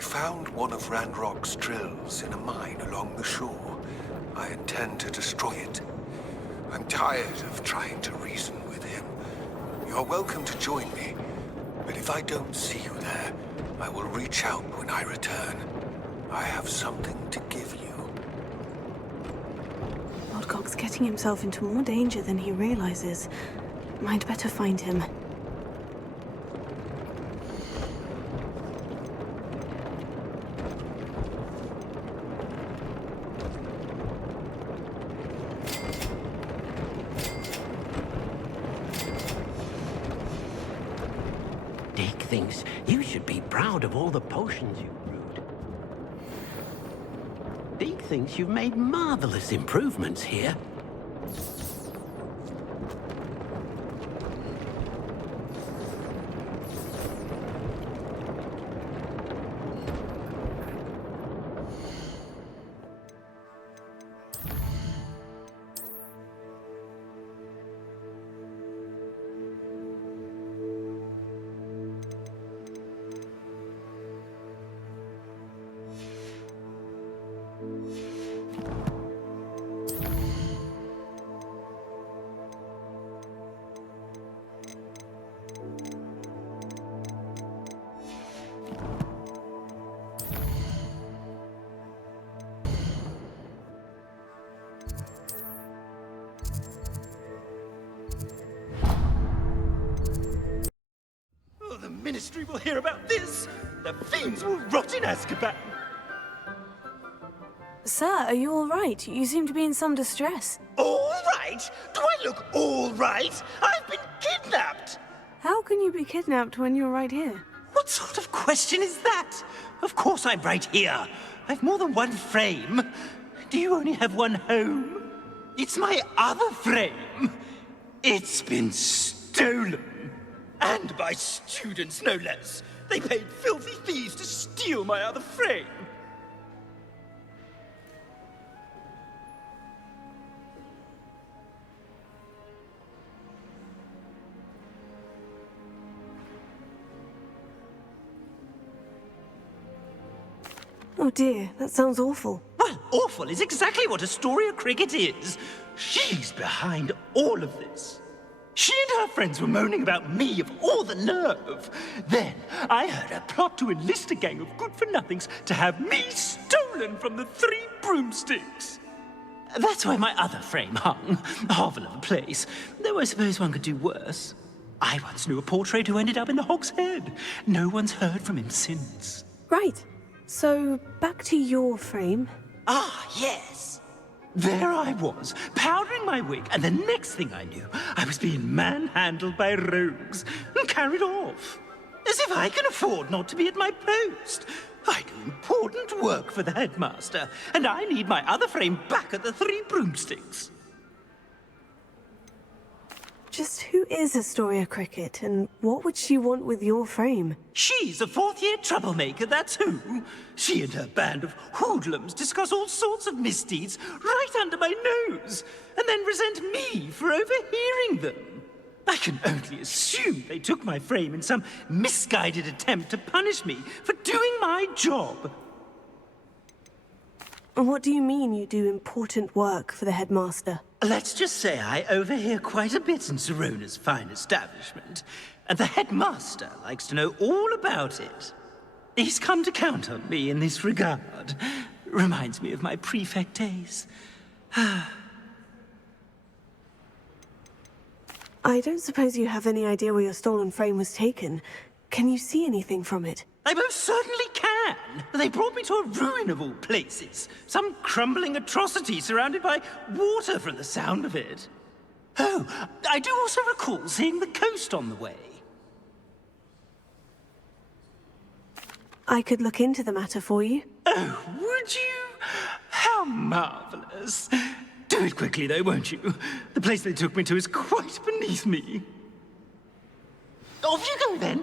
I found one of Randrock's drills in a mine along the shore. I intend to destroy it. I'm tired of trying to reason with him. You're welcome to join me, but if I don't see you there, I will reach out when I return. I have something to give you. Lodgok's getting himself into more danger than he realizes. I'd better find him. Dick thinks you should be proud of all the potions you've brewed. Dick thinks you've made marvelous improvements here. The Ministry will hear about this! The fiends will rot in Azkaban! Sir, are you all right? You seem to be in some distress. All right? Do I look all right? I've been kidnapped! How can you be kidnapped when you're right here? What sort of question is that? Of course I'm right here. I've more than one frame. Do you only have one home? It's my other frame. It's been stolen. And by students, no less. They paid filthy thieves to steal my other frame. Oh dear, that sounds awful. Well, awful is exactly what Astoria Cricket is. She's behind all of this. She and her friends were moaning about me, of all the nerve. Then I heard a plot to enlist a gang of good-for-nothings to have me stolen from the Three Broomsticks. That's where my other frame hung. A hovel of a place. Though I suppose one could do worse. I once knew a portrait who ended up in the Hog's Head. No one's heard from him since. Right. So, back to your frame. Ah, yes. There I was, powdering my wig, and the next thing I knew, I was being manhandled by rogues and carried off. As if I can afford not to be at my post. I do important work for the headmaster, and I need my other frame back at the Three Broomsticks. Just who is Astoria Cricket, and what would she want with your frame? She's a fourth-year troublemaker, that's who. She and her band of hoodlums discuss all sorts of misdeeds right under my nose, and then resent me for overhearing them. I can only assume they took my frame in some misguided attempt to punish me for doing my job. What do you mean you do important work for the headmaster? Let's just say I overhear quite a bit in Serona's fine establishment, and the headmaster likes to know all about it. He's come to count on me in this regard. Reminds me of my prefect days. I don't suppose you have any idea where your stolen frame was taken. Can you see anything from it? I most certainly can! They brought me to a ruin of all places. Some crumbling atrocity surrounded by water from the sound of it. Oh, I do also recall seeing the coast on the way. I could look into the matter for you. Oh, would you? How marvelous. Do it quickly, though, won't you? The place they took me to is quite beneath me. Off you go, then.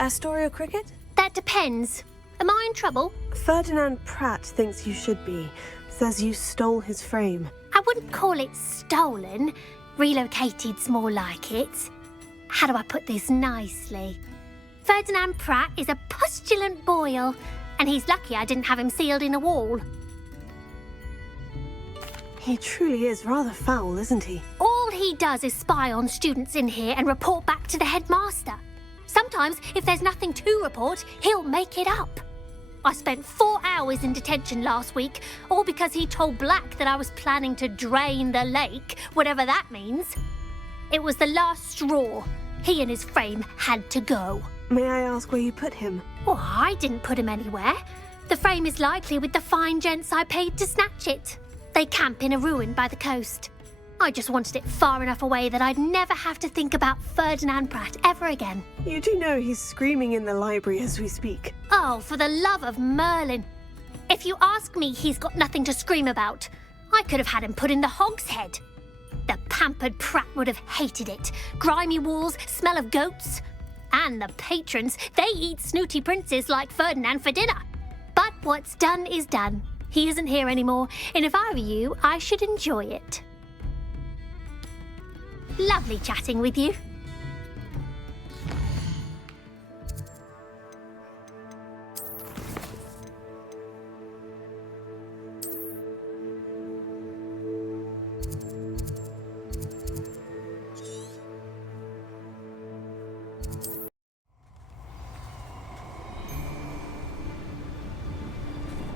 Astoria Cricket? That depends. Am I in trouble? Ferdinand Pratt thinks you should be. Says you stole his frame. I wouldn't call it stolen. Relocated's more like it. How do I put this nicely? Ferdinand Pratt is a postulant boil, and he's lucky I didn't have him sealed in a wall. He truly is rather foul, isn't he? All he does is spy on students in here and report back to the headmaster. Sometimes, if there's nothing to report, he'll make it up. I spent 4 hours in detention last week, all because he told Black that I was planning to drain the lake, whatever that means. It was the last straw. He and his frame had to go. May I ask where you put him? Well, I didn't put him anywhere. The frame is likely with the fine gents I paid to snatch it. They camp in a ruin by the coast. I just wanted it far enough away that I'd never have to think about Ferdinand Pratt ever again. You do know he's screaming in the library as we speak. Oh, for the love of Merlin. If you ask me, he's got nothing to scream about. I could have had him put in the hogshead. The pampered Pratt would have hated it. Grimy walls, smell of goats. And the patrons, they eat snooty princes like Ferdinand for dinner. But what's done is done. He isn't here anymore, and if I were you, I should enjoy it. Lovely chatting with you.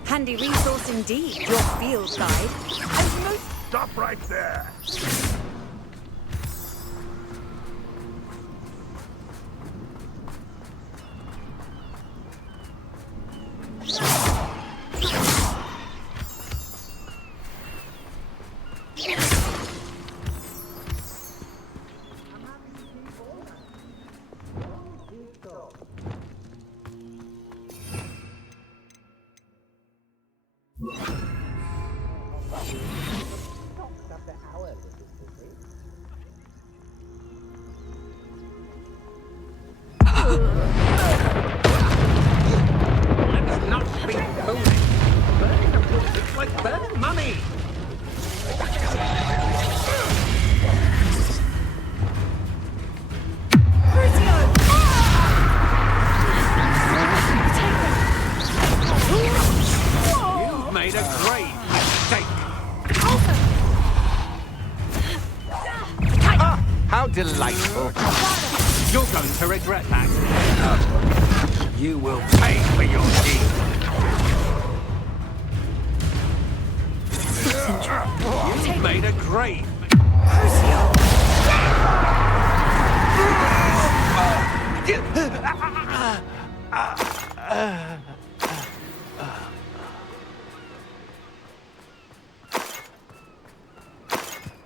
Handy resource indeed, your field guide. And most... Stop right there! Let's not be foolish. Burning a book is like burning money. You've made a grave mistake. Ah, how delightful. You're going to regret that. You will pay for your deed. You've made a grave.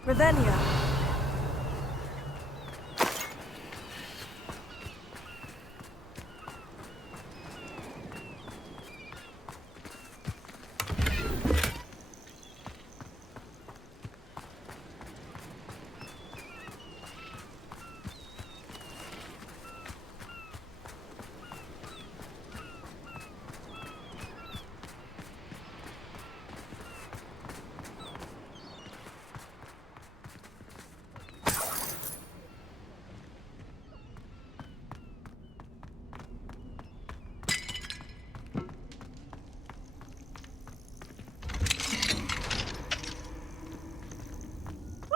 Ravenna.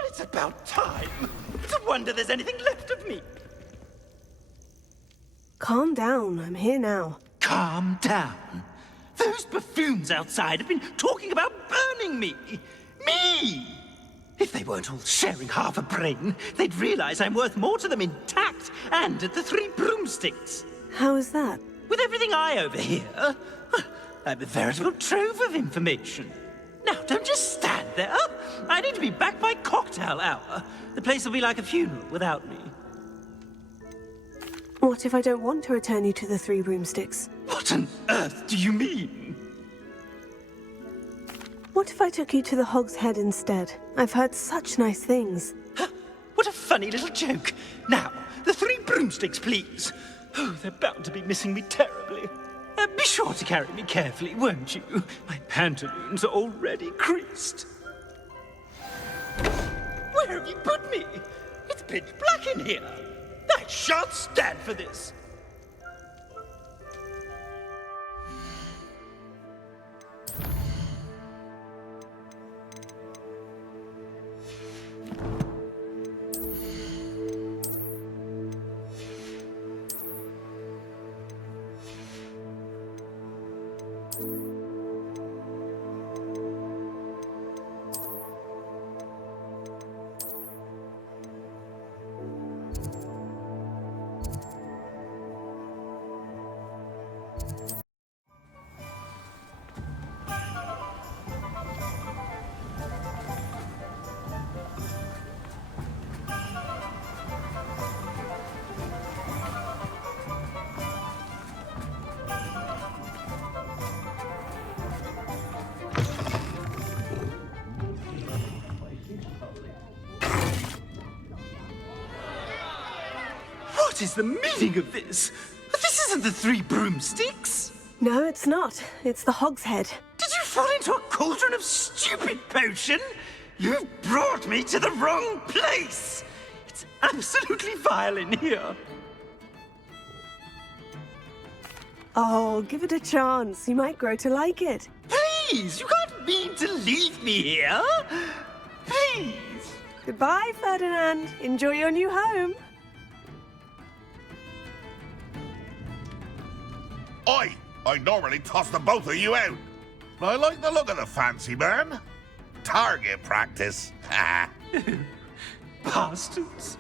It's about time. It's a wonder there's anything left of me. Calm down, I'm here now. Calm down. Those buffoons outside have been talking about burning me. Me! If they weren't all sharing half a brain, they'd realize I'm worth more to them intact and at the Three Broomsticks. How is that? With everything I overhear, I'm a veritable trove of information. Now, don't just stand there. I need to be back by cocktail hour. The place will be like a funeral without me. What if I don't want to return you to the Three Broomsticks? What on earth do you mean? What if I took you to the Hog's Head instead? I've heard such nice things. What a funny little joke. Now, the Three Broomsticks, please. Oh, they're bound to be missing me terribly. Be sure to carry me carefully, won't you? My pantaloons are already creased. Where have you put me? It's pitch black in here. I shan't stand for this. What is the meaning of this? This isn't the Three Broomsticks. No, it's not. It's the Hog's Head. Did you fall into a cauldron of stupid potion? You've brought me to the wrong place. It's absolutely vile in here. Oh, give it a chance. You might grow to like it. Please, you can't mean to leave me here. Please. Goodbye, Ferdinand. Enjoy your new home. I normally toss the both of you out. But I like the look of the fancy man. Target practice. Ha. Bastards.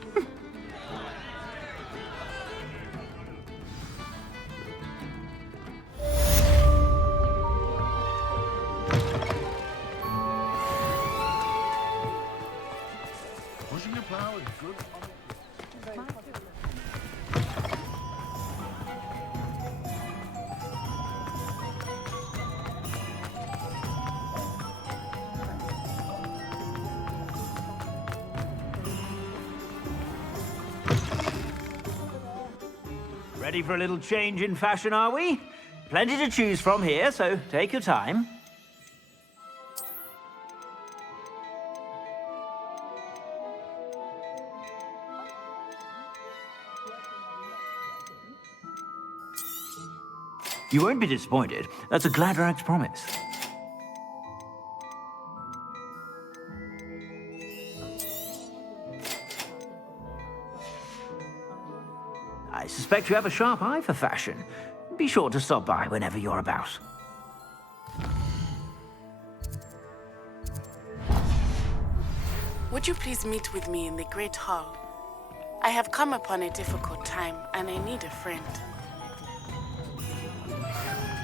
Pushing your plow is good. Ready for a little change in fashion, are we? Plenty to choose from here, so take your time. You won't be disappointed. That's a Gladrag's promise. I suspect you have a sharp eye for fashion. Be sure to stop by whenever you're about. Would you please meet with me in the Great Hall? I have come upon a difficult time, and I need a friend.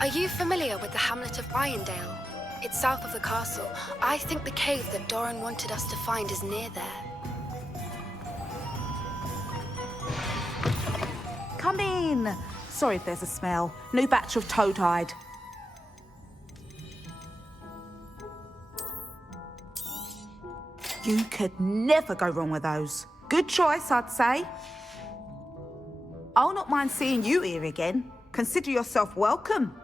Are you familiar with the hamlet of Irondale? It's south of the castle. I think the cave that Doran wanted us to find is near there. Come in. Sorry if there's a smell. New batch of toad-hide. You could never go wrong with those. Good choice, I'd say. I'll not mind seeing you here again. Consider yourself welcome.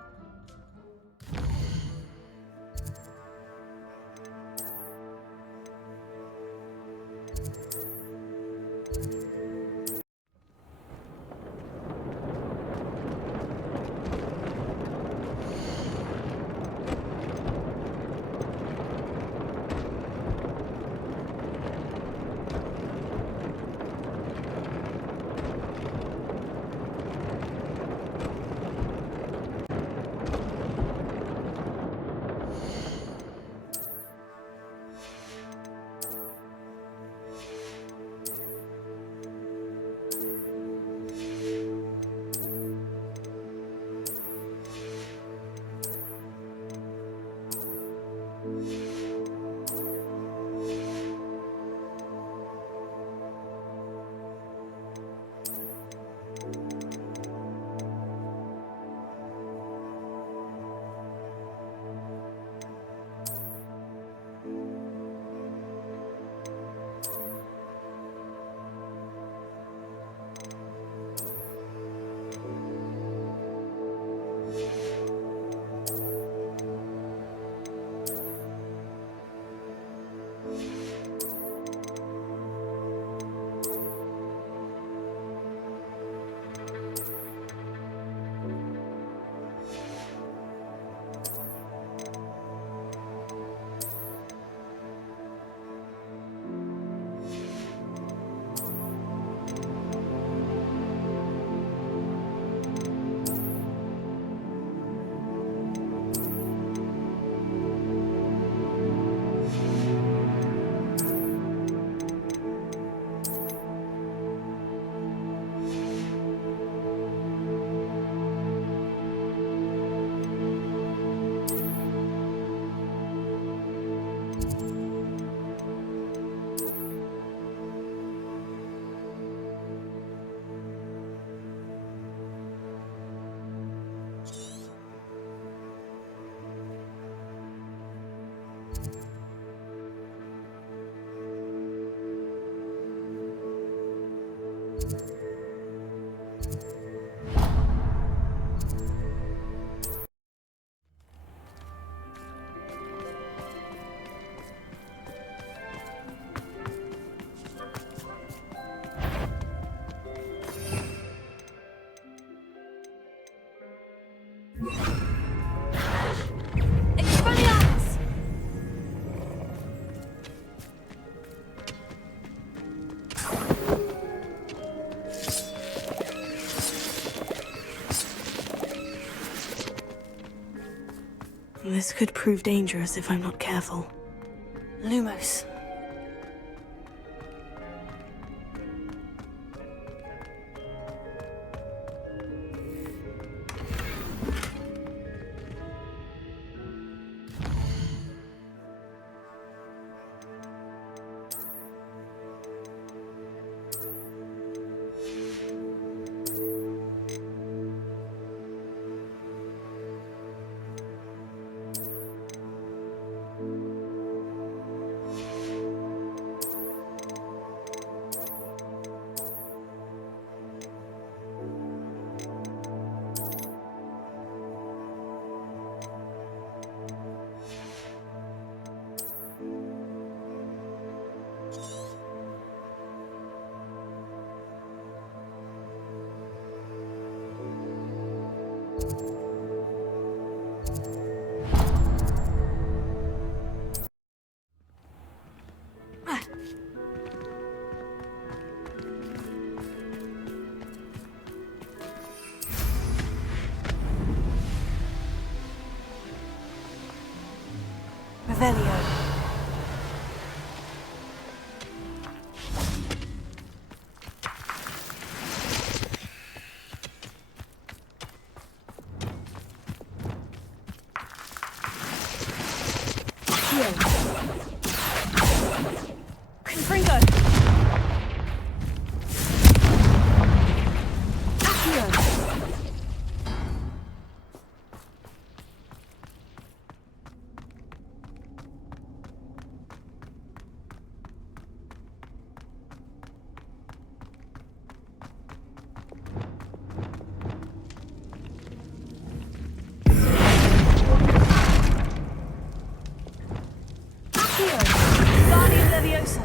This could prove dangerous if I'm not careful. Lumos. Revelio. Confringo. Accio. Guardian Leviosa.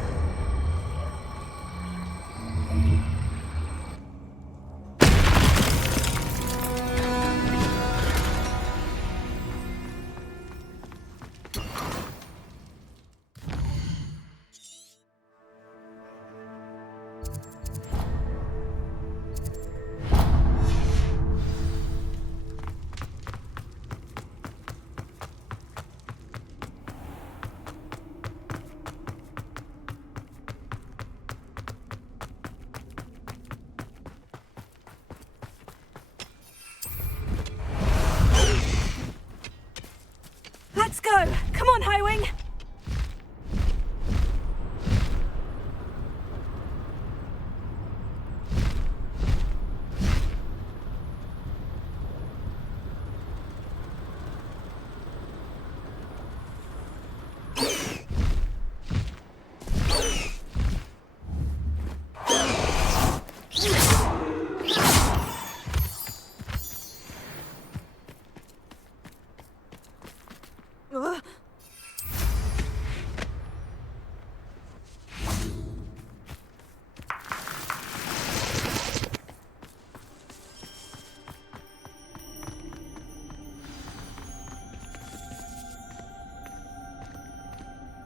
Let's go! Come on, Highwing!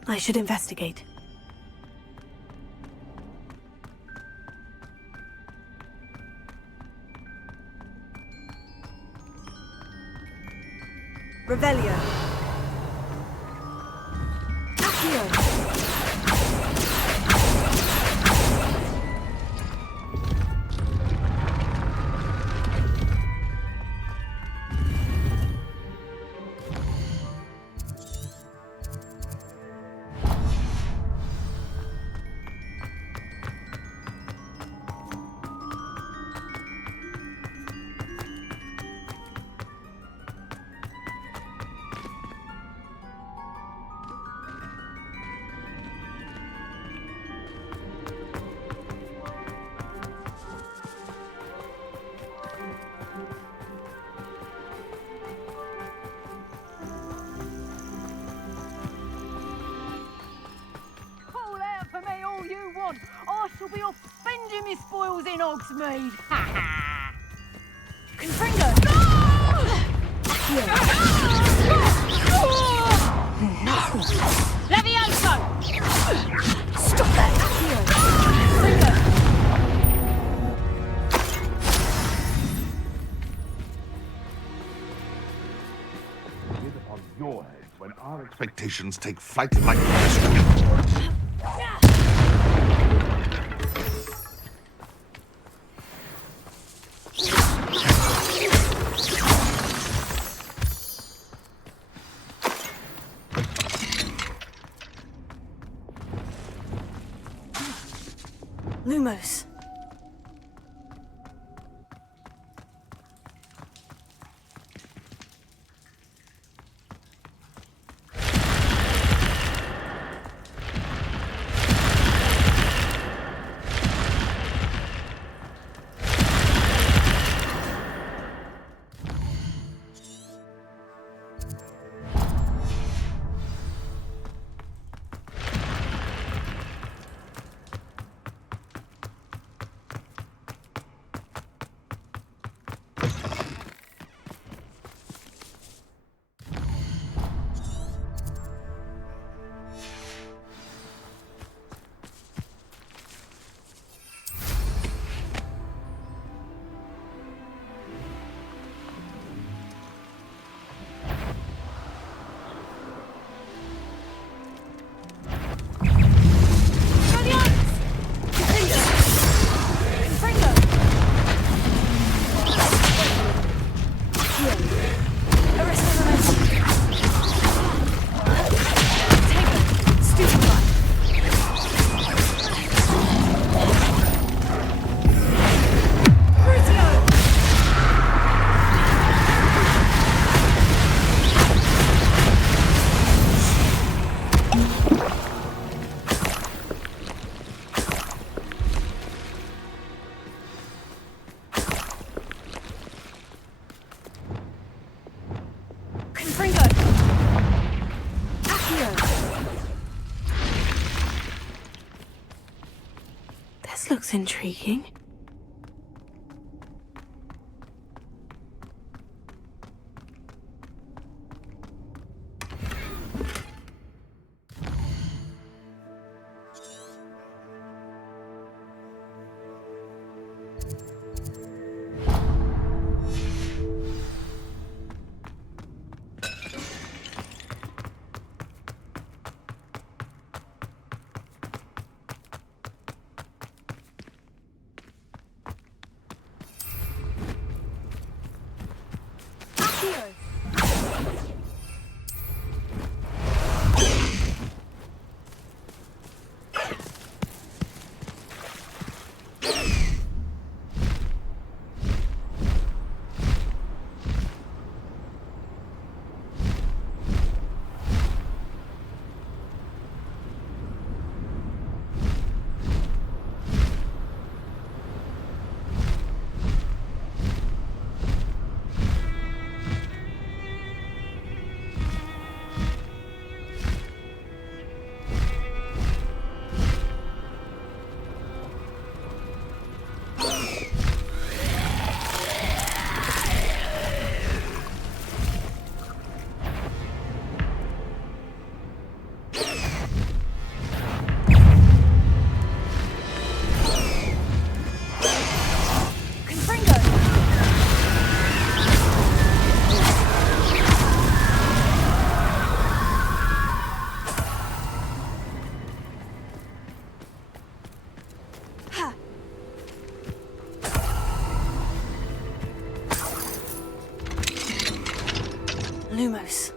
I should investigate. Revelio. Accio. be off spending me spoils in Hogsmeade. Ha ha! Confringo! No! Levioso! Stop that! Confringo! On your head when our expectations take flight like this. Lumos. This looks intriguing. Lumos.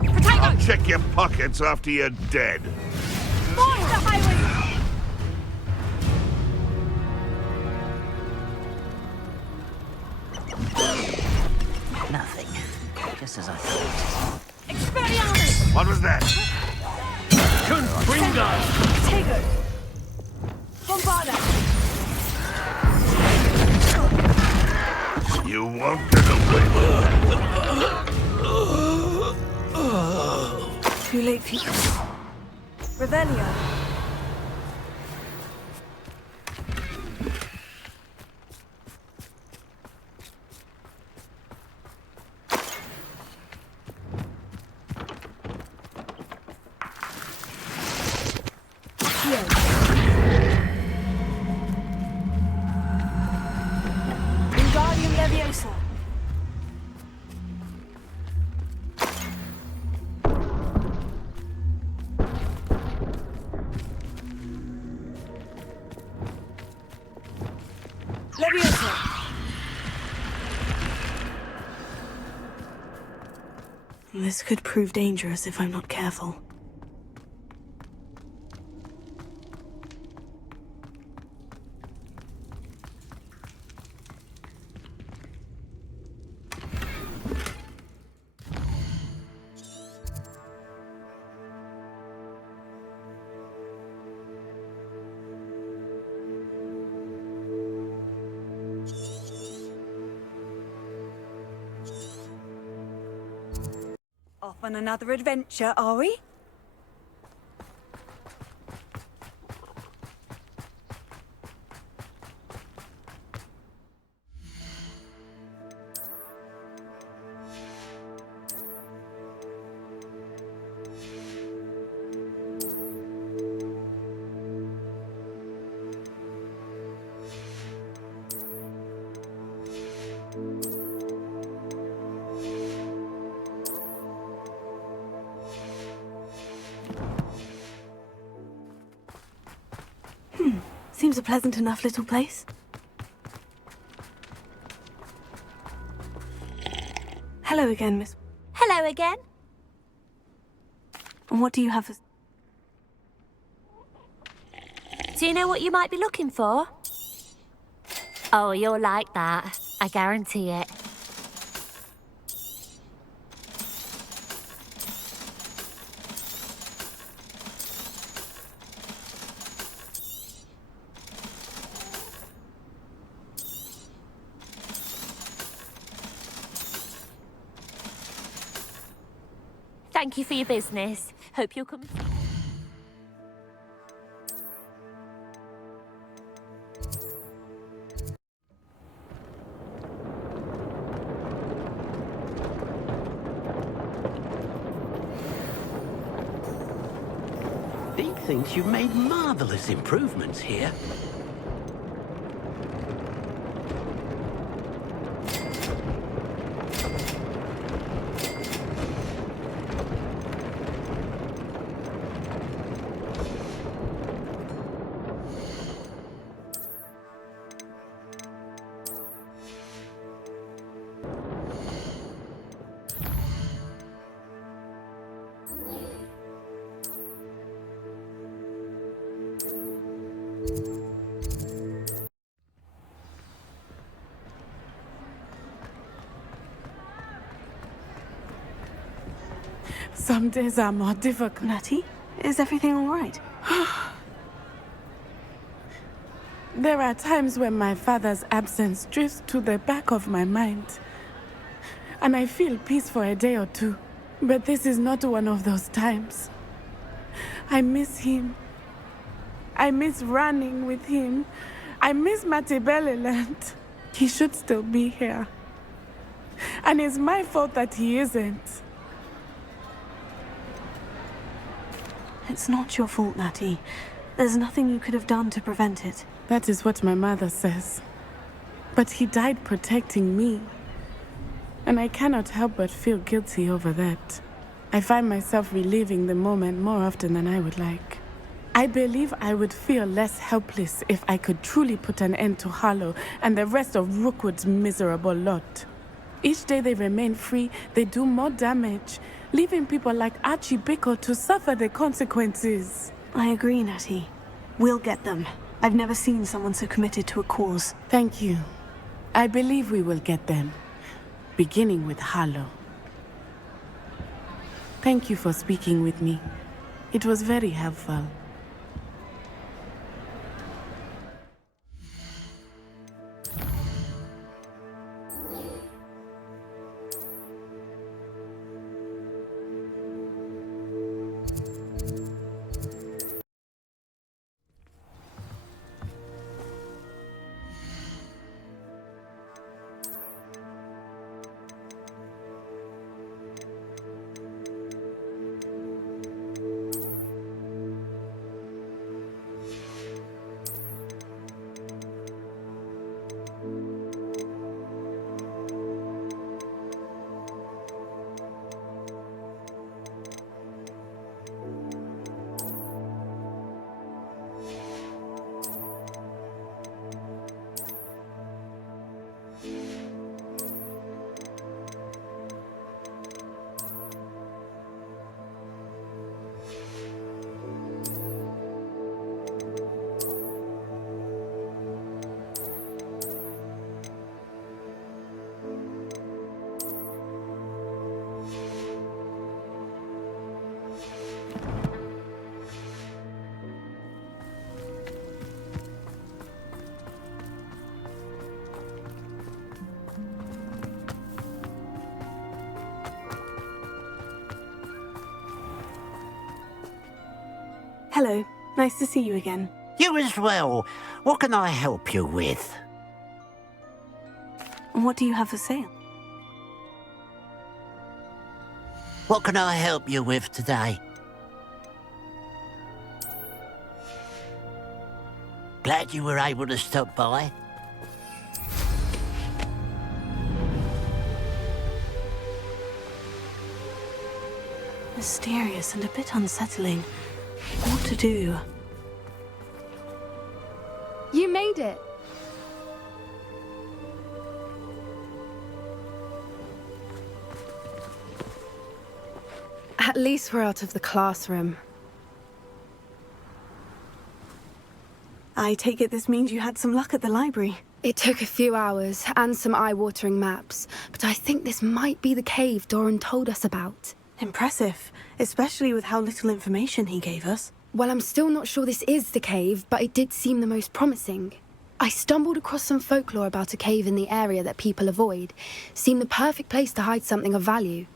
Listen, I'll check your pockets after you're dead. Mind the highway! Nothing. Just as I thought. Expelliarmus! What was that? Confringo! Tego! Bombarda! You won't get away with that. Too late for you. Revelio! Wingardium Leviosa! Leviosa! This could prove dangerous if I'm not careful. Off on another adventure, are we? Seems a pleasant enough little place. Hello again, Miss. Hello again. And what do you have for... Do you know what you might be looking for? Oh, you'll like that. I guarantee it. Thank you for your business. Hope you'll come. Deke thinks you've made marvelous improvements here. Some days are more difficult. Natty, is everything all right? There are times when my father's absence drifts to the back of my mind, and I feel peace for a day or two. But this is not one of those times. I miss him. I miss running with him. I miss Matibeleland. He should still be here. And it's my fault that he isn't. It's not your fault, Natty. There's nothing you could have done to prevent it. That is what my mother says. But he died protecting me. And I cannot help but feel guilty over that. I find myself reliving the moment more often than I would like. I believe I would feel less helpless if I could truly put an end to Harlow and the rest of Rookwood's miserable lot. Each day they remain free, they do more damage, leaving people like Archie Bickle to suffer the consequences. I agree, Natty. We'll get them. I've never seen someone so committed to a cause. Thank you. I believe we will get them, beginning with Harlow. Thank you for speaking with me. It was very helpful. Hello. Nice to see you again. You as well. What can I help you with? What do you have for sale? What can I help you with today? Glad you were able to stop by. Mysterious and a bit unsettling. What to do? You made it. At least we're out of the classroom. I take it this means you had some luck at the library. It took a few hours and some eye-watering maps, but I think this might be the cave Doran told us about. Impressive, especially with how little information he gave us. Well, I'm still not sure this is the cave, but it did seem the most promising. I stumbled across some folklore about a cave in the area that people avoid. Seemed the perfect place to hide something of value.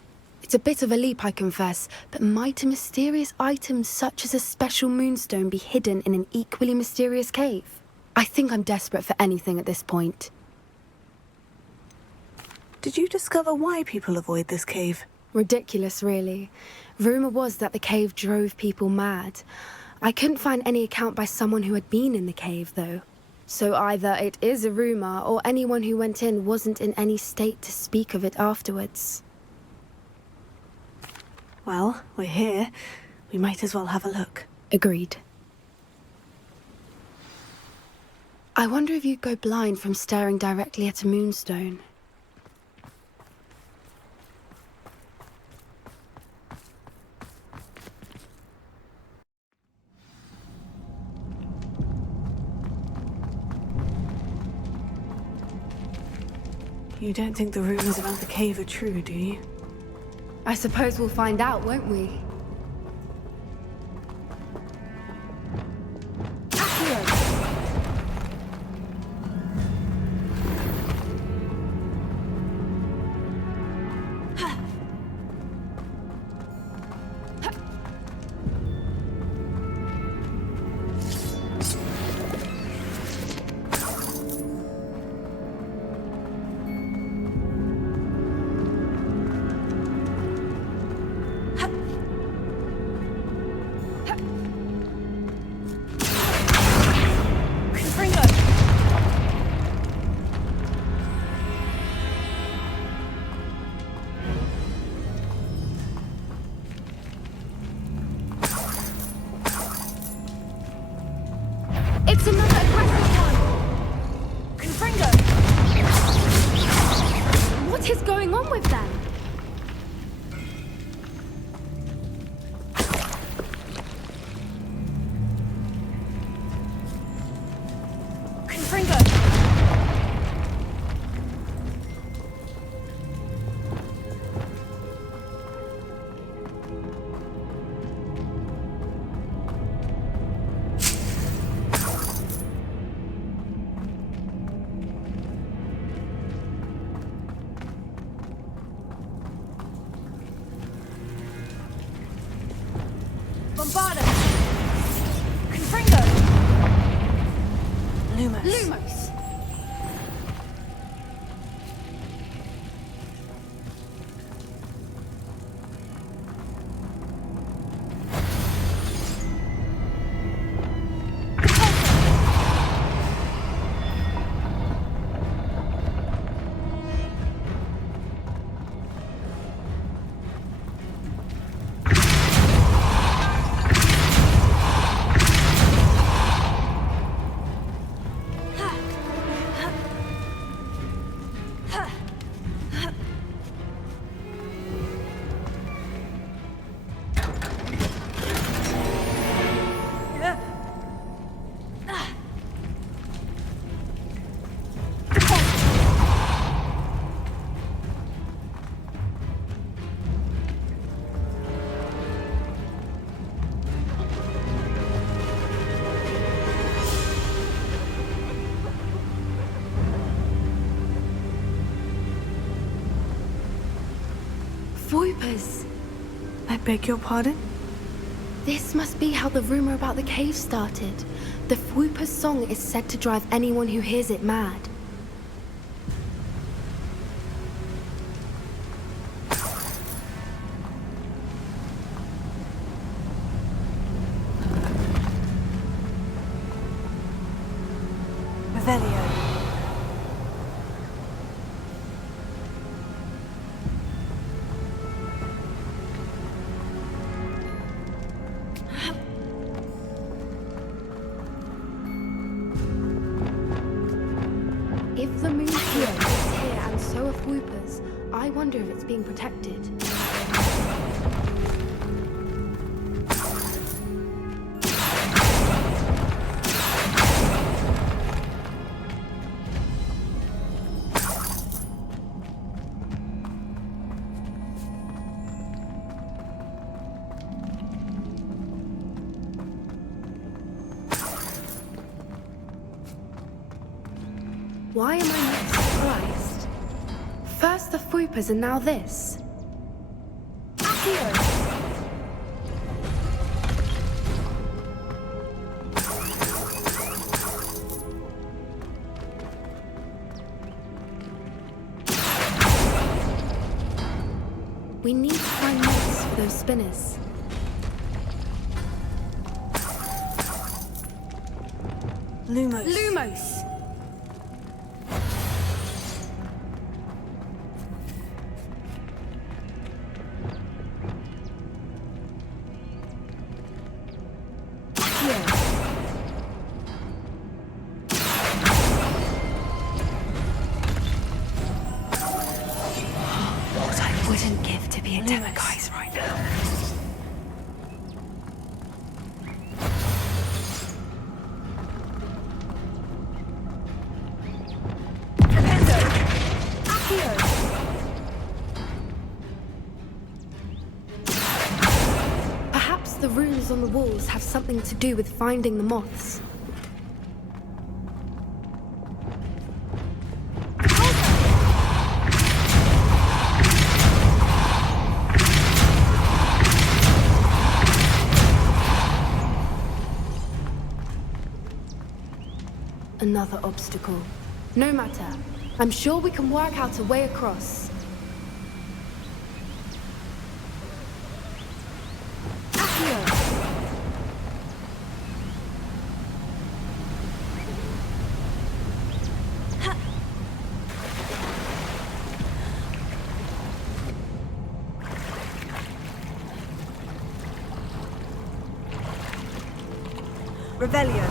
It's a bit of a leap, I confess, but might a mysterious item such as a special moonstone be hidden in an equally mysterious cave? I think I'm desperate for anything at this point. Did you discover why people avoid this cave? Ridiculous, really. Rumour was that the cave drove people mad. I couldn't find any account by someone who had been in the cave, though. So either it is a rumour, or anyone who went in wasn't in any state to speak of it afterwards. Well, we're here. We might as well have a look. Agreed. I wonder if you'd go blind from staring directly at a moonstone. You don't think the rumors about the cave are true, do you? I suppose we'll find out, won't we? on with them. Confringo! Bombarda! Confringo! Lumos. Voipers! I beg your pardon? This must be how the rumor about the cave started. The Voipers' song is said to drive anyone who hears it mad. Revelio. If the moon's here, it's here, and so are Voipers. I wonder if it's being protected. Why am I not surprised? First the Voipers and now this. Accio! We need to find mods for those spinners. Lumos. Lumos! What I wouldn't give to be a Demiguise right now. Perhaps the runes on the walls have something to do with finding the moths. Another obstacle. No matter. I'm sure we can work out a way across. Revelio.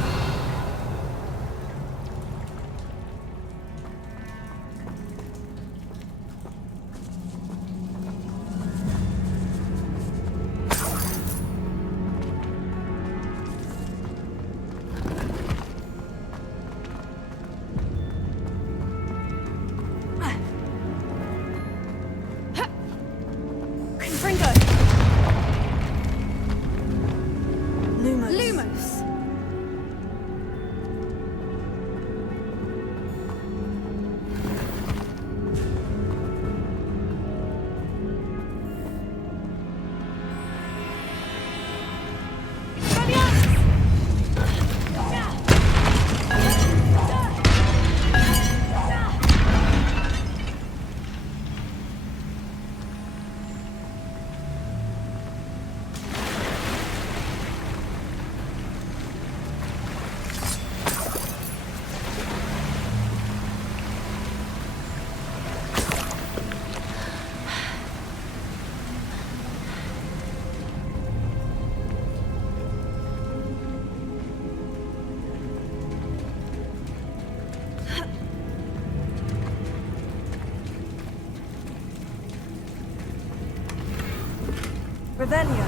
Revelio.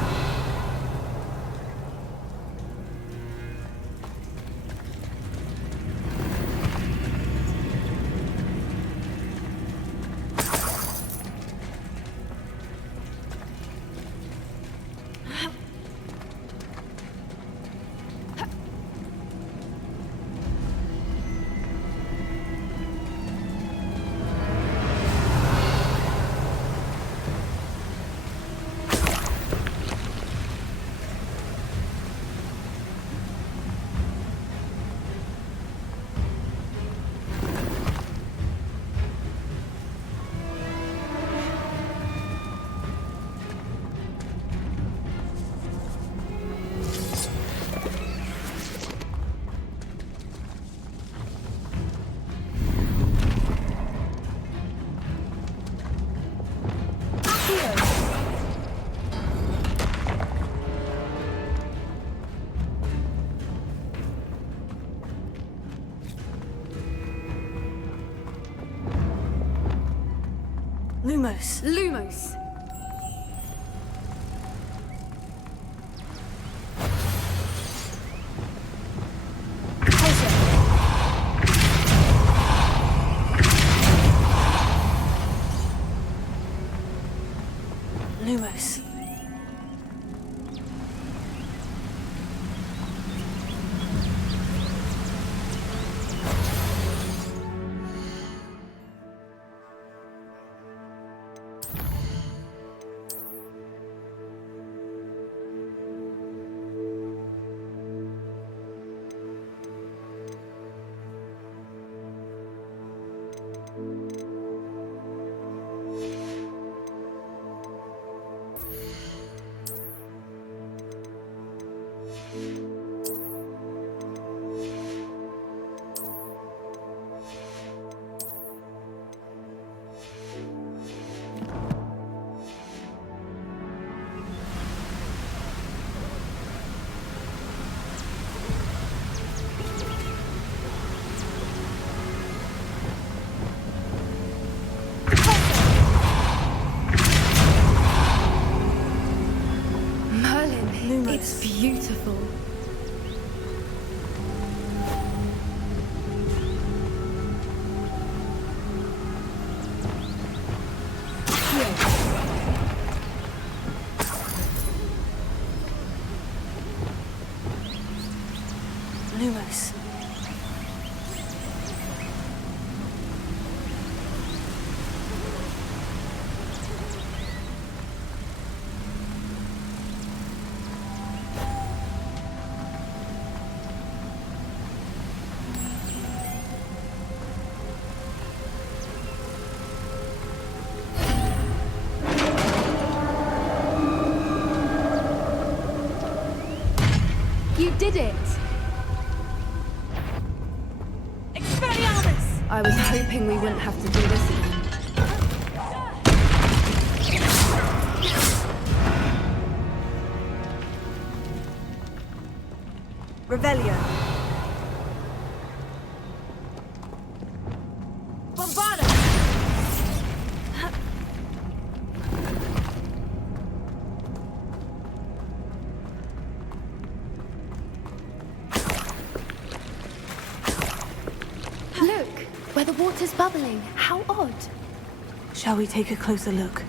Lumos. Lumos! Lumos. It's beautiful. Lumos. You did it! Expelliarmus! I was hoping we wouldn't have to do this again. Revelio. Bombarda! Look, where the water's bubbling. How odd. Shall we take a closer look?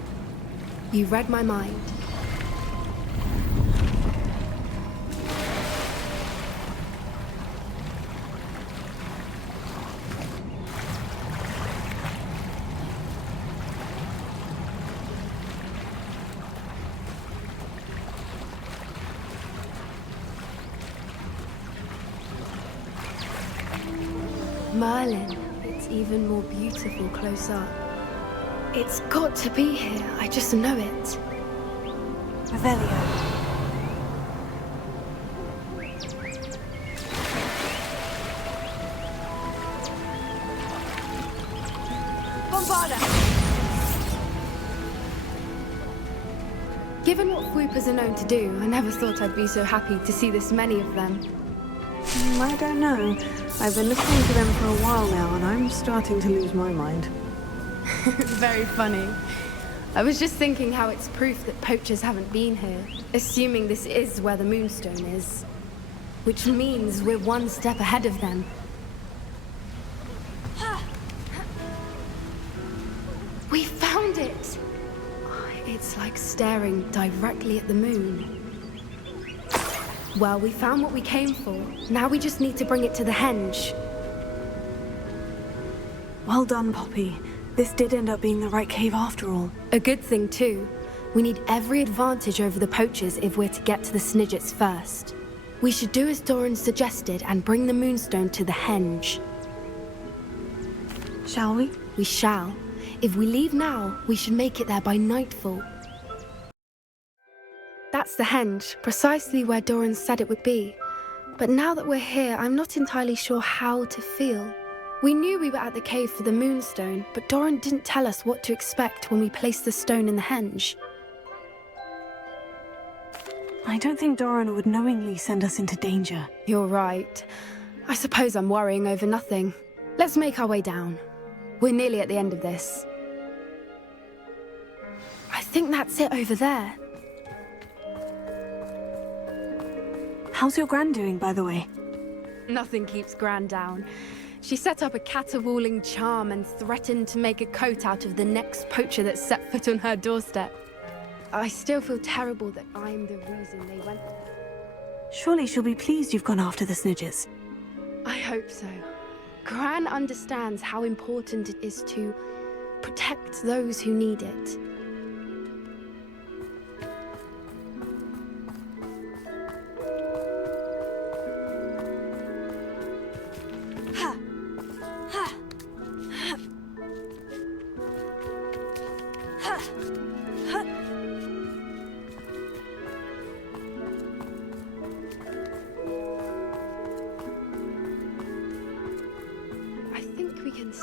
You read my mind. Merlin, it's even more beautiful close up. It's got to be here, I just know it. Revelio. Bombarda! Given what Fwoopers are known to do, I never thought I'd be so happy to see this many of them. I don't know. I've been listening to them for a while now, and I'm starting to lose my mind. Very funny. I was just thinking how it's proof that poachers haven't been here, assuming this is where the Moonstone is. Which means we're one step ahead of them. We found it! It's like staring directly at the moon. Well, we found what we came for. Now we just need to bring it to the henge. Well done, Poppy. This did end up being the right cave after all. A good thing, too. We need every advantage over the poachers if we're to get to the Snidgets first. We should do as Doran suggested and bring the Moonstone to the henge. Shall we? We shall. If we leave now, we should make it there by nightfall. That's the henge, precisely where Doran said it would be. But now that we're here, I'm not entirely sure how to feel. We knew we were at the cave for the Moonstone, but Doran didn't tell us what to expect when we placed the stone in the henge. I don't think Doran would knowingly send us into danger. You're right. I suppose I'm worrying over nothing. Let's make our way down. We're nearly at the end of this. I think that's it over there. How's your Gran doing, by the way? Nothing keeps Gran down. She set up a caterwauling charm and threatened to make a coat out of the next poacher that set foot on her doorstep. I still feel terrible that I'm the reason they went there. Surely she'll be pleased you've gone after the Snidgets. I hope so. Gran understands how important it is to protect those who need it.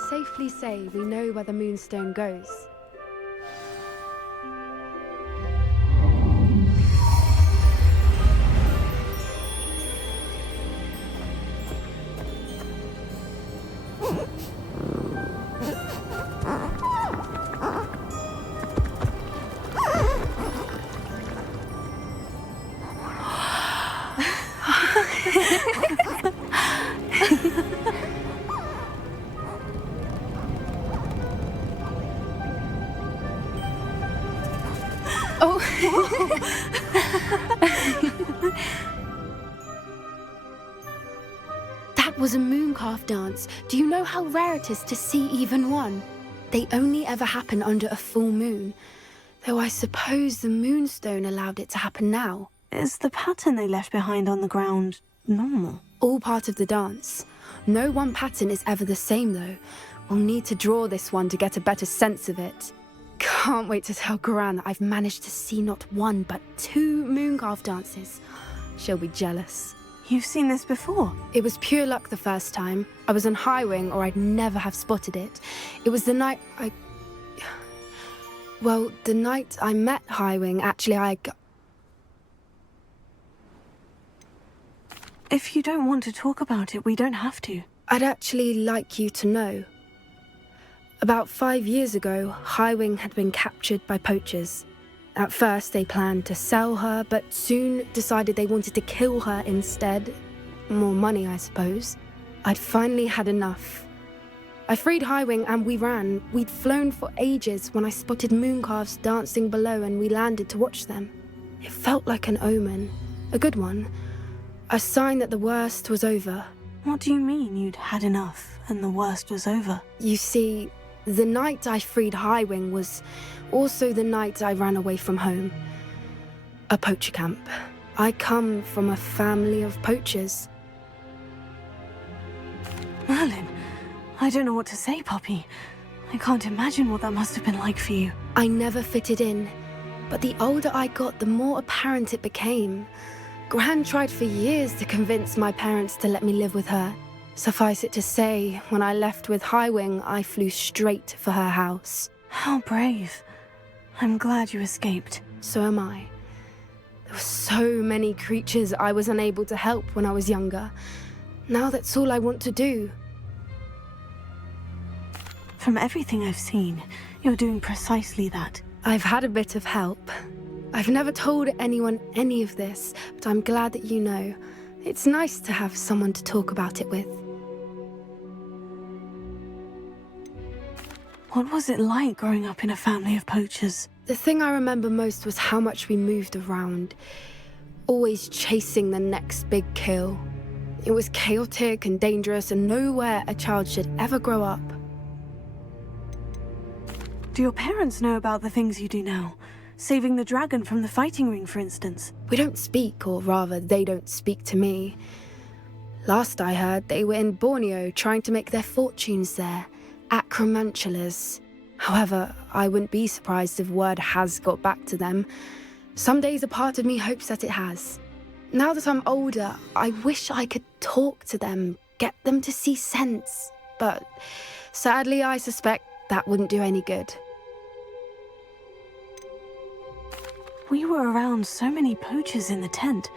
Safely say we know where the Moonstone goes. That was a mooncalf dance. Do you know how rare it is to see even one? They only ever happen under a full moon. Though I suppose the Moonstone allowed it to happen now. Is the pattern they left behind on the ground normal? All part of the dance. No one pattern is ever the same, though. We'll need to draw this one to get a better sense of it. Can't wait to tell Gran that I've managed to see not one, but 2 mooncalf dances. She'll be jealous. You've seen this before? It was pure luck the first time. I was on Highwing, or I'd never have spotted it. It was the night Well, the night I met Highwing, actually, If you don't want to talk about it, we don't have to. I'd actually like you to know. About 5 years ago, Highwing had been captured by poachers. At first, they planned to sell her, but soon decided they wanted to kill her instead. More money, I suppose. I'd finally had enough. I freed Highwing and we ran. We'd flown for ages when I spotted mooncalves dancing below and we landed to watch them. It felt like an omen. A good one. A sign that the worst was over. What do you mean you'd had enough and the worst was over? You see, the night I freed Highwing was also the night I ran away from home. A poacher camp. I come from a family of poachers. Merlin, I don't know what to say, Poppy. I can't imagine what that must have been like for you. I never fitted in, but the older I got, the more apparent it became. Gran tried for years to convince my parents to let me live with her. Suffice it to say, when I left with Highwing, I flew straight for her house. How brave. I'm glad you escaped. So am I. There were so many creatures I was unable to help when I was younger. Now that's all I want to do. From everything I've seen, you're doing precisely that. I've had a bit of help. I've never told anyone any of this, but I'm glad that you know. It's nice to have someone to talk about it with. What was it like growing up in a family of poachers? The thing I remember most was how much we moved around, always chasing the next big kill. It was chaotic and dangerous, and nowhere a child should ever grow up. Do your parents know about the things you do now? Saving the dragon from the fighting ring, for instance? We don't speak, or rather, they don't speak to me. Last I heard, they were in Borneo trying to make their fortunes there. Acromantulas. However, I wouldn't be surprised if word has got back to them. Some days a part of me hopes that it has. Now that I'm older, I wish I could talk to them, get them to see sense. But sadly, I suspect that wouldn't do any good. We were around so many poachers in the tent.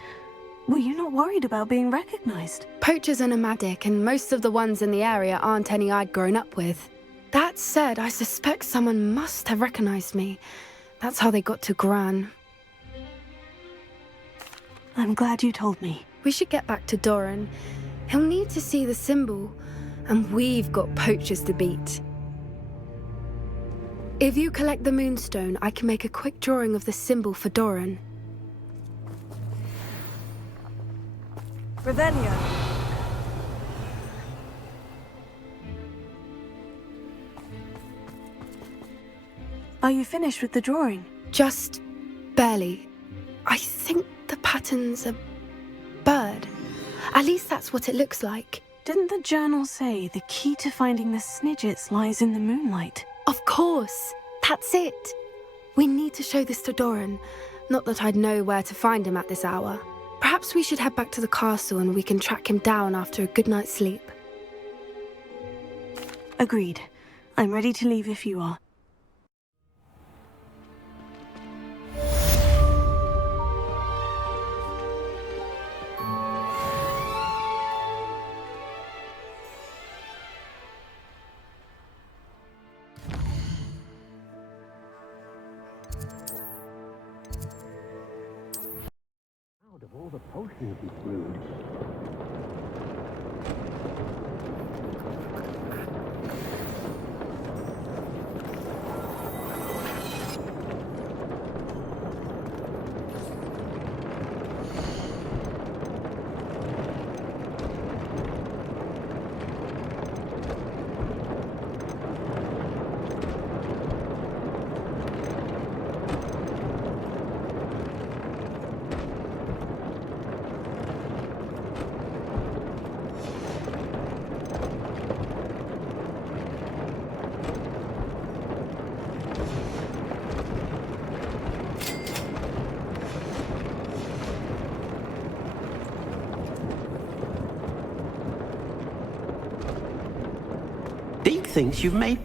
Were you not worried about being recognized? Poachers are nomadic, and most of the ones in the area aren't any I'd grown up with. That said, I suspect someone must have recognized me. That's how they got to Gran. I'm glad you told me. We should get back to Doran. He'll need to see the symbol, and we've got poachers to beat. If you collect the moonstone, I can make a quick drawing of the symbol for Doran. Revelio. Are you finished with the drawing? Just barely. I think the pattern's a bird. At least that's what it looks like. Didn't the journal say the key to finding the Snidgets lies in the moonlight? Of course. That's it. We need to show this to Doran. Not that I'd know where to find him at this hour. Perhaps we should head back to the castle and we can track him down after a good night's sleep. Agreed. I'm ready to leave if you are. All the potions he brewed. Deke thinks you've made...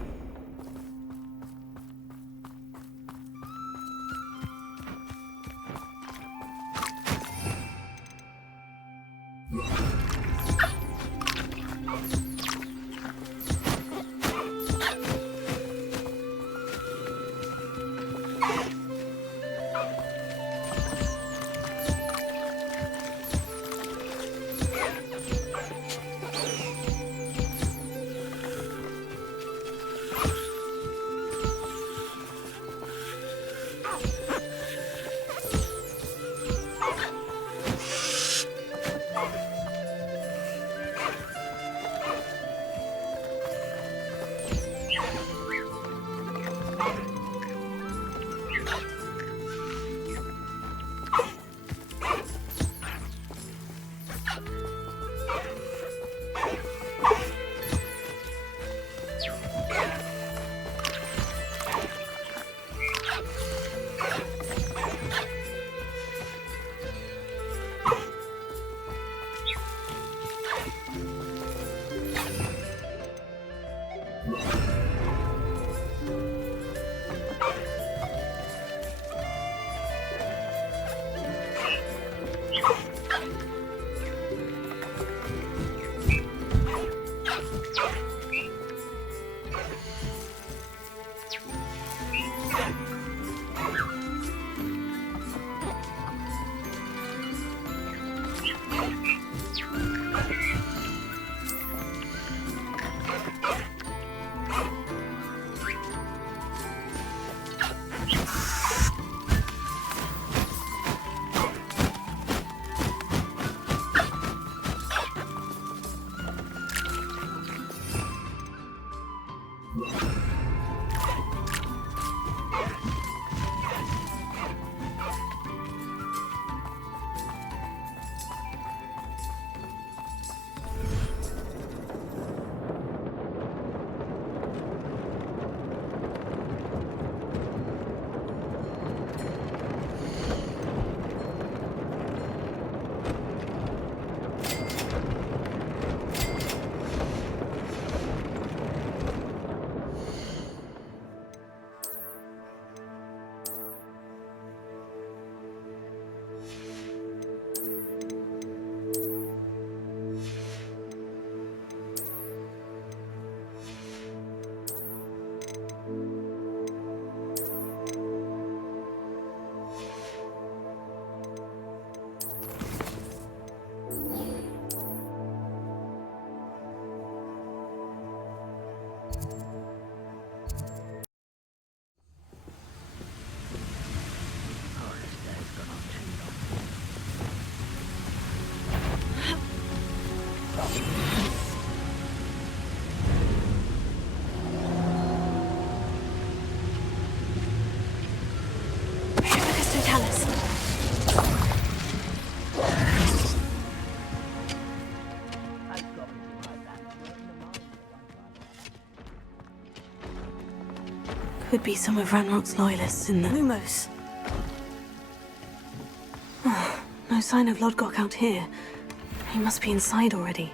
Could be some of Ranrock's loyalists in the Lumos. No sign of Lodgok out here. He must be inside already.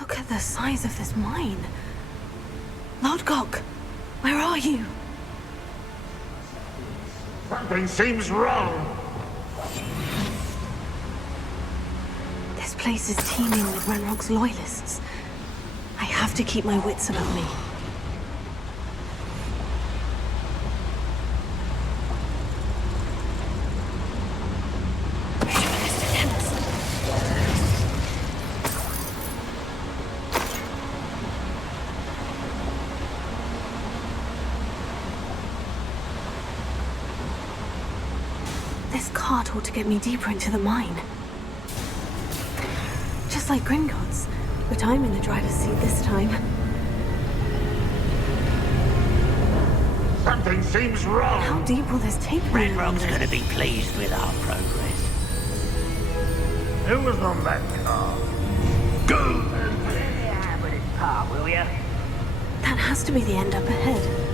Look at the size of this mine. Lodgok, where are you? Something seems wrong. This place is teeming with Ranrock's loyalists. I have to keep my wits about me. This cart ought to get me deeper into the mine. Just like Gringotts, but I'm in the driver's seat this time. Something seems wrong. How deep will this take me? Ranrock's gonna be pleased with our progress. Who was on that car? Go! Let me have with his car, will ya? That has to be the end up ahead.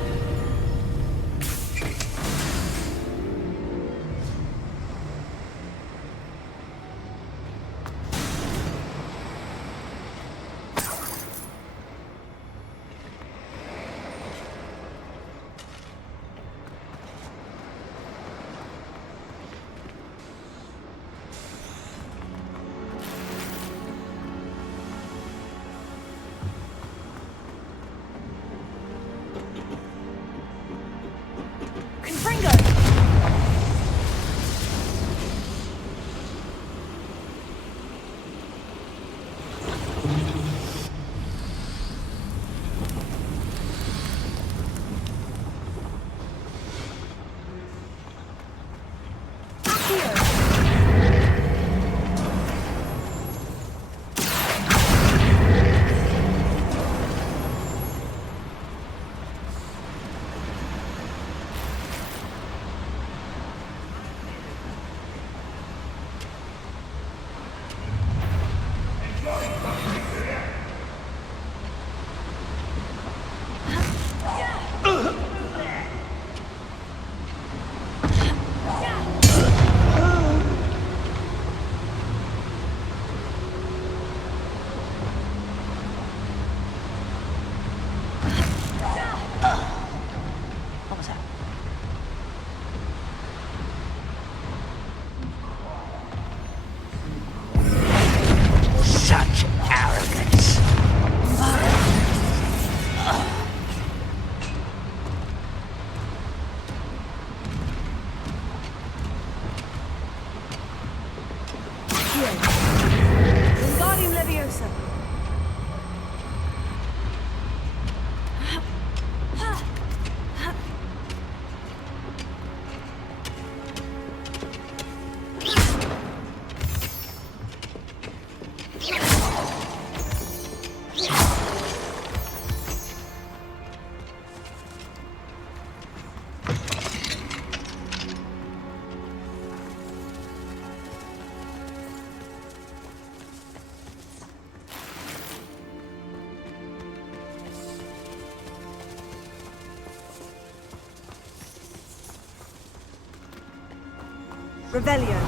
Revelio.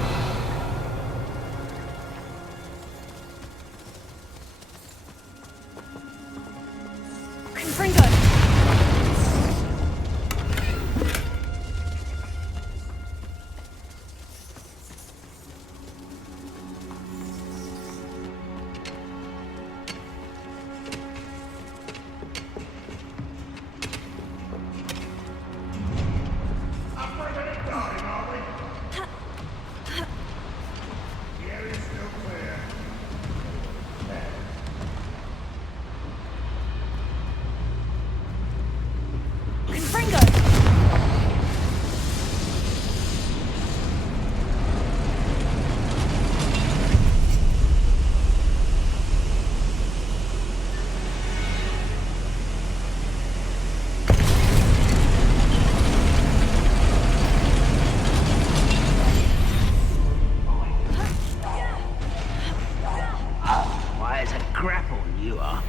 Confringo. Confringo! Why, it's a grapple you are.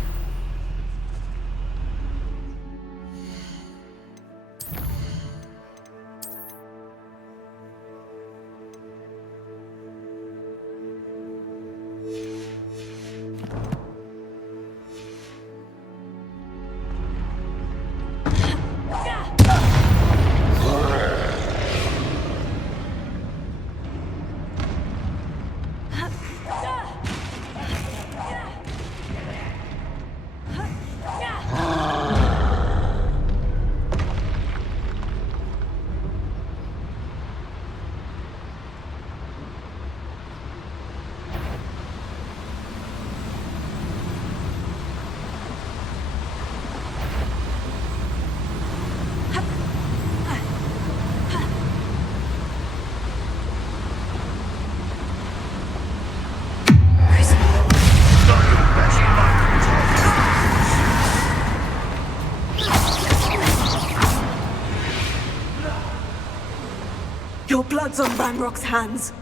Your blood's on Ranrock's hands.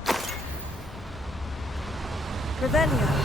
Revelio.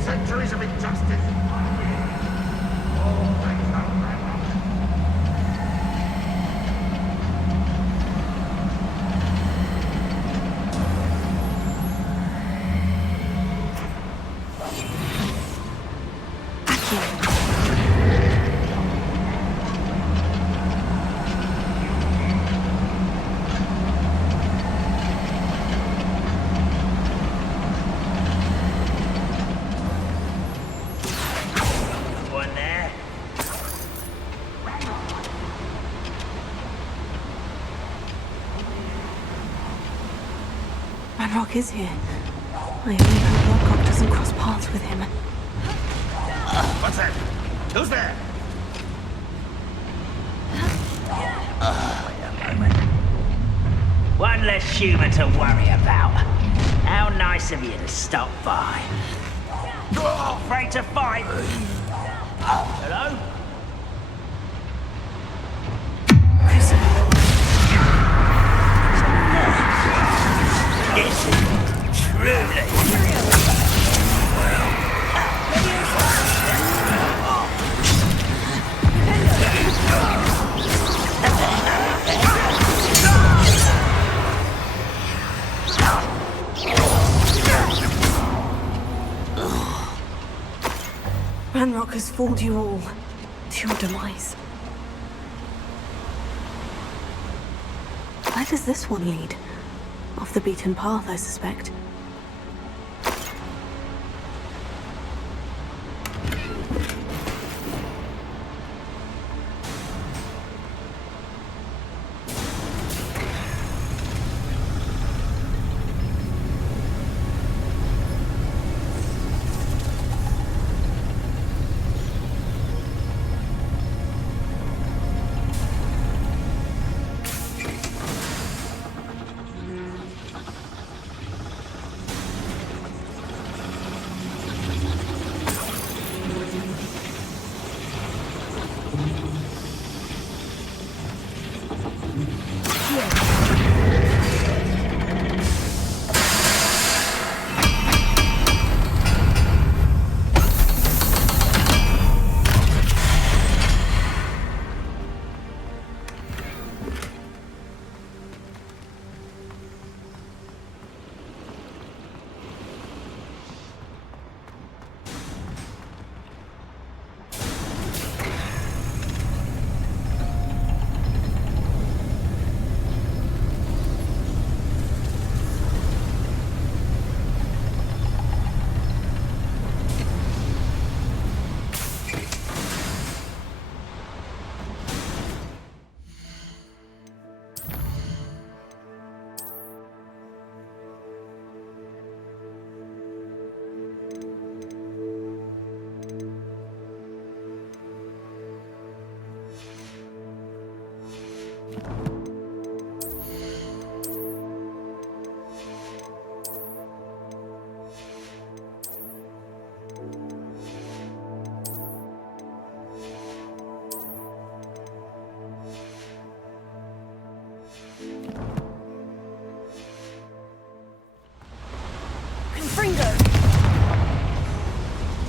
Centuries of injustice. Oh, thank you very much. Ranrock is here. I only hope Lodgok doesn't cross paths with him. What's that? Who's there? One less human to worry about. How nice of you to stop by. Afraid to fight? Hello? Is it truly? Ranrock has fooled you all to your demise. Where does this one lead? Off the beaten path, I suspect.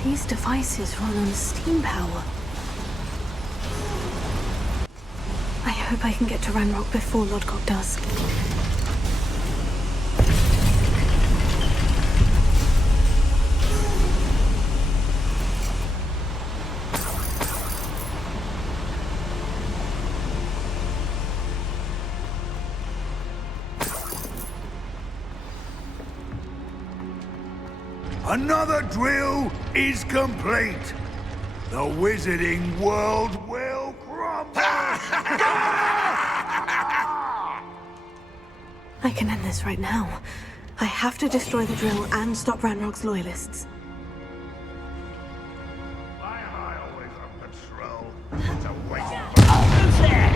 These devices run on steam power. I hope I can get to Ranrock before Lodgok does. Another drill is complete. The wizarding world will crumble. I can end this right now. I have to destroy the drill and stop Ranrock's loyalists. Why am I always on patrol? It's a waste of... Who's there?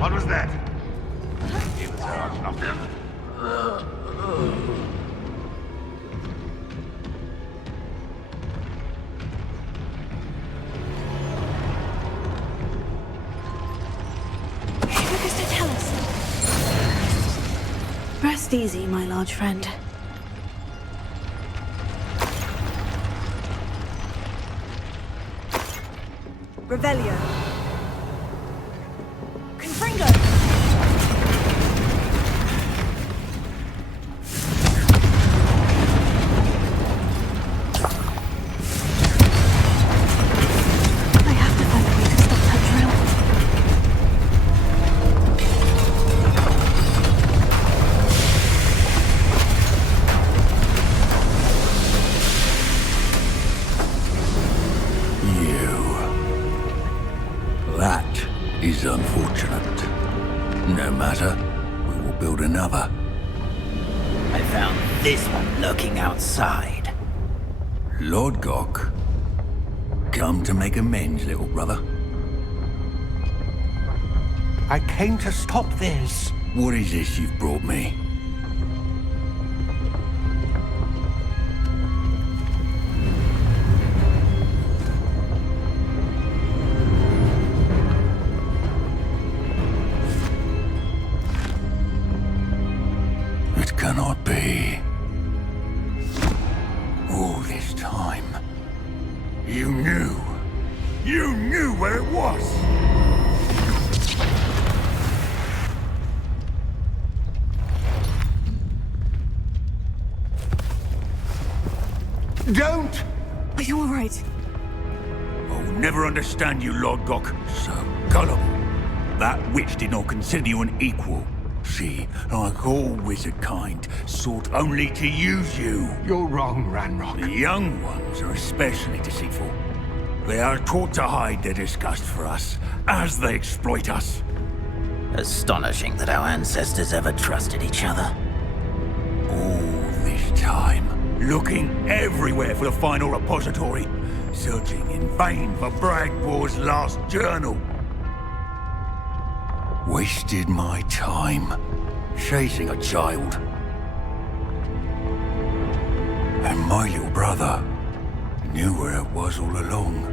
What was that? It was nothing. Focus to tell us. Rest easy, my large friend. Revelio. Confringo. I have to find a way to stop that drill. Unfortunate. No matter. We will build another. I found this one lurking outside. Lord Gok. Come to make amends, little brother. I came to stop this. What is this you've brought me? It cannot be. All this time, you knew. You knew where it was! Don't! Are you all right? I'll never understand you, Lord Gok. So gullible. That witch did not consider you an equal. She, like all wizard kind, sought only to use you. You're wrong, Ranrock. The young ones are especially deceitful. They are taught to hide their disgust for us, as they exploit us. Astonishing that our ancestors ever trusted each other. All this time, looking everywhere for the final repository, searching in vain for Bragbor's last journal. Wasted my time, chasing a child. And my little brother knew where it was all along.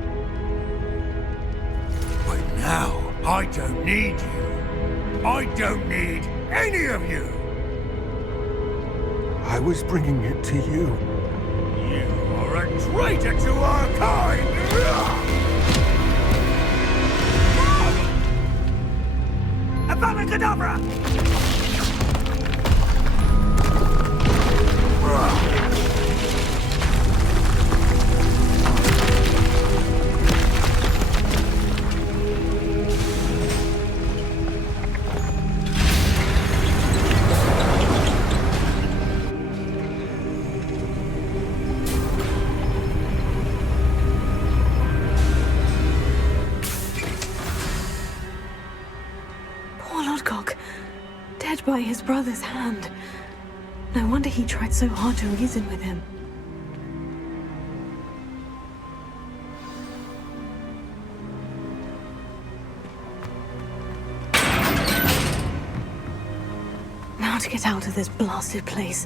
But now, I don't need you. I don't need any of you. I was bringing it to you. You are a traitor to our kind! Abracadabra! By his brother's hand. No wonder he tried so hard to reason with him. Now to get out of this blasted place.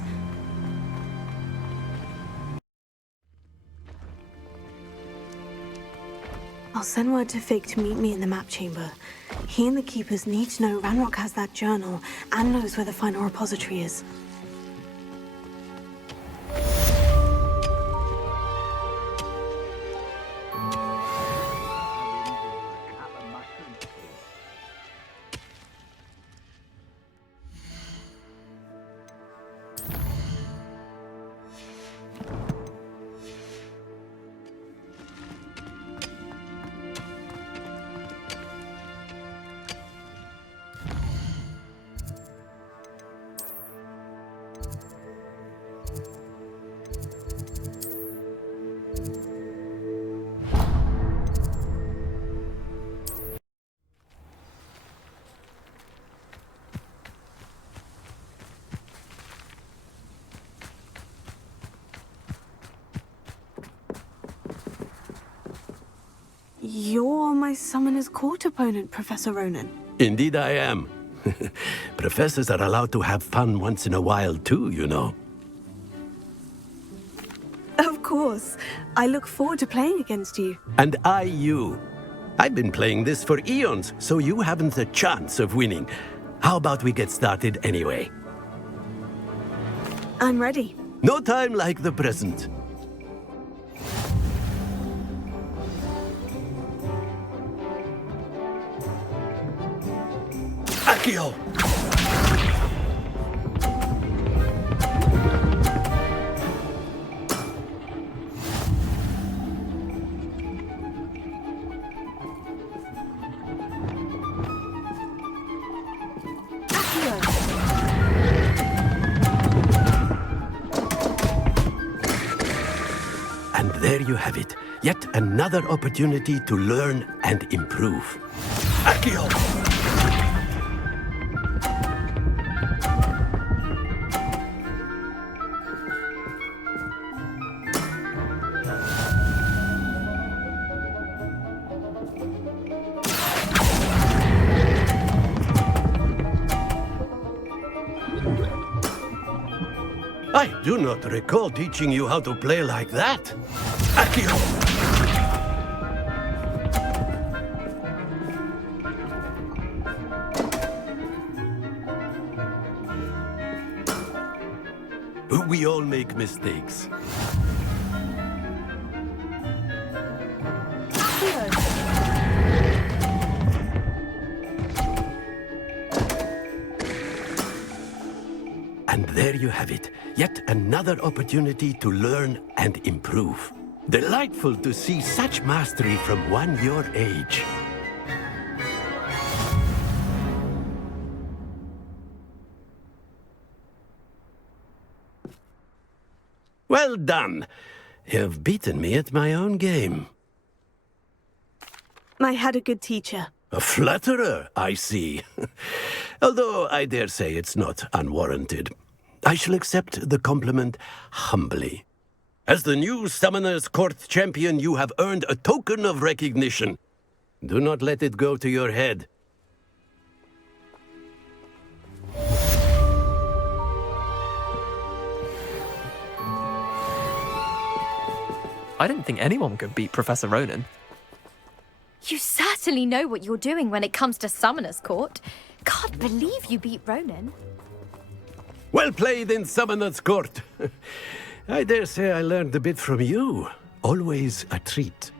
I'll send word to Fig to meet me in the map chamber. He and the Keepers need to know Ranrock has that journal and knows where the final repository is. You're my Summoner's Court opponent, Professor Ronan. Indeed I am. Professors are allowed to have fun once in a while too, you know. Of course. I look forward to playing against you. And I you. I've been playing this for eons, so you haven't a chance of winning. How about we get started anyway? I'm ready. No time like the present. Akio! And there you have it. Yet another opportunity to learn and improve. Akio! I do not recall teaching you how to play like that. Akio! We all make mistakes. And there you have it. Yet another opportunity to learn and improve. Delightful to see such mastery from one your age. Well done. You've beaten me at my own game. I had a good teacher. A flatterer, I see. Although I dare say it's not unwarranted. I shall accept the compliment humbly. As the new Summoner's Court champion, you have earned a token of recognition. Do not let it go to your head. I didn't think anyone could beat Professor Ronan. You certainly know what you're doing when it comes to Summoner's Court. Can't believe you beat Ronan. Well played in Summoner's Court. I dare say I learned a bit from you. Always a treat.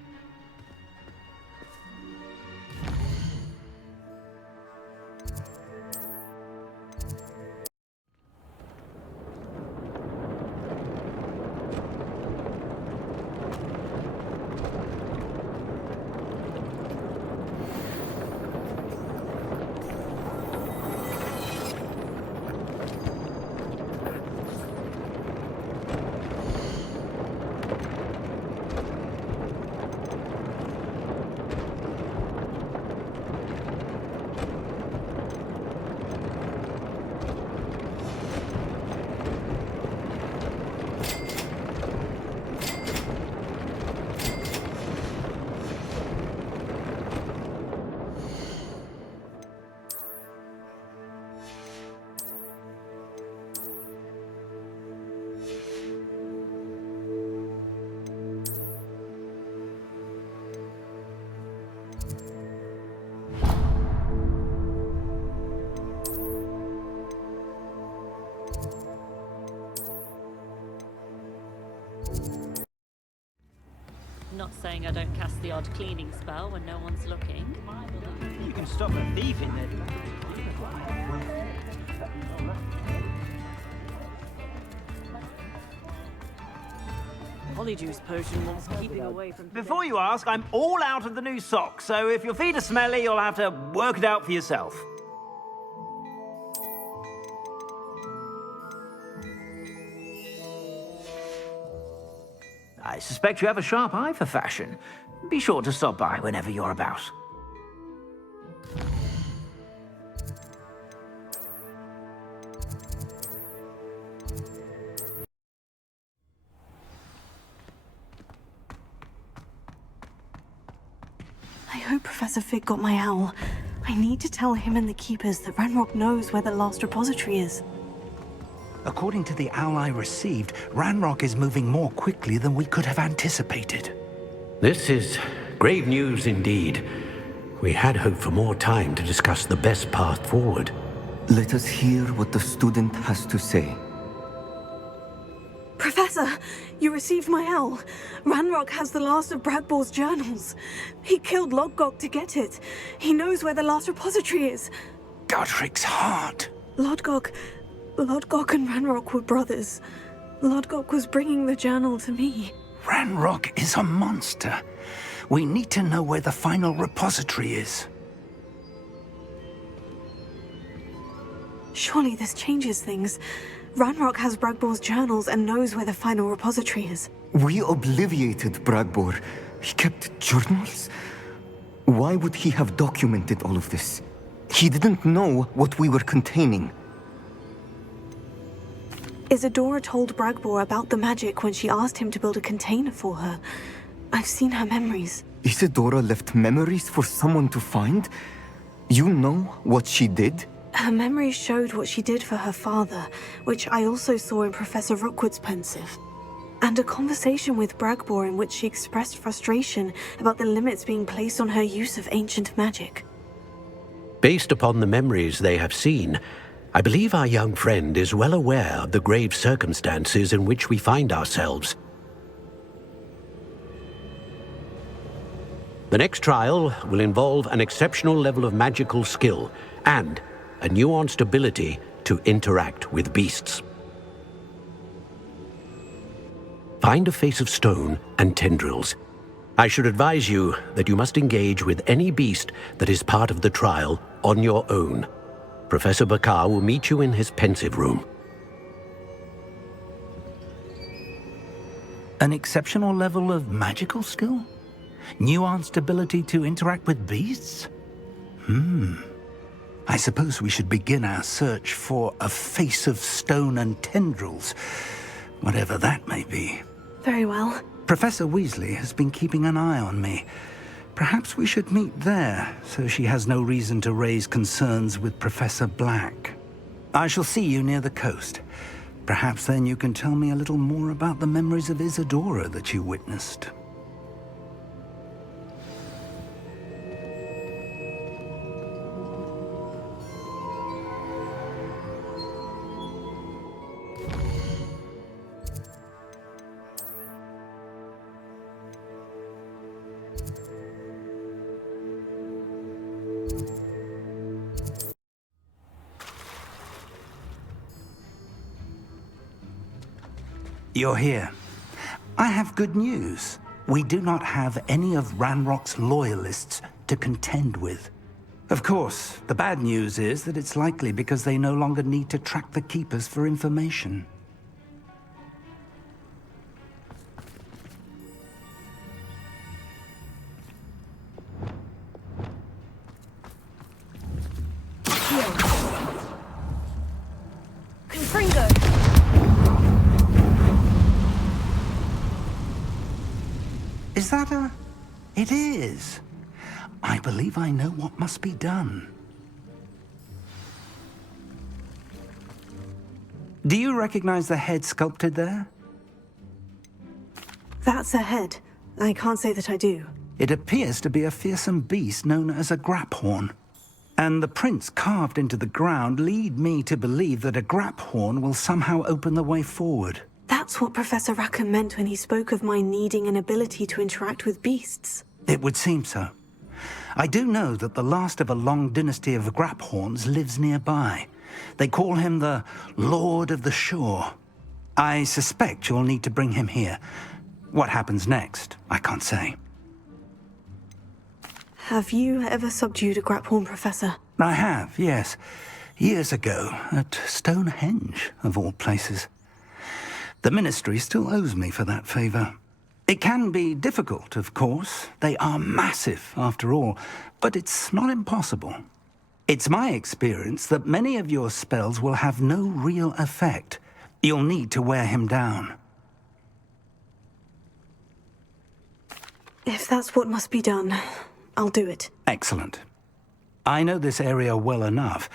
Not saying I don't cast the odd cleaning spell when no one's looking. You can stop a thief in there. Polyjuice potion wants keeping away from... Before you ask, I'm all out of the new socks, so if your feet are smelly, you'll have to work it out for yourself. I suspect you have a sharp eye for fashion. Be sure to stop by whenever you're about. I hope Professor Fig got my owl. I need to tell him and the Keepers that Ranrock knows where the last repository is. According to the owl I received, Ranrock is moving more quickly than we could have anticipated. This is grave news indeed. We had hoped for more time to discuss the best path forward. Let us hear what the student has to say. Professor, you received my owl. Ranrock has the last of Bradbor's journals. He killed Lodgok to get it. He knows where the last repository is. Godric's heart. Lodgok and Ranrock were brothers. Lodgok was bringing the journal to me. Ranrock is a monster. We need to know where the final repository is. Surely this changes things. Ranrock has Bradbor's journals and knows where the final repository is. We obliviated Bradbor. He kept journals? Why would he have documented all of this? He didn't know what we were containing. Isadora told Bradbor about the magic when she asked him to build a container for her. I've seen her memories. Isadora left memories for someone to find? You know what she did? Her memories showed what she did for her father, which I also saw in Professor Rookwood's pensive. And a conversation with Bragbor in which she expressed frustration about the limits being placed on her use of ancient magic. Based upon the memories they have seen, I believe our young friend is well aware of the grave circumstances in which we find ourselves. The next trial will involve an exceptional level of magical skill and a nuanced ability to interact with beasts. Find a face of stone and tendrils. I should advise you that you must engage with any beast that is part of the trial on your own. Professor Bakar will meet you in his pensive room. An exceptional level of magical skill? Nuanced ability to interact with beasts? I suppose we should begin our search for a face of stone and tendrils, whatever that may be. Very well. Professor Weasley has been keeping an eye on me. Perhaps we should meet there, so she has no reason to raise concerns with Professor Black. I shall see you near the coast. Perhaps then you can tell me a little more about the memories of Isadora that you witnessed. You're here. I have good news. We do not have any of Ranrock's loyalists to contend with. Of course, the bad news is that it's likely because they no longer need to track the Keepers for information. Is that a... It is. I believe I know what must be done. Do you recognize the head sculpted there? That's a head. I can't say that I do. It appears to be a fearsome beast known as a graphorn. And the prints carved into the ground lead me to believe that a graphorn will somehow open the way forward. That's what Professor Rackham meant when he spoke of my needing an ability to interact with beasts. It would seem so. I do know that the last of a long dynasty of graphorns lives nearby. They call him the Lord of the Shore. I suspect you'll need to bring him here. What happens next, I can't say. Have you ever subdued a graphorn, Professor? I have, yes. Years ago, at Stonehenge, of all places. The Ministry still owes me for that favor. It can be difficult, of course. They are massive, after all, but it's not impossible. It's my experience that many of your spells will have no real effect. You'll need to wear him down. If that's what must be done, I'll do it. Excellent. I know this area well enough.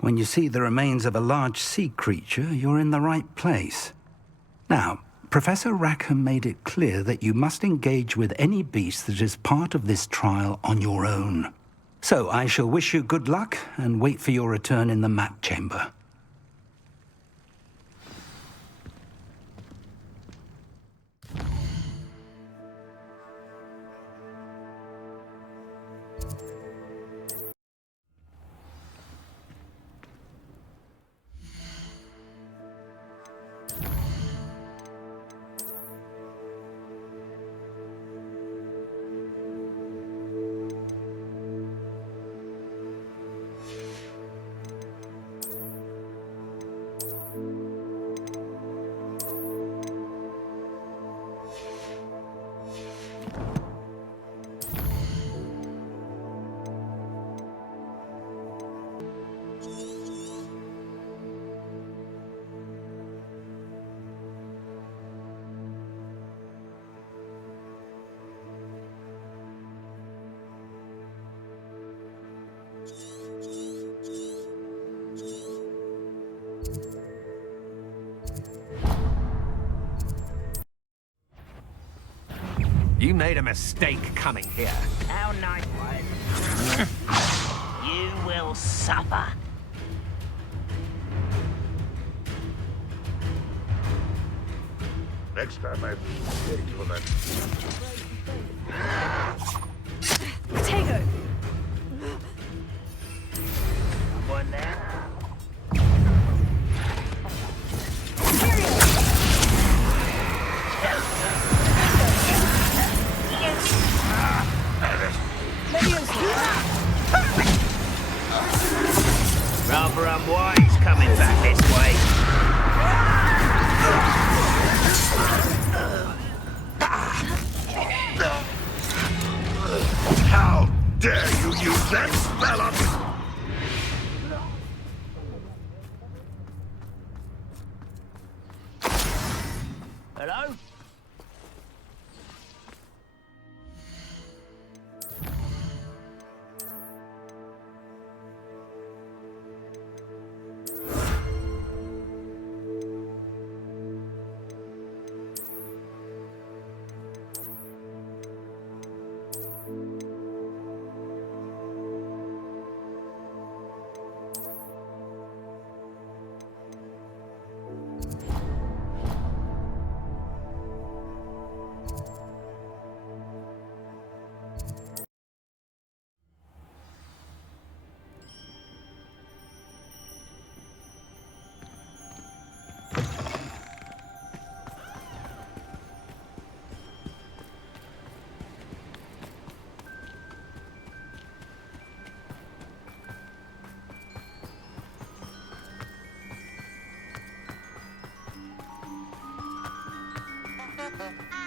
When you see the remains of a large sea creature, you're in the right place. Now, Professor Rackham made it clear that you must engage with any beast that is part of this trial on your own. So I shall wish you good luck and wait for your return in the map chamber. You made a mistake coming here. How nice was. You will suffer. Next time I wait for that. Potato! One there. Rather unwise coming back this way. How dare you use that spell on me? Hello?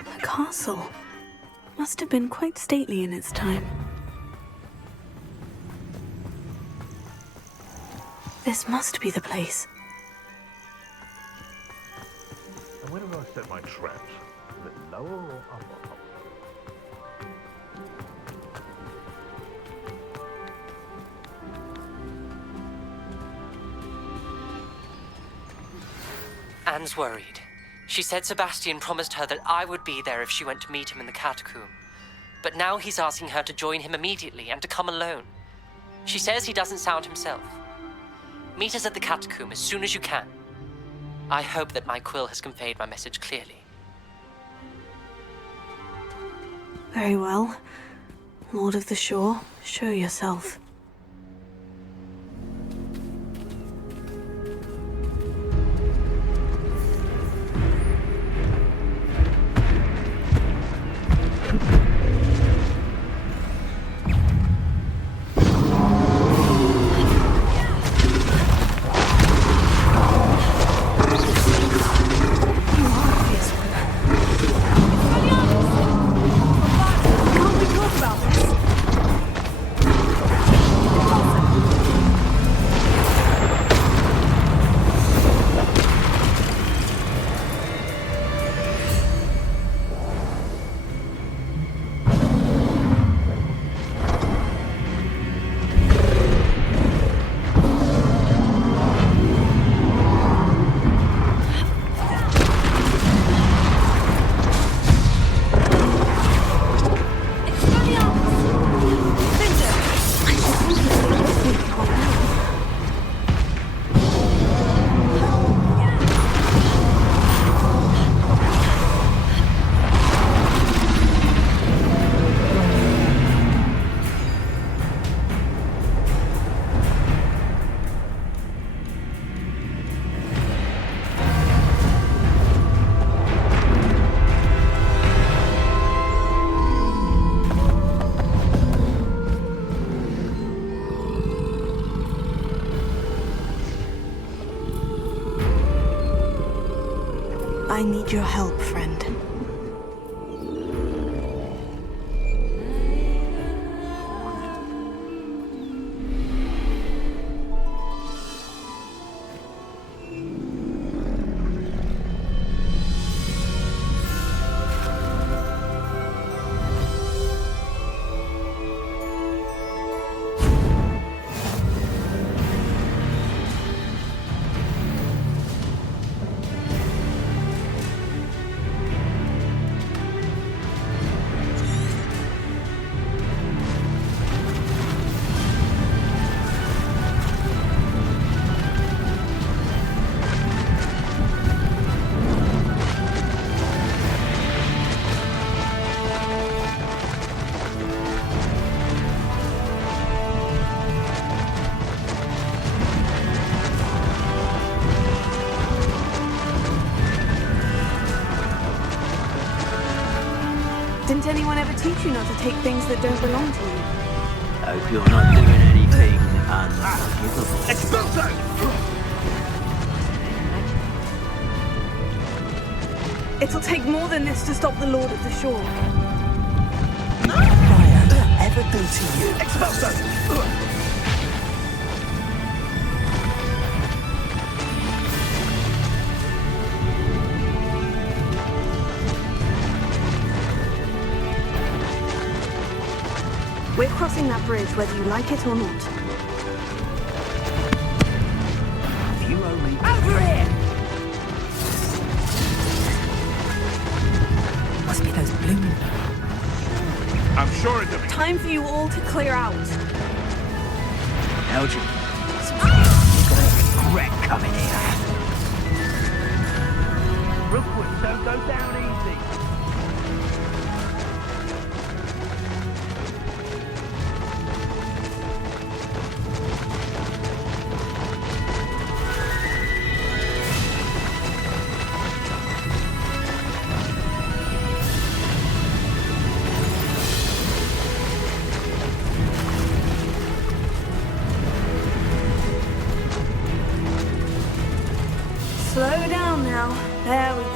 The castle must have been quite stately in its time. This must be the place. And where do I set my traps? A bit lower or up? Anne's worried. She said Sebastian promised her that I would be there if she went to meet him in the catacomb. But now he's asking her to join him immediately and to come alone. She says he doesn't sound himself. Meet us at the catacomb as soon as you can. I hope that my quill has conveyed my message clearly. Very well. Lord of the Shore, show yourself. I need your help, friend. Didn't anyone ever teach you not to take things that don't belong to you? Hope you're not doing anything unforgivable. Expulso! It'll take more than this to stop the Lord of the Shore. Fire ever do to you? Expulso! We're crossing that bridge whether you like it or not. If you only... Over here! Must be those blooming... I'm sure it's a... Time for you all to clear out. How'd you... You're gonna regret coming here. Rookwoods don't go down easy. Slow down now. There we go.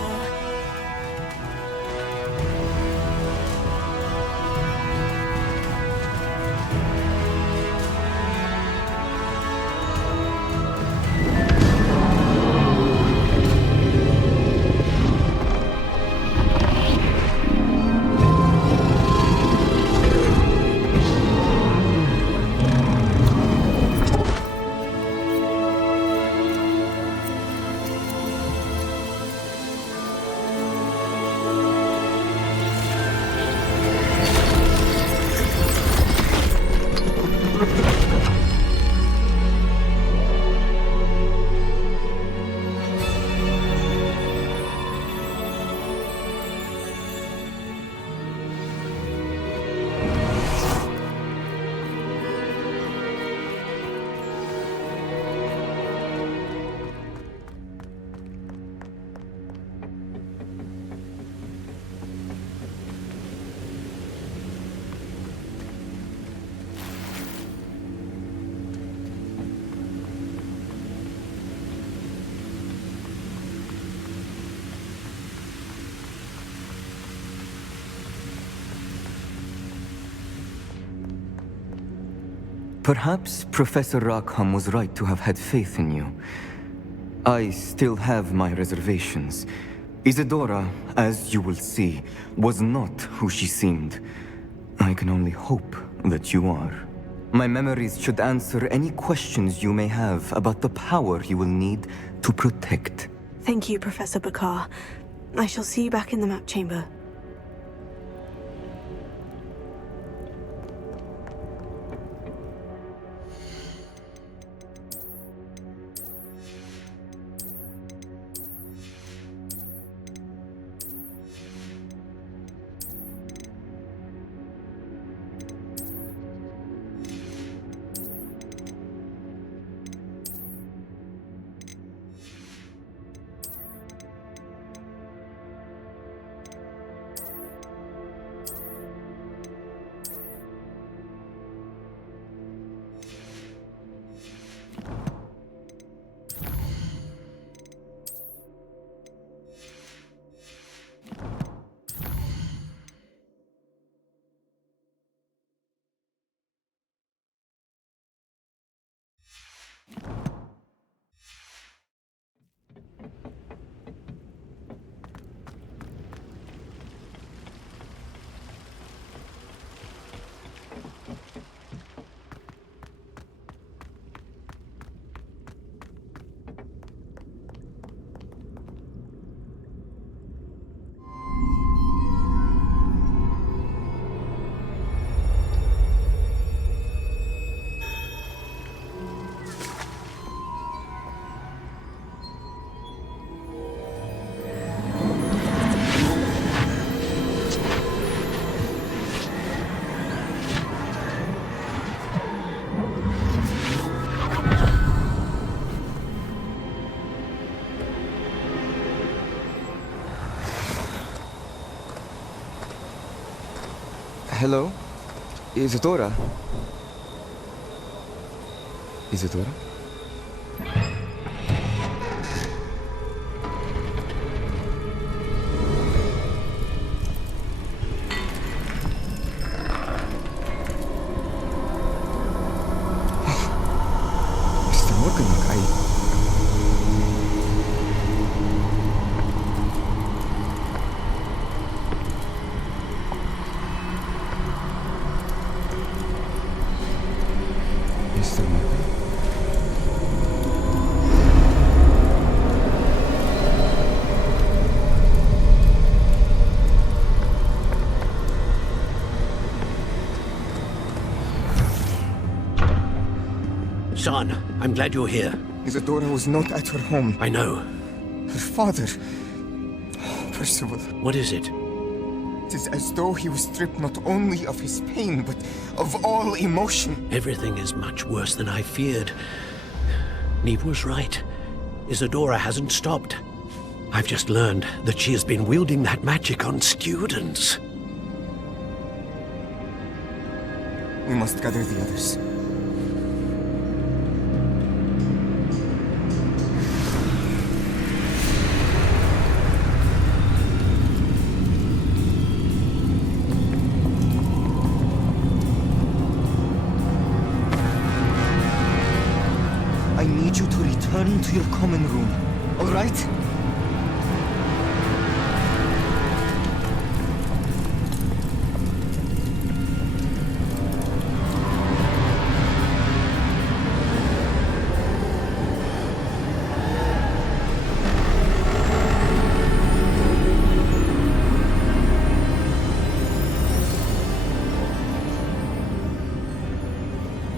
Perhaps Professor Rackham was right to have had faith in you. I still have my reservations. Isadora, as you will see, was not who she seemed. I can only hope that you are. My memories should answer any questions you may have about the power you will need to protect. Thank you, Professor Bakar. I shall see you back in the map chamber. Hello? Isadora? Isadora? Mr. Morganlock, Mr. Morgan? Son, I'm glad you're here. Isadora was not at her home. I know. Her father... Percival. What is it? It is as though he was stripped not only of his pain, but of all emotion. Everything is much worse than I feared. Neve was right. Isadora hasn't stopped. I've just learned that she has been wielding that magic on students. We must gather the others. I need you to return to your common room, all right?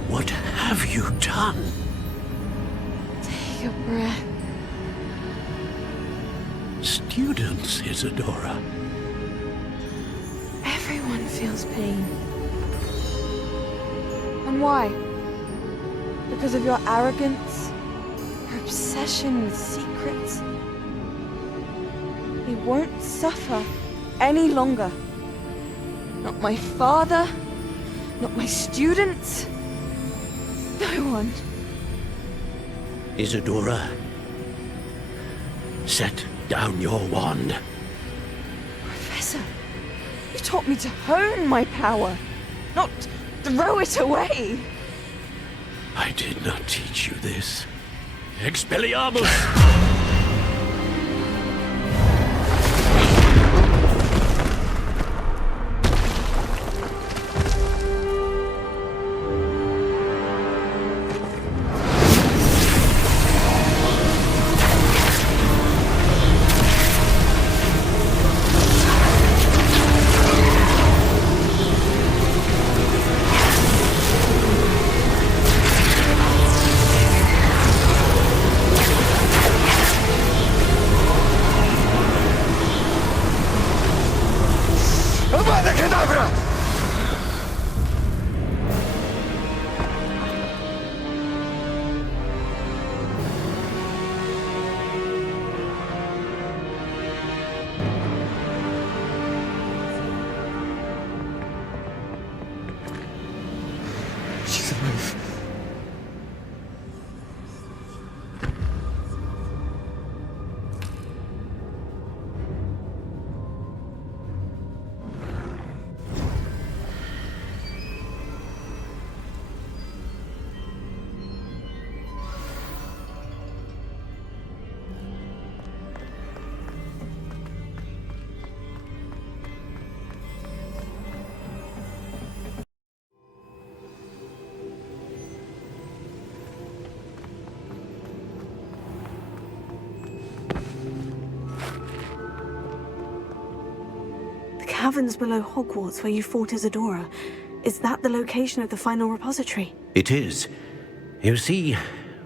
What have you done? Take a breath. Students, Isadora. Everyone feels pain. And why? Because of your arrogance? Your obsession with secrets? We won't suffer any longer. Not my father, not my students, no one. Isadora, set down your wand. Professor, you taught me to hone my power, not throw it away. I did not teach you this. Expelliarmus! She's alive. Caverns below Hogwarts where you fought Isadora. Is that the location of the final repository? It is. You see,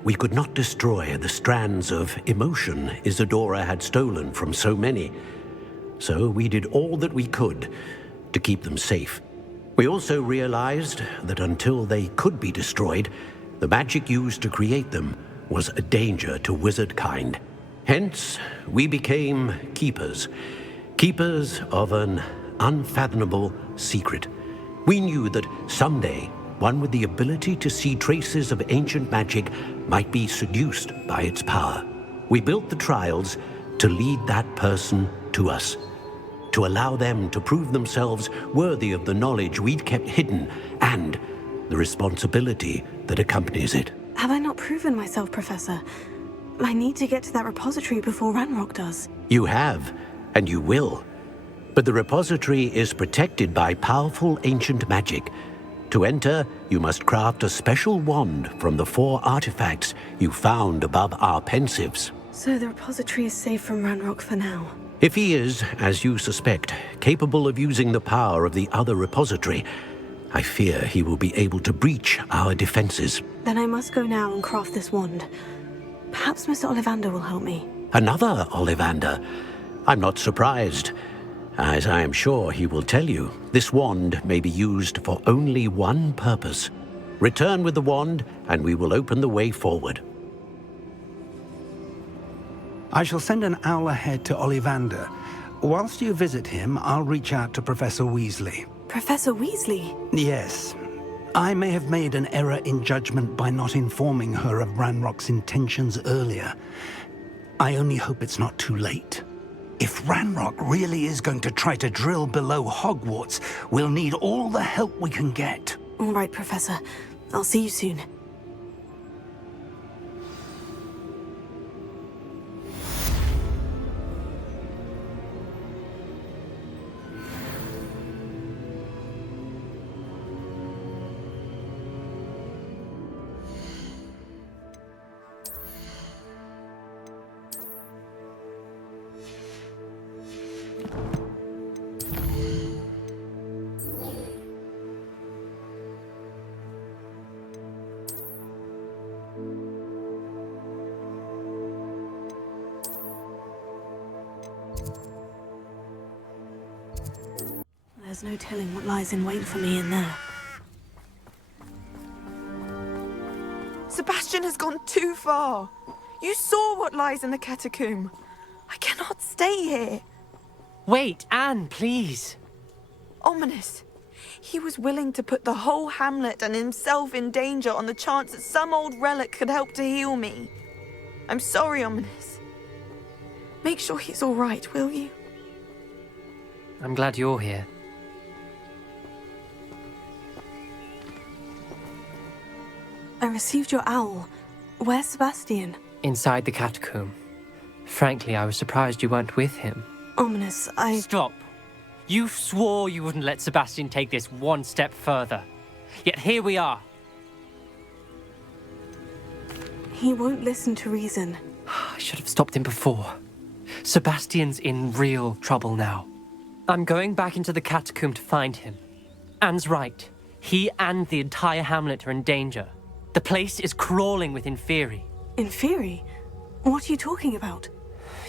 we could not destroy the strands of emotion Isadora had stolen from so many. So we did all that we could to keep them safe. We also realized that until they could be destroyed, the magic used to create them was a danger to wizard kind. Hence, we became keepers. Keepers of an unfathomable secret. We knew that someday, one with the ability to see traces of ancient magic might be seduced by its power. We built the trials to lead that person to us, to allow them to prove themselves worthy of the knowledge we'd kept hidden and the responsibility that accompanies it. Have I not proven myself, Professor? I need to get to that repository before Ranrock does. You have, and you will. But the repository is protected by powerful ancient magic. To enter, you must craft a special wand from the 4 artifacts you found above our pensives. So the repository is safe from Ranrock for now. If he is, as you suspect, capable of using the power of the other repository, I fear he will be able to breach our defenses. Then I must go now and craft this wand. Perhaps Mr. Ollivander will help me. Another Ollivander? I'm not surprised. As I am sure he will tell you, this wand may be used for only one purpose. Return with the wand, and we will open the way forward. I shall send an owl ahead to Ollivander. Whilst you visit him, I'll reach out to Professor Weasley. Professor Weasley? Yes. I may have made an error in judgment by not informing her of Ranrock's intentions earlier. I only hope it's not too late. If Ranrock really is going to try to drill below Hogwarts, we'll need all the help we can get. All right, Professor. I'll see you soon. There's no telling what lies in wait for me in there. Sebastian has gone too far. You saw what lies in the catacomb. I cannot stay here. Wait, Anne, please. Ominous. He was willing to put the whole hamlet and himself in danger on the chance that some old relic could help to heal me. I'm sorry, Ominous. Make sure he's all right, will you? I'm glad you're here. I received your owl. Where's Sebastian? Inside the catacomb. Frankly, I was surprised you weren't with him. Ominous, Stop. You swore you wouldn't let Sebastian take this one step further. Yet here we are. He won't listen to reason. I should have stopped him before. Sebastian's in real trouble now. I'm going back into the catacomb to find him. Anne's right. He and the entire hamlet are in danger. The place is crawling with Inferi. Inferi? What are you talking about?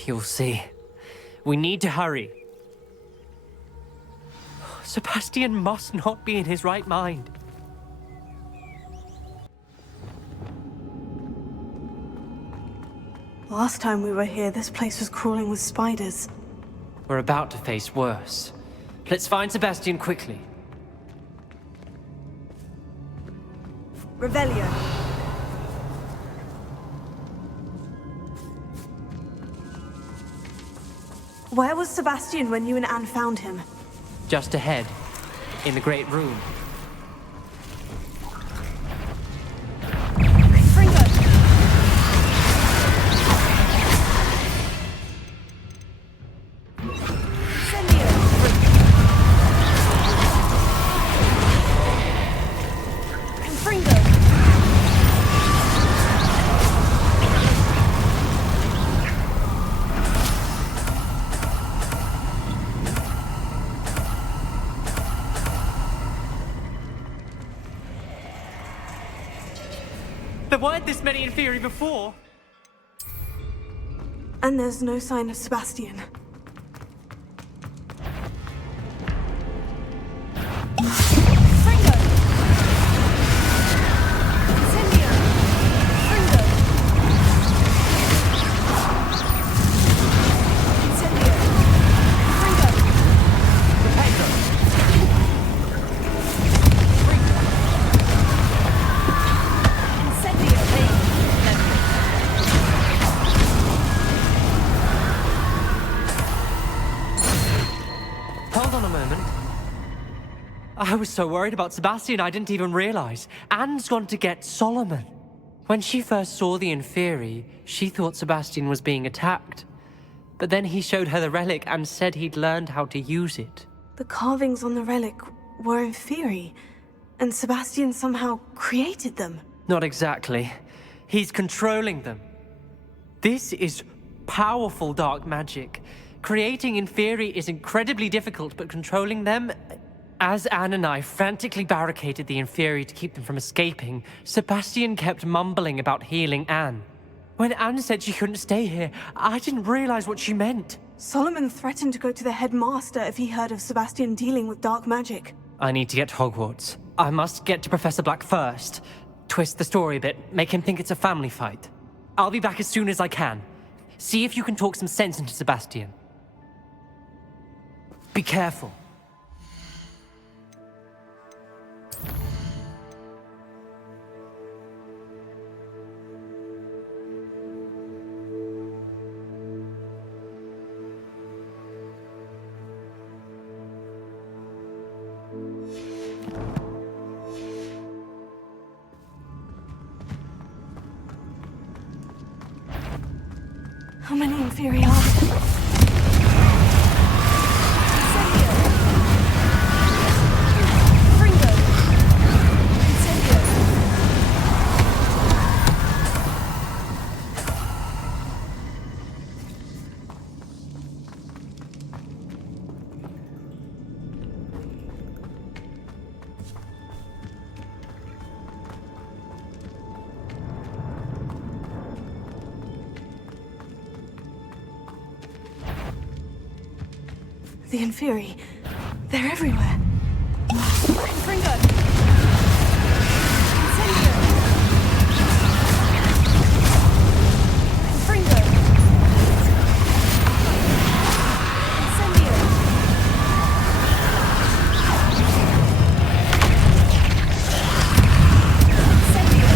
You'll see. We need to hurry. Sebastian must not be in his right mind. Last time we were here, this place was crawling with spiders. We're about to face worse. Let's find Sebastian quickly. Revelio. Where was Sebastian when you and Anne found him? Just ahead, in the Great Room. There weren't this many Inferi before. And there's no sign of Sebastian. Hold on a moment. I was so worried about Sebastian I didn't even realize. Anne's gone to get Solomon. When she first saw the Inferi, she thought Sebastian was being attacked. But then he showed her the relic and said he'd learned how to use it. The carvings on the relic were Inferi, and Sebastian somehow created them. Not exactly. He's controlling them. This is powerful dark magic. Creating Inferi is incredibly difficult, but controlling them... As Anne and I frantically barricaded the Inferi to keep them from escaping, Sebastian kept mumbling about healing Anne. When Anne said she couldn't stay here, I didn't realize what she meant. Solomon threatened to go to the headmaster if he heard of Sebastian dealing with dark magic. I need to get to Hogwarts. I must get to Professor Black first. Twist the story a bit, make him think it's a family fight. I'll be back as soon as I can. See if you can talk some sense into Sebastian. Be careful. How many Inferi are there? The Inferi. They're everywhere. Confringo! Incendio! Confringo! Incendio!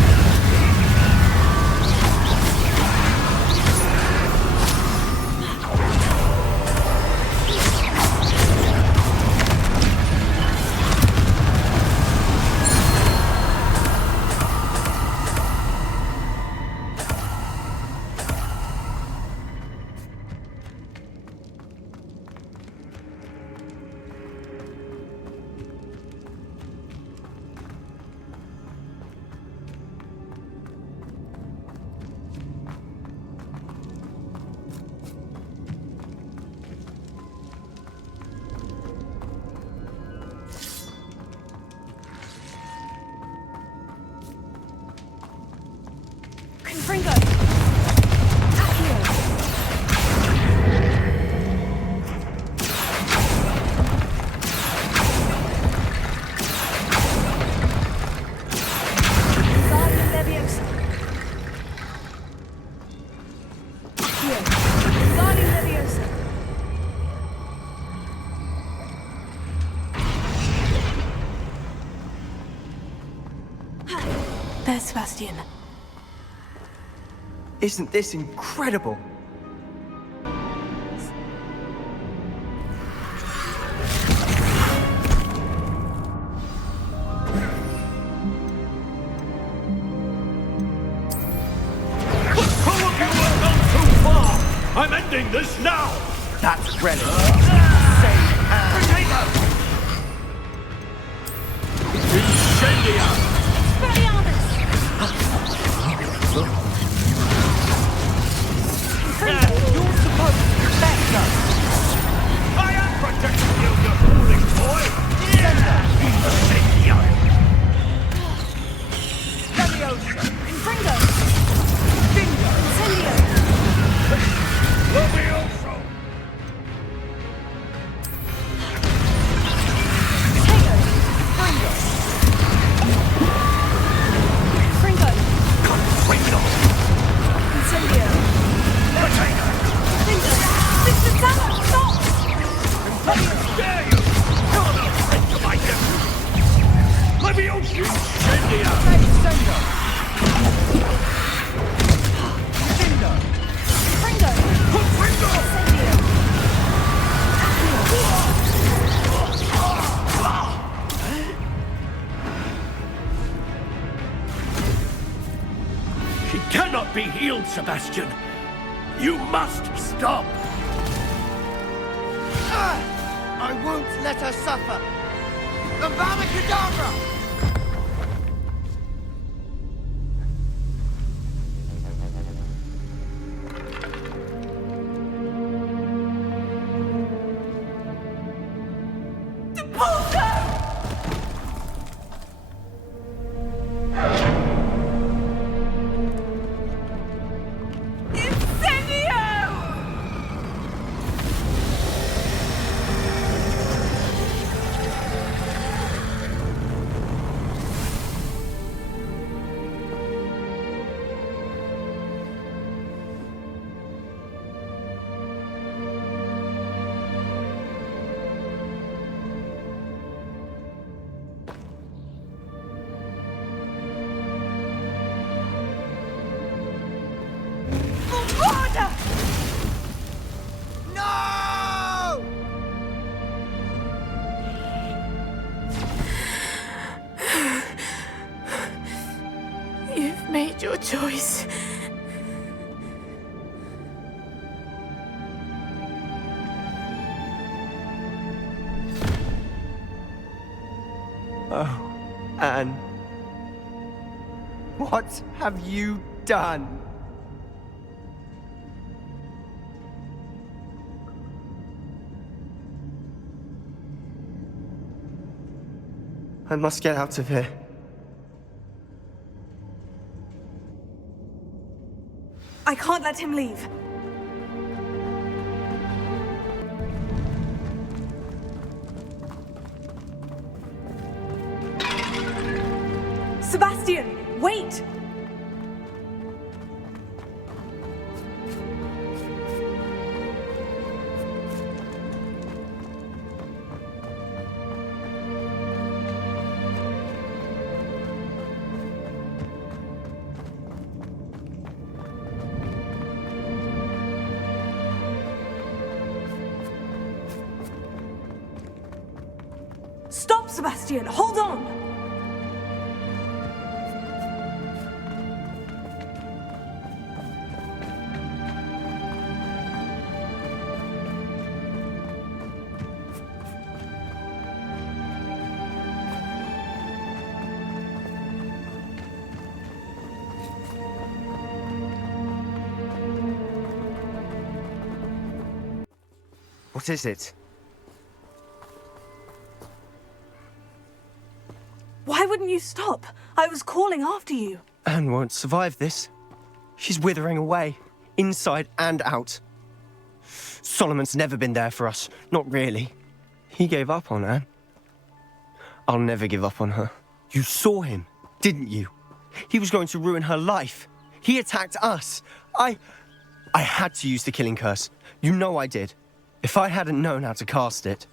Confringo! Accio! Guardian Leviosa! Accio! Guardian Leviosa! There's Sebastian. Isn't this incredible? I'm ending this now! That's relic. Incendia! You're supposed to protect us! I am protecting you, you foolish boy! Incendia! Leviosa! Confringo! Dingo! Incendio! Leviosa! be healed, Sebastian. You must stop. I won't let her suffer. Avada Kedavra! Your choice. Oh, Anne. What have you done? I must get out of here. I can't let him leave. Sebastian, wait! Stop, Sebastian! Hold on! What is it? Why wouldn't you stop? I was calling after you. Anne won't survive this. She's withering away, inside and out. Solomon's never been there for us, not really. He gave up on Anne. I'll never give up on her. You saw him, didn't you? He was going to ruin her life. He attacked us. I had to use the killing curse. You know I did. If I hadn't known how to cast it.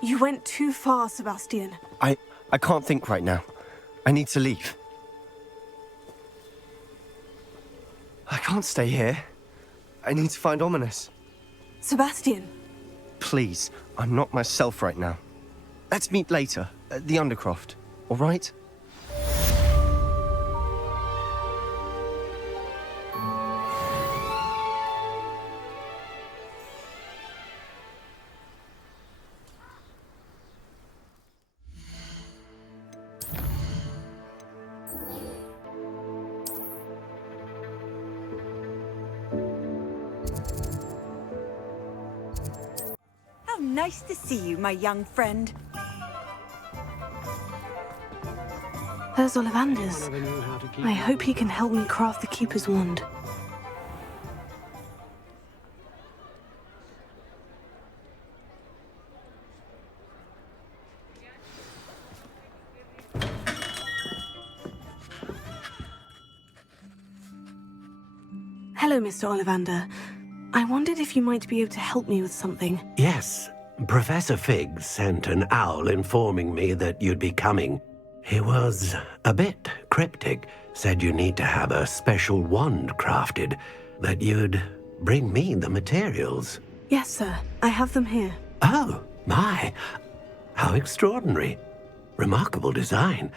You went too far, Sebastian. I can't think right now. I need to leave. I can't stay here. I need to find Ominous. Sebastian. Please, I'm not myself right now. Let's meet later, at the Undercroft, all right? Nice to see you, my young friend. There's Ollivander's. I hope he can help me craft the Keeper's Wand. Hello, Mr. Ollivander. I wondered if you might be able to help me with something. Yes. Professor Fig sent an owl informing me that you'd be coming. He was a bit cryptic, said you need to have a special wand crafted, that you'd bring me the materials. Yes, sir. I have them here. Oh, my. How extraordinary. Remarkable design.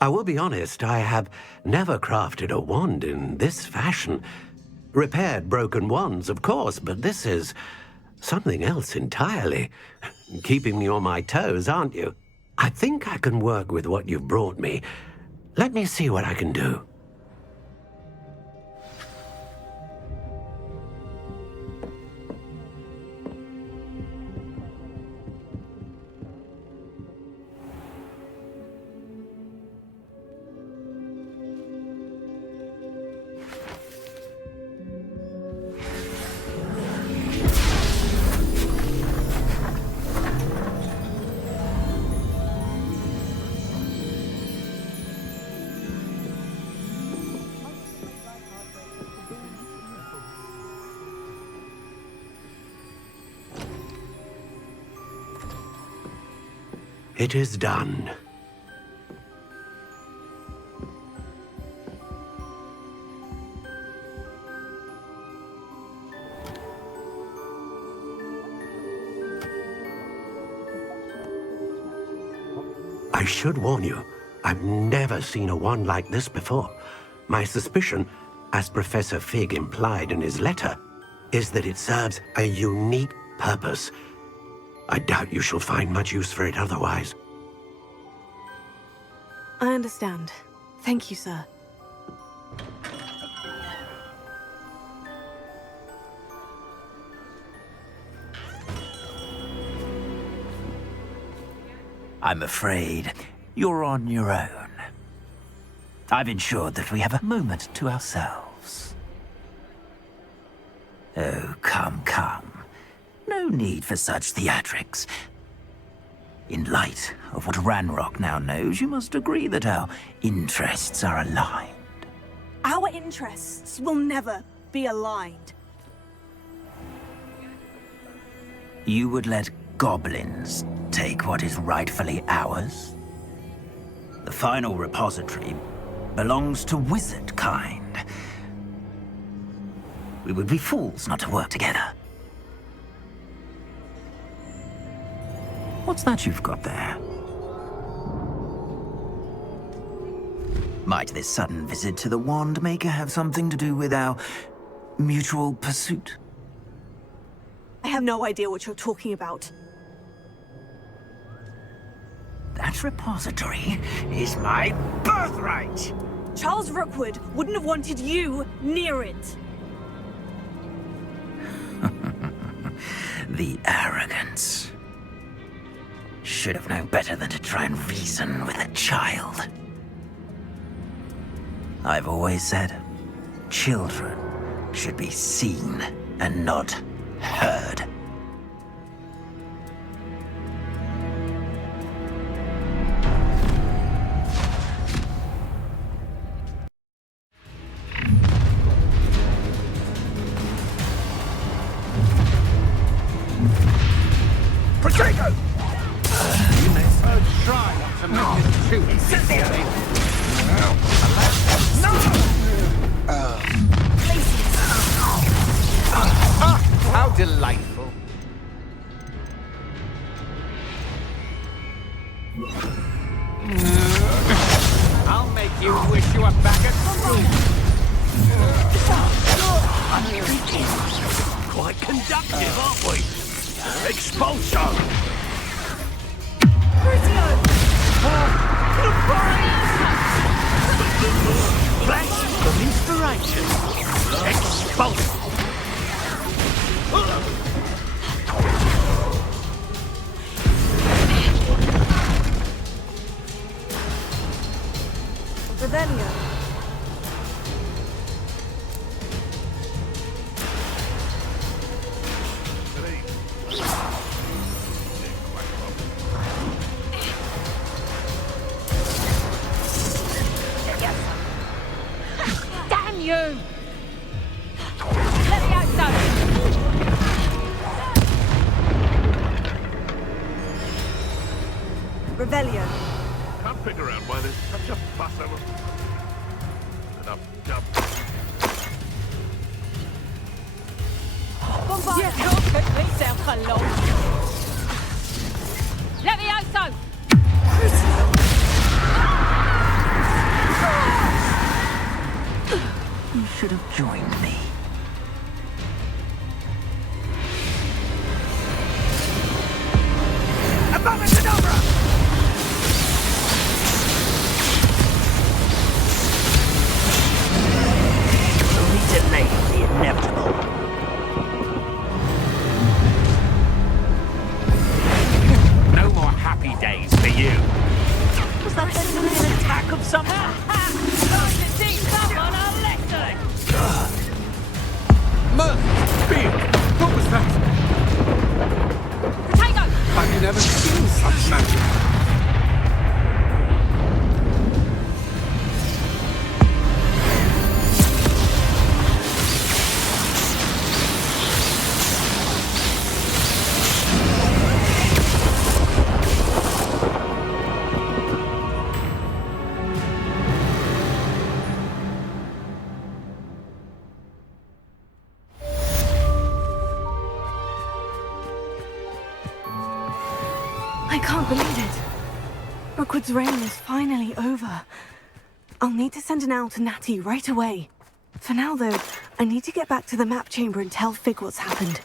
I will be honest, I have never crafted a wand in this fashion. Repaired broken wands, of course, but this is something else entirely. Keeping me on my toes, aren't you? I think I can work with what you've brought me. Let me see what I can do. It is done. I should warn you, I've never seen a wand like this before. My suspicion, as Professor Fig implied in his letter, is that it serves a unique purpose. I doubt you shall find much use for it otherwise. I understand. Thank you, sir. I'm afraid you're on your own. I've ensured that we have a moment to ourselves. Oh, come, come. No need for such theatrics. In light of what Ranrock now knows, you must agree that our interests are aligned. Our interests will never be aligned. You would let goblins take what is rightfully ours? The final repository belongs to wizard kind. We would be fools not to work together. What's that you've got there? Might this sudden visit to the Wand Maker have something to do with our mutual pursuit? I have no idea what you're talking about. That repository is my birthright! Charles Rookwood wouldn't have wanted you near it. The arrogance. Should have known better than to try and reason with a child. I've always said, children should be seen and not heard. Protego! You may first try not to make it too easy. How delightful. I'll make you wish you were back at school. Quite conductive, aren't we? Expulsion! Blasphemy inspiration. Expulsion. Revelio. Damn you! Let me out, son! Revelio. Can't figure out why there's such a fuss over... Bombard! You can't put myself along! Let me out, son! You should have joined me. Only delaying the inevitable. No more happy days for you. Was that meant to be an attack of some kind? Time to teach someone a lesson! Being, what was that? Potato! I've never seen such magic. I can't believe it. Rookwood's reign is finally over. I'll need to send an owl to Natty right away. For now, though, I need to get back to the map chamber and tell Fig what's happened.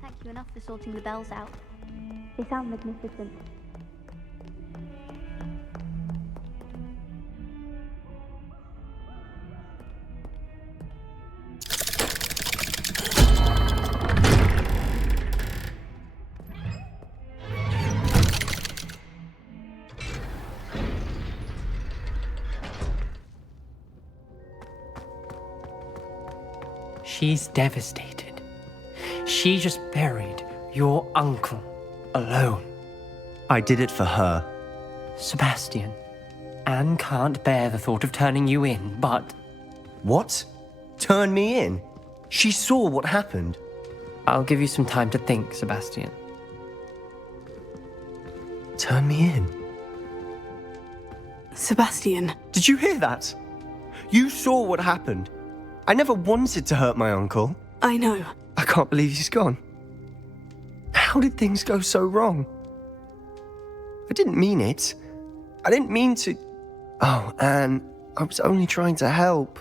Thank you enough for sorting the bells out. They sound magnificent. She's devastated. She just buried your uncle alone. I did it for her. Sebastian, Anne can't bear the thought of turning you in, but... What? Turn me in? She saw what happened. I'll give you some time to think, Sebastian. Turn me in? Sebastian. Did you hear that? You saw what happened. I never wanted to hurt my uncle. I know. I can't believe he's gone. How did things go so wrong? I didn't mean it. I didn't mean to... Oh, Anne, I was only trying to help.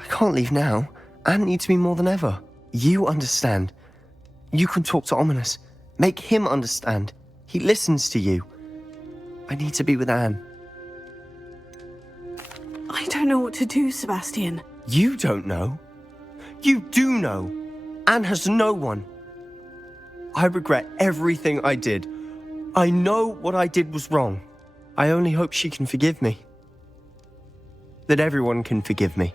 I can't leave now. Anne needs me more than ever. You understand. You can talk to Ominous. Make him understand. He listens to you. I need to be with Anne. I don't know what to do, Sebastian. You don't know. You do know. Anne has no one. I regret everything I did. I know what I did was wrong. I only hope she can forgive me. That everyone can forgive me.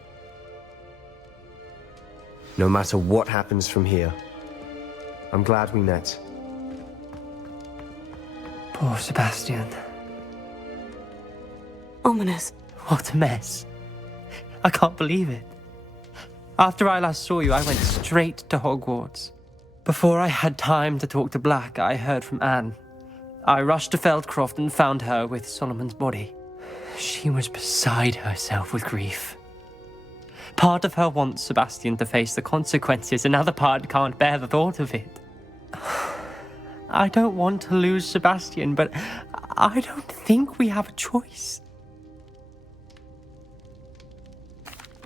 No matter what happens from here, I'm glad we met. Poor Sebastian. Ominous. What a mess. I can't believe it. After I last saw you, I went straight to Hogwarts. Before I had time to talk to Black, I heard from Anne. I rushed to Feldcroft and found her with Solomon's body. She was beside herself with grief. Part of her wants Sebastian to face the consequences, another part can't bear the thought of it. I don't want to lose Sebastian, but I don't think we have a choice.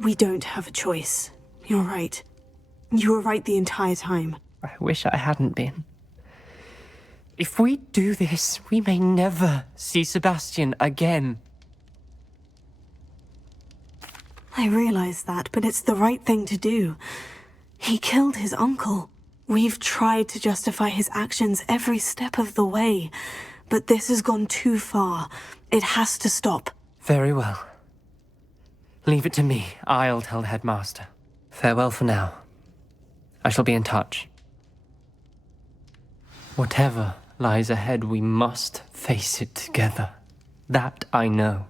We don't have a choice. You're right. You were right the entire time. I wish I hadn't been. If we do this, we may never see Sebastian again. I realize that, but it's the right thing to do. He killed his uncle. We've tried to justify his actions every step of the way, but this has gone too far. It has to stop. Very well. Leave it to me. I'll tell the headmaster. Farewell for now. I shall be in touch. Whatever lies ahead, we must face it together. That I know.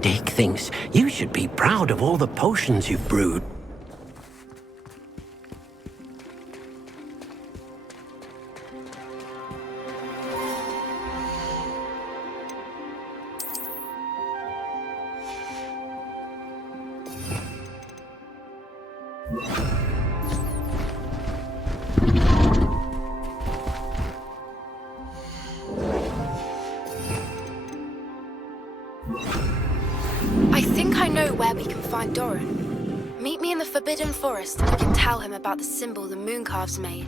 Dick thinks you should be proud of all the potions you've brewed. I think I know where we can find Doran. Meet me in the Forbidden Forest and we can tell him about the symbol the Mooncalves made.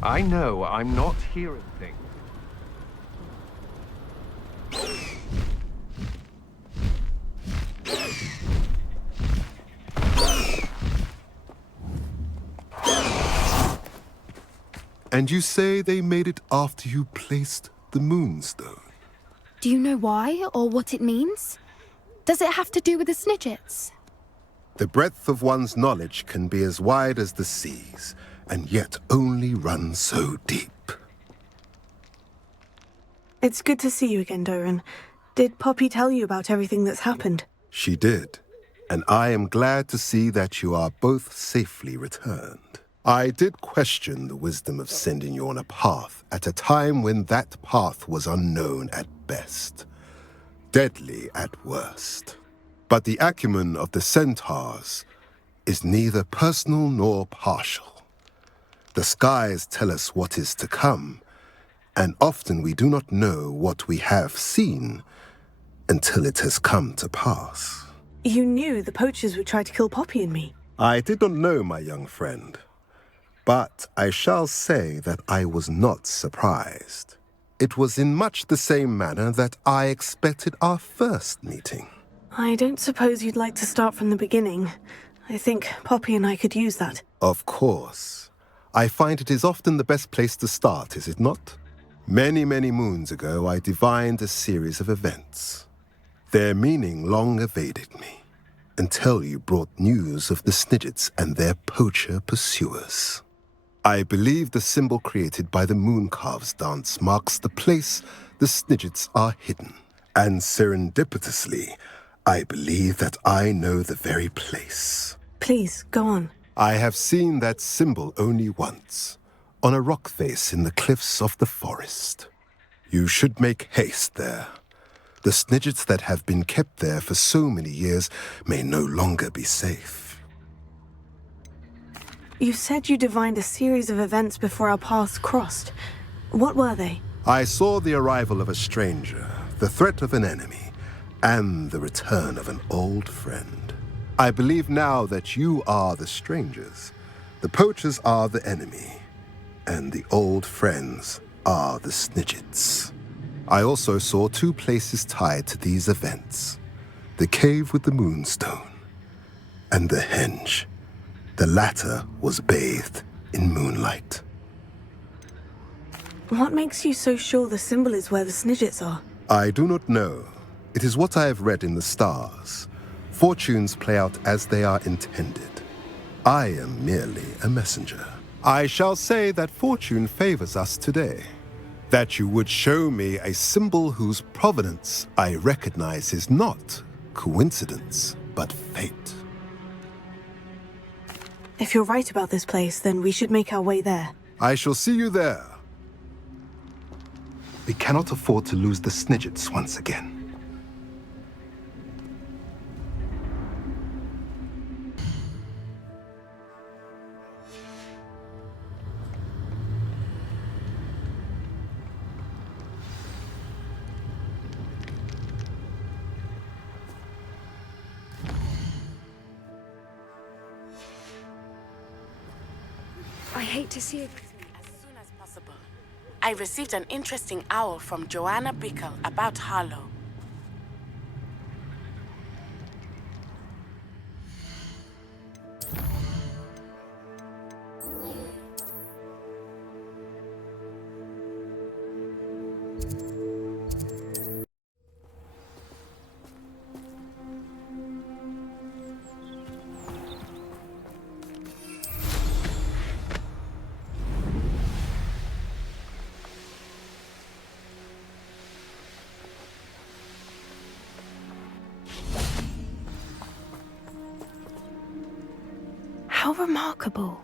I know I'm not hearing things. And you say they made it after you placed the Moonstone? Do you know why or what it means? Does it have to do with the Snidgets? The breadth of one's knowledge can be as wide as the seas, and yet only run so deep. It's good to see you again, Doran. Did Poppy tell you about everything that's happened? She did, and I am glad to see that you are both safely returned. I did question the wisdom of sending you on a path at a time when that path was unknown at best, deadly at worst. But the acumen of the centaurs is neither personal nor partial. The skies tell us what is to come, and often we do not know what we have seen until it has come to pass. You knew the poachers would try to kill Poppy and me. I did not know, my young friend, but I shall say that I was not surprised. It was in much the same manner that I expected our first meeting. I don't suppose you'd like to start from the beginning. I think Poppy and I could use that. Of course. I find it is often the best place to start, is it not? Many, many moons ago, I divined a series of events. Their meaning long evaded me, until you brought news of the Snidgets and their poacher pursuers. I believe the symbol created by the Mooncalves dance marks the place the Snidgets are hidden. And serendipitously, I believe that I know the very place. Please, go on. I have seen that symbol only once, on a rock face in the cliffs of the forest. You should make haste there. The snidgets that have been kept there for so many years may no longer be safe. You said you divined a series of events before our paths crossed. What were they? I saw the arrival of a stranger, the threat of an enemy, and the return of an old friend. I believe now that you are the strangers. The poachers are the enemy, and the old friends are the snidgets. I also saw two places tied to these events. The cave with the moonstone, and the henge. The latter was bathed in moonlight. What makes you so sure the symbol is where the snidgets are? I do not know. It is what I have read in the stars. Fortunes play out as they are intended. I am merely a messenger. I shall say that fortune favors us today. That you would show me a symbol whose provenance I recognize is not coincidence, but fate. If you're right about this place, then we should make our way there. I shall see you there. We cannot afford to lose the snidgets once again. I hate to see it. As soon as possible. I received an interesting owl from Joanna Bickle about Harlow. How remarkable.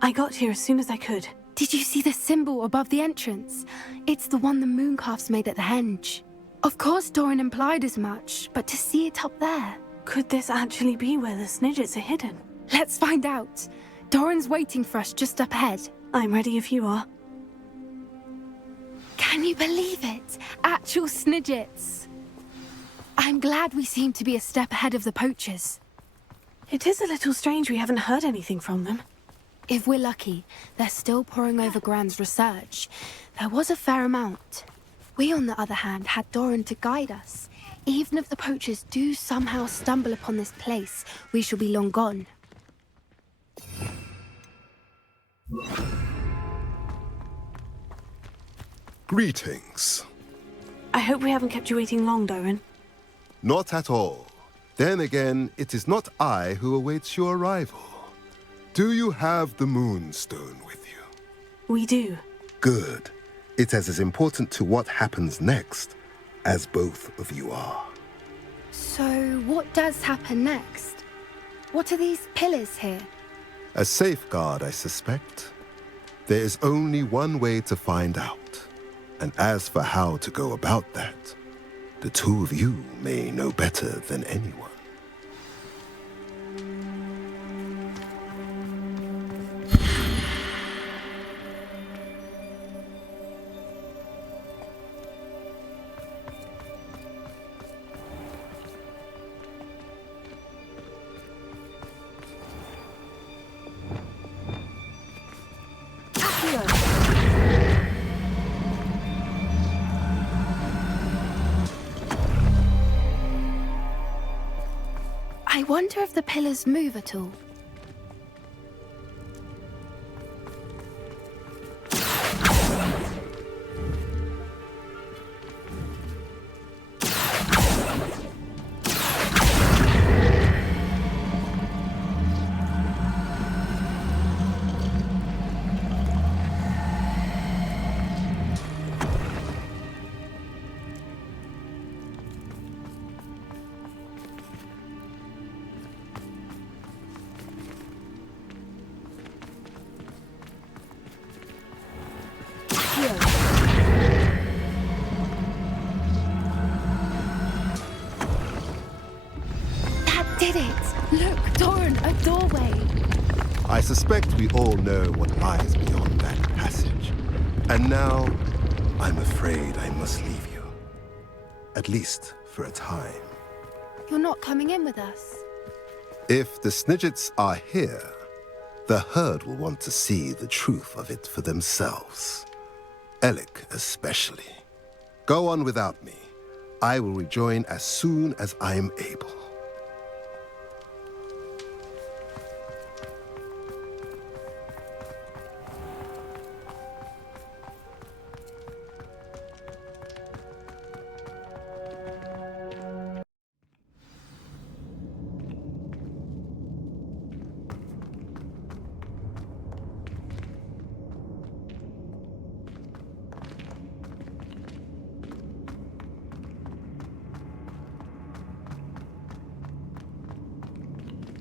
I got here as soon as I could. Did you see the symbol above the entrance? It's the one the mooncalfs made at the henge. Of course Doran implied as much, but to see it up there... Could this actually be where the snidgets are hidden? Let's find out. Doran's waiting for us just up ahead. I'm ready if you are. Can you believe it? Actual snidgets. I'm glad we seem to be a step ahead of the poachers. It is a little strange we haven't heard anything from them. If we're lucky, they're still poring over Gran's research. There was a fair amount. We, on the other hand, had Doran to guide us. Even if the poachers do somehow stumble upon this place, we shall be long gone. Greetings. I hope we haven't kept you waiting long, Doran. Not at all. Then again, it is not I who awaits your arrival. Do you have the moonstone with you? We do. Good. It is as important to what happens next as both of you are. So, what does happen next? What are these pillars here? A safeguard, I suspect. There is only one way to find out. And as for how to go about that, the two of you may know better than anyone. I wonder if the pillars move at all. did it! Look, Doran, a doorway! I suspect we all know what lies beyond that passage. And now, I'm afraid I must leave you. At least for a time. You're not coming in with us. If the Snidgets are here, the herd will want to see the truth of it for themselves. Alec especially. Go on without me. I will rejoin as soon as I am able.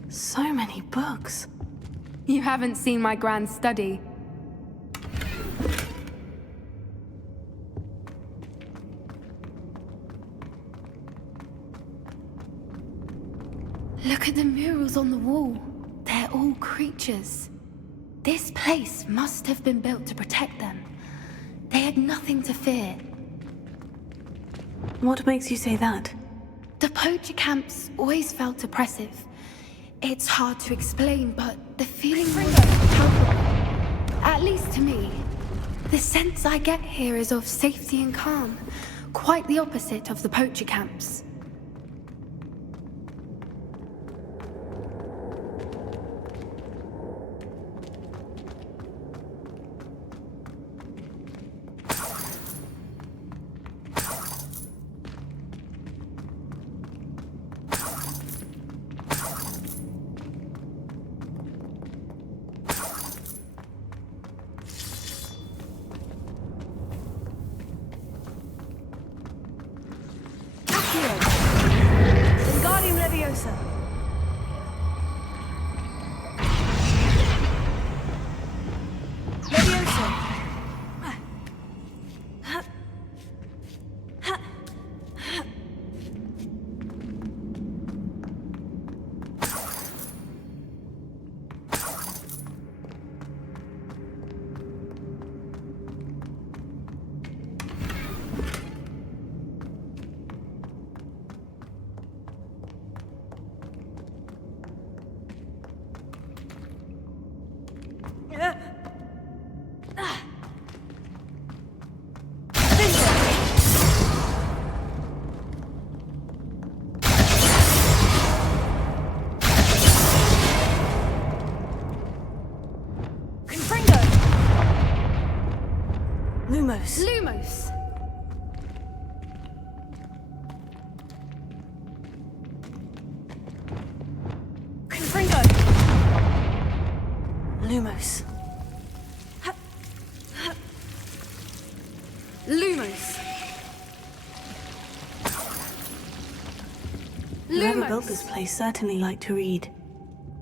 So many books. You haven't seen my grand study. Look at the murals on the wall. They're all creatures. This place must have been built to protect them. They had nothing to fear. What makes you say that? The poacher camps always felt oppressive. It's hard to explain, but the feeling was palpable. At least to me. The sense I get here is of safety and calm. Quite the opposite of the poacher camps. Wingardium Leviosa. Leviosa. Lumos. Lumos! Confringo. Lumos. Lumos! Whoever built this place certainly liked to read.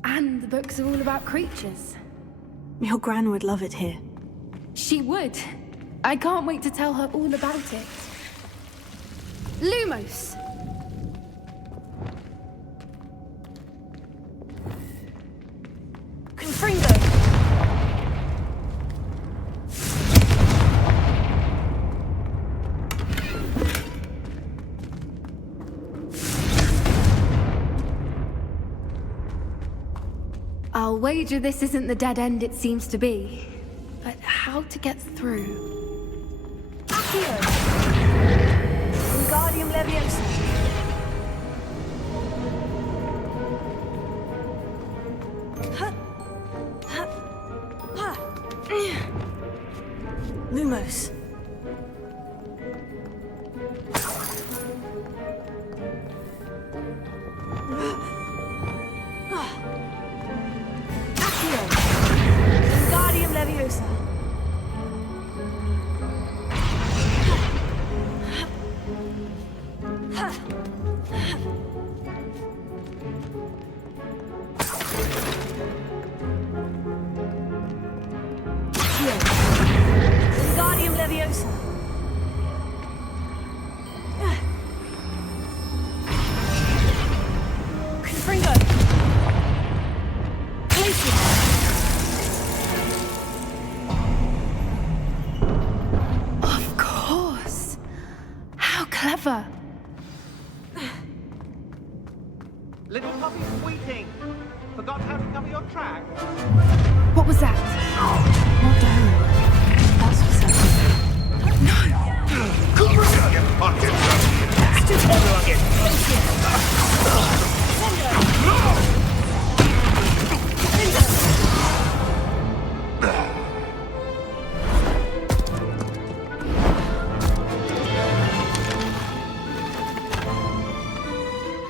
And the books are all about creatures. Your Gran would love it here. She would. I can't wait to tell her all about it. Lumos! Confringo. I'll wager this isn't the dead end it seems to be. But how to get through? Accio. Wingardium Leviosa. Lumos. Accio. Wingardium Leviosa. clever. Little puppy squeaking. Forgot how to cover your track. What was that? Not down. That's for certain.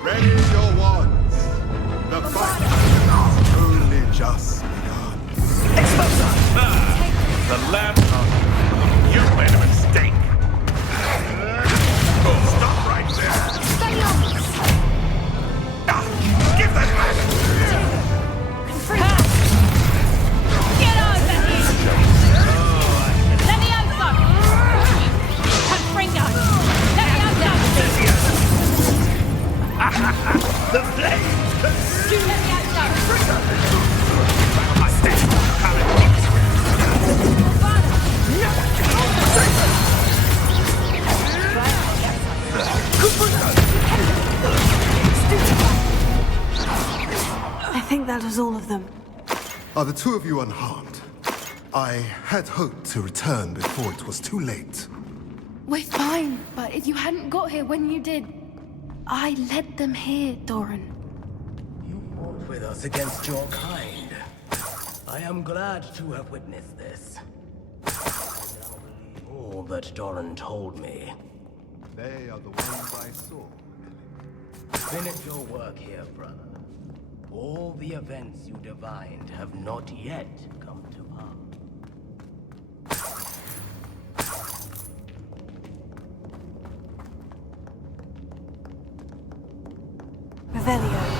Ready your wands. The fight has only just begun. The lamp. You made a mistake. Stop right there. Give that back. Get over here! Let me over! Confringo! Let me over! The flames consume. Let me over! I think that was all of them. Are the two of you unharmed? I had hoped to return before it was too late. We're fine, but if you hadn't got here when you did, I led them here, Doran. You fought with us against your kind. I am glad to have witnessed this. I now believe all that Doran told me. They are the ones I saw. Finish your work here, brother. All the events you divined have not yet come to pass. Revelio.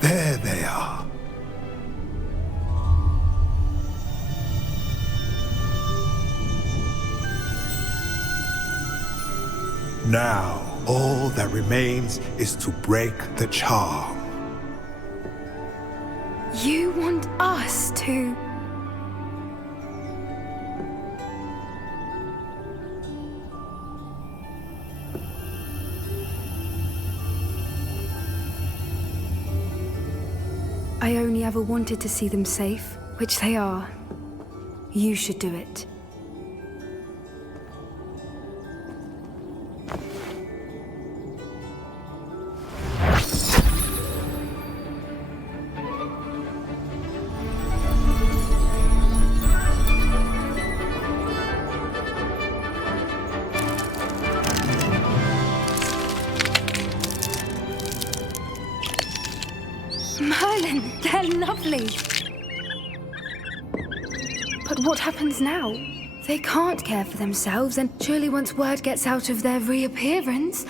There they are. Now, all that remains is to break the charm. You want us to... I only ever wanted to see them safe, which they are. You should do it. Merlin, they're lovely. But what happens now? They can't care for themselves, and surely once word gets out of their reappearance...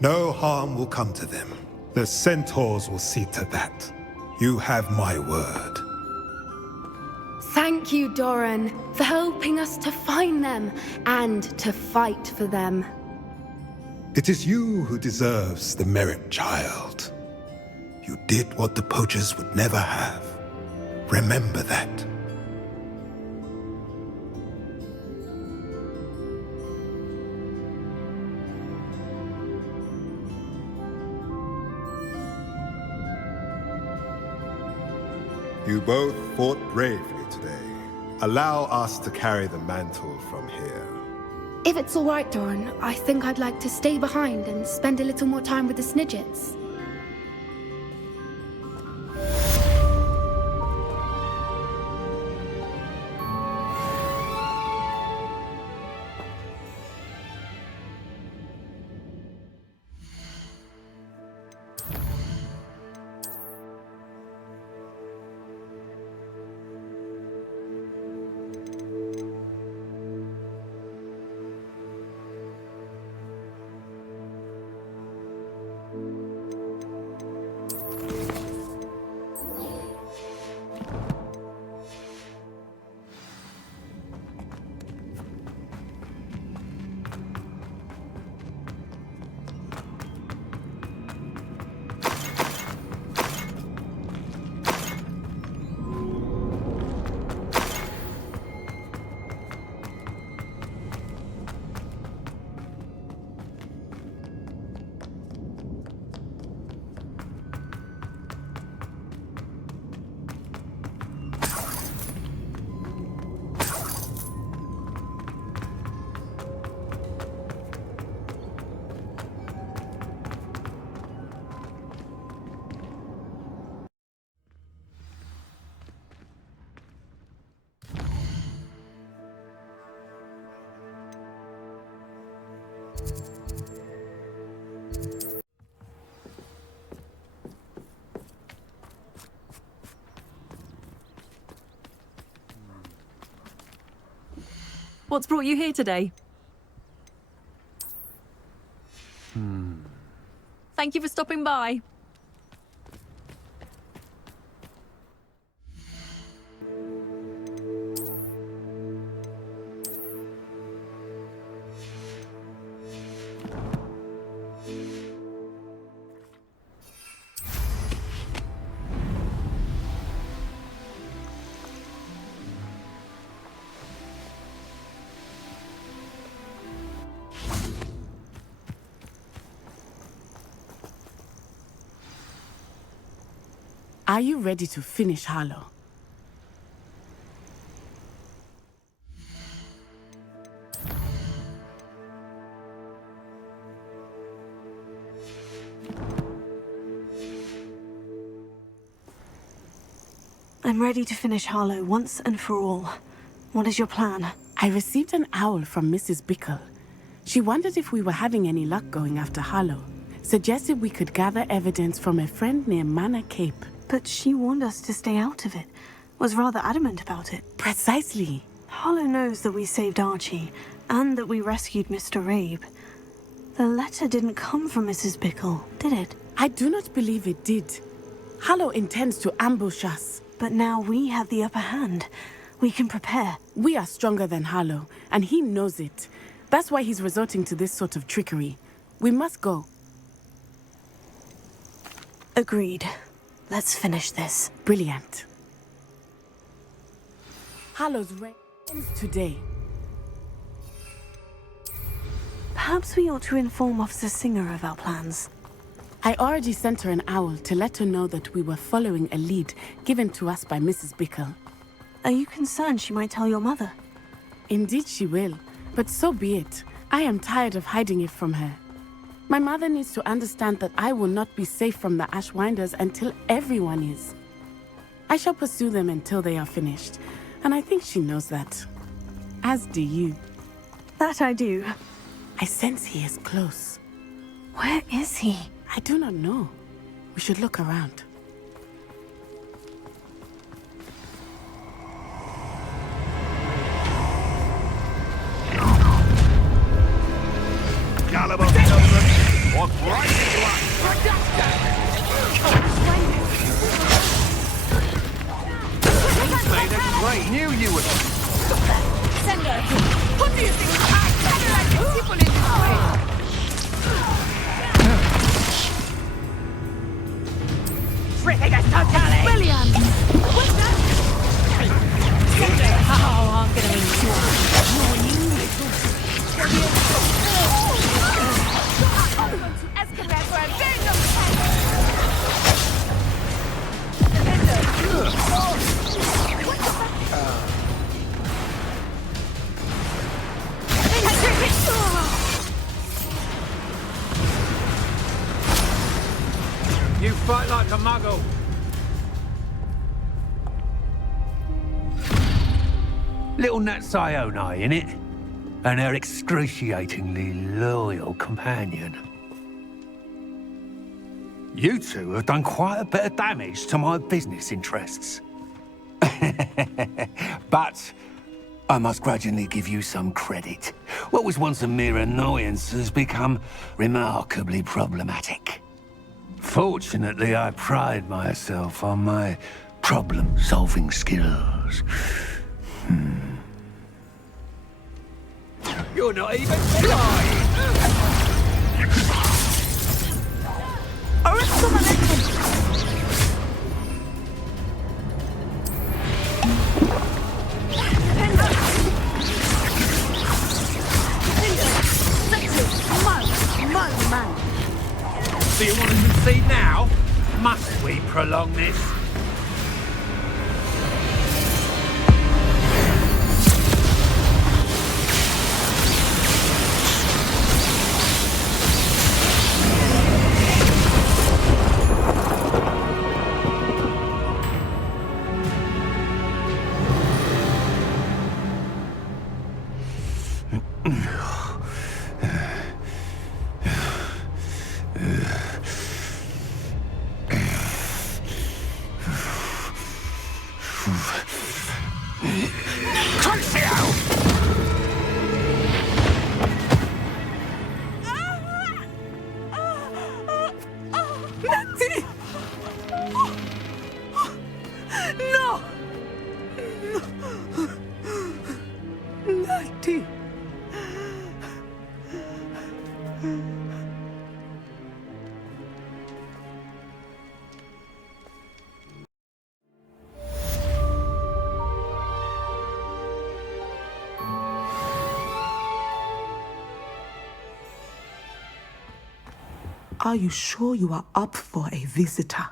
No harm will come to them. The centaurs will see to that. You have my word. Thank you, Doran, for helping us to find them and to fight for them. It is you who deserves the merit, child. You did what the poachers would never have. Remember that. You both fought bravely today. Allow us to carry the mantle from here. If it's all right, Doran, I think I'd like to stay behind and spend a little more time with the Snidgets. What's brought you here today? Thank you for stopping by. Are you ready to finish Harlow? I'm ready to finish Harlow once and for all. What is your plan? I received an owl from Mrs. Bickle. She wondered if we were having any luck going after Harlow. Suggested we could gather evidence from a friend near Manor Cape. But she warned us to stay out of it. Was rather adamant about it. Precisely. Harlow knows that we saved Archie, and that we rescued Mr. Rabe. The letter didn't come from Mrs. Bickle, did it? I do not believe it did. Harlow intends to ambush us. But now we have the upper hand. We can prepare. We are stronger than Harlow, and he knows it. That's why he's resorting to this sort of trickery. We must go. Agreed. Let's finish this. Brilliant. Harlow's reign ends today. Perhaps we ought to inform Officer Singer of our plans. I already sent her an owl to let her know that we were following a lead given to us by Mrs. Bickle. Are you concerned she might tell your mother? Indeed she will, but so be it. I am tired of hiding it from her. My mother needs to understand that I will not be safe from the Ashwinders until everyone is. I shall pursue them until they are finished, and I think she knows that. As do you. That I do. I sense he is close. Where is he? I do not know. We should look around. What right is one? Made a great. Knew you would. Sender, what do you think? I people in this way. Terrific as totally. Brilliant. What's that? Sender, oh, I'm gonna enjoy you little. Escalate for a very long You fight like a muggle. Little Nat Sione, innit? And her excruciatingly loyal companion. You two have done quite a bit of damage to my business interests. But I must grudgingly give you some credit. What was once a mere annoyance has become remarkably problematic. Fortunately, I pride myself on my problem-solving skills. You're not even trying! Do you want to concede now? Must we prolong this? Natty! No! Natty! Are you sure you are up for a visitor?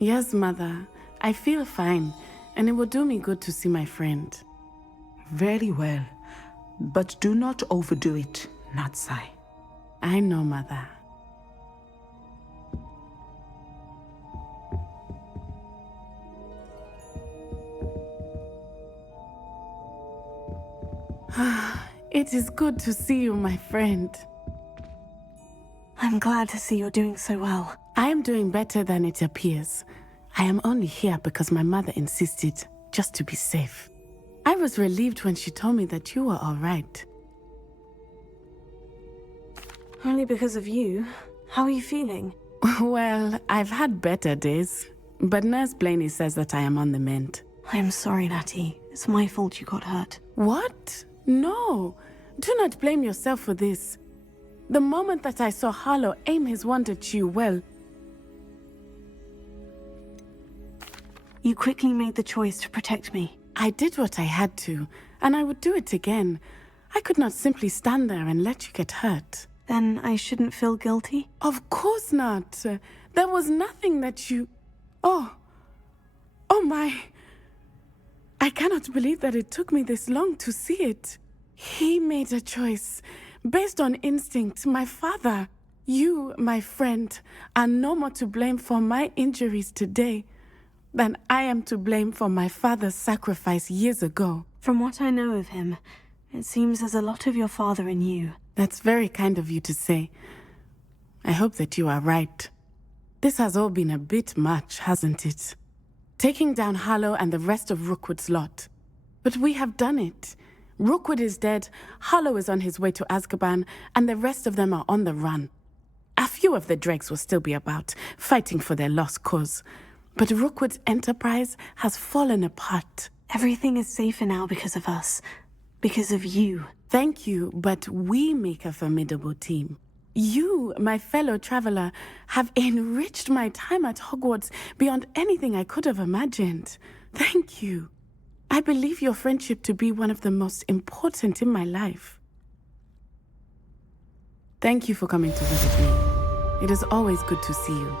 Yes, Mother. I feel fine, and it will do me good to see my friend. Very well. But do not overdo it, Natsai. I know, Mother. It is good to see you, my friend. I'm glad to see you're doing so well. I am doing better than it appears. I am only here because my mother insisted, just to be safe. I was relieved when she told me that you were all right. Only because of you. How are you feeling? Well, I've had better days, but Nurse Blaney says that I am on the mend. I'm sorry, Natty. It's my fault you got hurt. What? No. Do not blame yourself for this. The moment that I saw Harlow aim his wand at you, well... You quickly made the choice to protect me. I did what I had to, and I would do it again. I could not simply stand there and let you get hurt. Then I shouldn't feel guilty? Of course not. There was nothing that you... Oh my... I cannot believe that it took me this long to see it. He made a choice. Based on instinct, my father, you, my friend, are no more to blame for my injuries today than I am to blame for my father's sacrifice years ago. From what I know of him, it seems there's a lot of your father in you. That's very kind of you to say. I hope that you are right. This has all been a bit much, hasn't it? Taking down Harlow and the rest of Rookwood's lot. But we have done it. Rookwood is dead, Harlow is on his way to Azkaban, and the rest of them are on the run. A few of the dregs will still be about, fighting for their lost cause. But Rookwood's enterprise has fallen apart. Everything is safer now because of us. Because of you. Thank you, but we make a formidable team. You, my fellow traveler, have enriched my time at Hogwarts beyond anything I could have imagined. Thank you. I believe your friendship to be one of the most important in my life. Thank you for coming to visit me. It is always good to see you.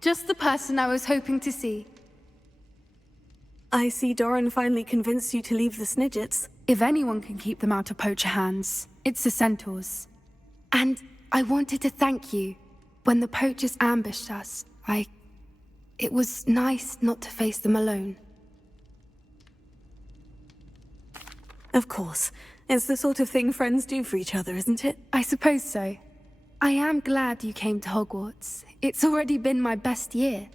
Just the person I was hoping to see. I see Doran finally convinced you to leave the Snidgets. If anyone can keep them out of poacher hands, it's the Centaurs. And I wanted to thank you. When the poachers ambushed us, it was nice not to face them alone. Of course. It's the sort of thing friends do for each other, isn't it? I suppose so. I am glad you came to Hogwarts. It's already been my best year.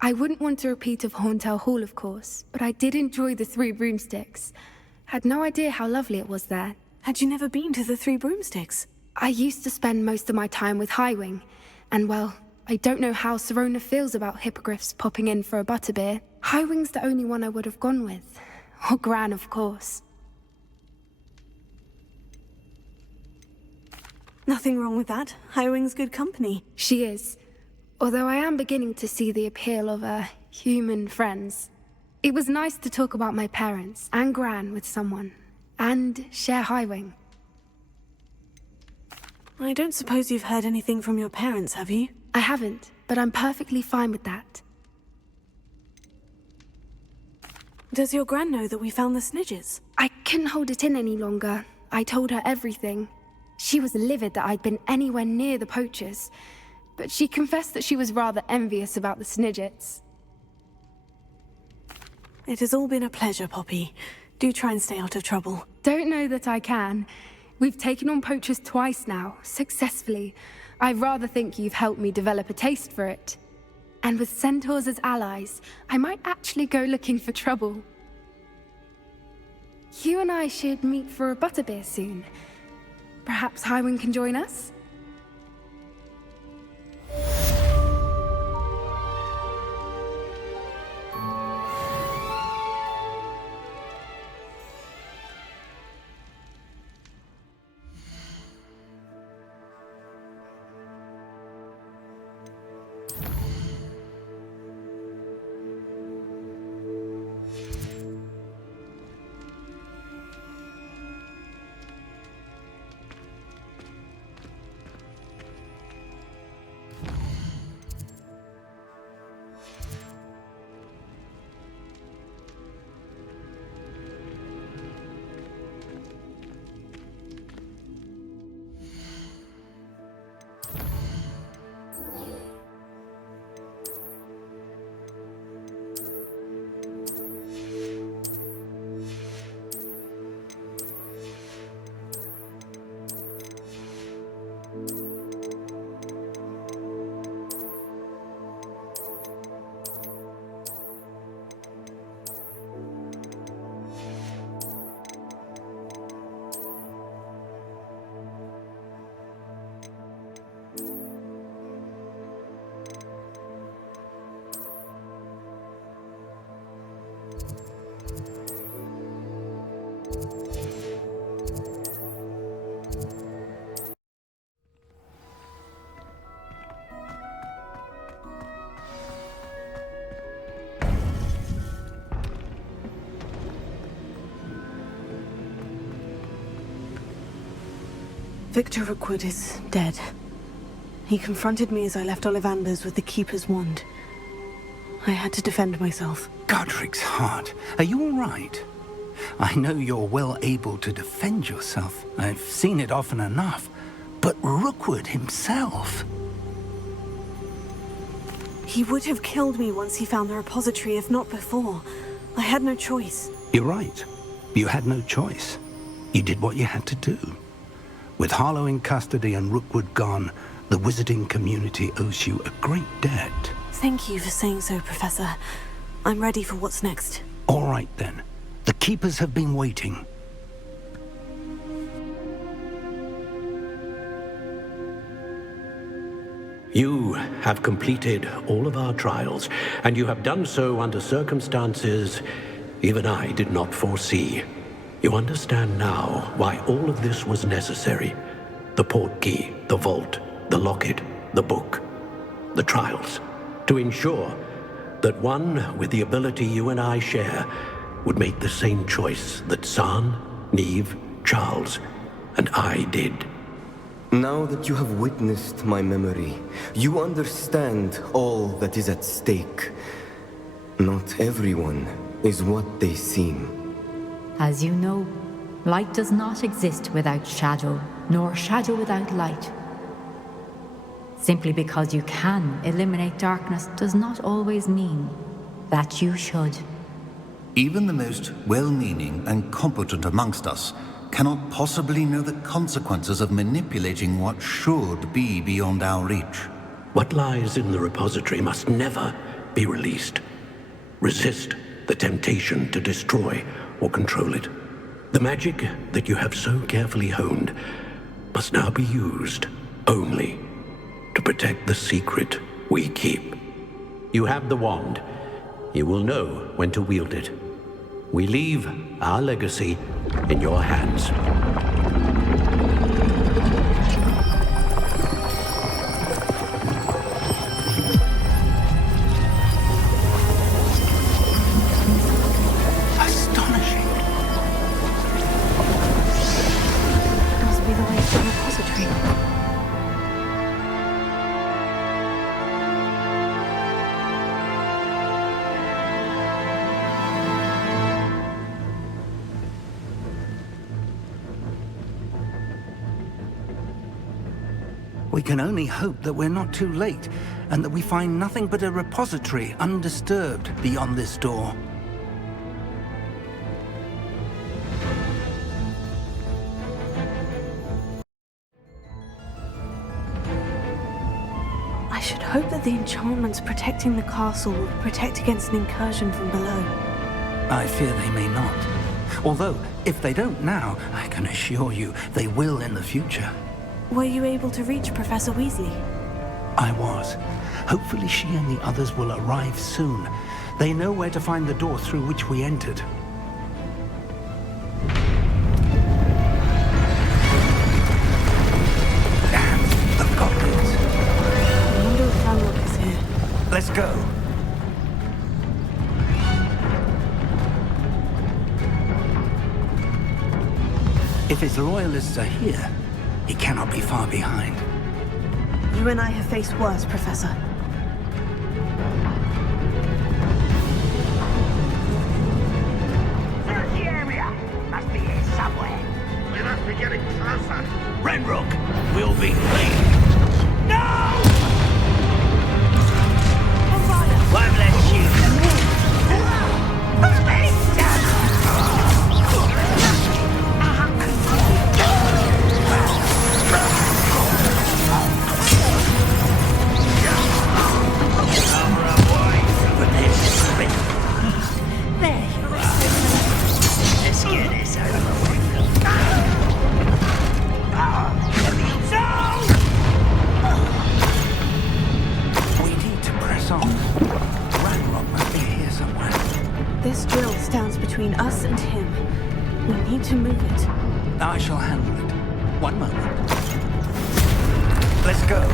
I wouldn't want a repeat of Horntail Hall, of course, but I did enjoy the Three Broomsticks. Had no idea how lovely it was there. Had you never been to the Three Broomsticks? I used to spend most of my time with Highwing, and well, I don't know how Serona feels about hippogriffs popping in for a butterbeer. Highwing's the only one I would have gone with. Or Gran, of course. Nothing wrong with that. Highwing's good company. She is. Although I am beginning to see the appeal of, human friends. It was nice to talk about my parents and Gran with someone. And share Highwing. I don't suppose you've heard anything from your parents, have you? I haven't, but I'm perfectly fine with that. Does your gran know that we found the snidges? I couldn't hold it in any longer. I told her everything. She was livid that I'd been anywhere near the poachers, but she confessed that she was rather envious about the snidgets. It has all been a pleasure, Poppy. Do try and stay out of trouble. Don't know that I can. We've taken on poachers twice now, successfully. I rather think you've helped me develop a taste for it. And with centaurs as allies, I might actually go looking for trouble. You and I should meet for a butterbeer soon. Perhaps Highwind can join us? Victor Rookwood is dead. He confronted me as I left Ollivander's with the Keeper's wand. I had to defend myself. Godric's heart. Are you all right? I know you're well able to defend yourself. I've seen it often enough. But Rookwood himself... He would have killed me once he found the repository, if not before. I had no choice. You're right. You had no choice. You did what you had to do. With Harlow in custody and Rookwood gone, the wizarding community owes you a great debt. Thank you for saying so, Professor. I'm ready for what's next. All right, then. The Keepers have been waiting. You have completed all of our trials, and you have done so under circumstances even I did not foresee. You understand now why all of this was necessary. The portkey, the vault, the locket, the book, the trials. To ensure that one with the ability you and I share would make the same choice that San, Neve, Charles, and I did. Now that you have witnessed my memory, you understand all that is at stake. Not everyone is what they seem. As you know, light does not exist without shadow, nor shadow without light. Simply because you can eliminate darkness does not always mean that you should. Even the most well-meaning and competent amongst us cannot possibly know the consequences of manipulating what should be beyond our reach. What lies in the repository must never be released. Resist the temptation to destroy or control it. The magic that you have so carefully honed must now be used only to protect the secret we keep. You have the wand. You will know when to wield it. We leave our legacy in your hands. We can only hope that we're not too late, and that we find nothing but a repository undisturbed beyond this door. I should hope that the enchantments protecting the castle will protect against an incursion from below. I fear they may not. Although, if they don't now, I can assure you they will in the future. Were you able to reach Professor Weasley? I was. Hopefully she and the others will arrive soon. They know where to find the door through which we entered. Damn, the goblins. I wonder if Ranrock is here. Let's go. If his loyalists are here, he cannot be far behind. You and I have faced worse, Professor. Search the area! Must be here somewhere. We must be getting closer. Ranrock will be late. No! Won't let you move. This drill stands between us and him. We need to move it. I shall handle it. One moment. Let's go.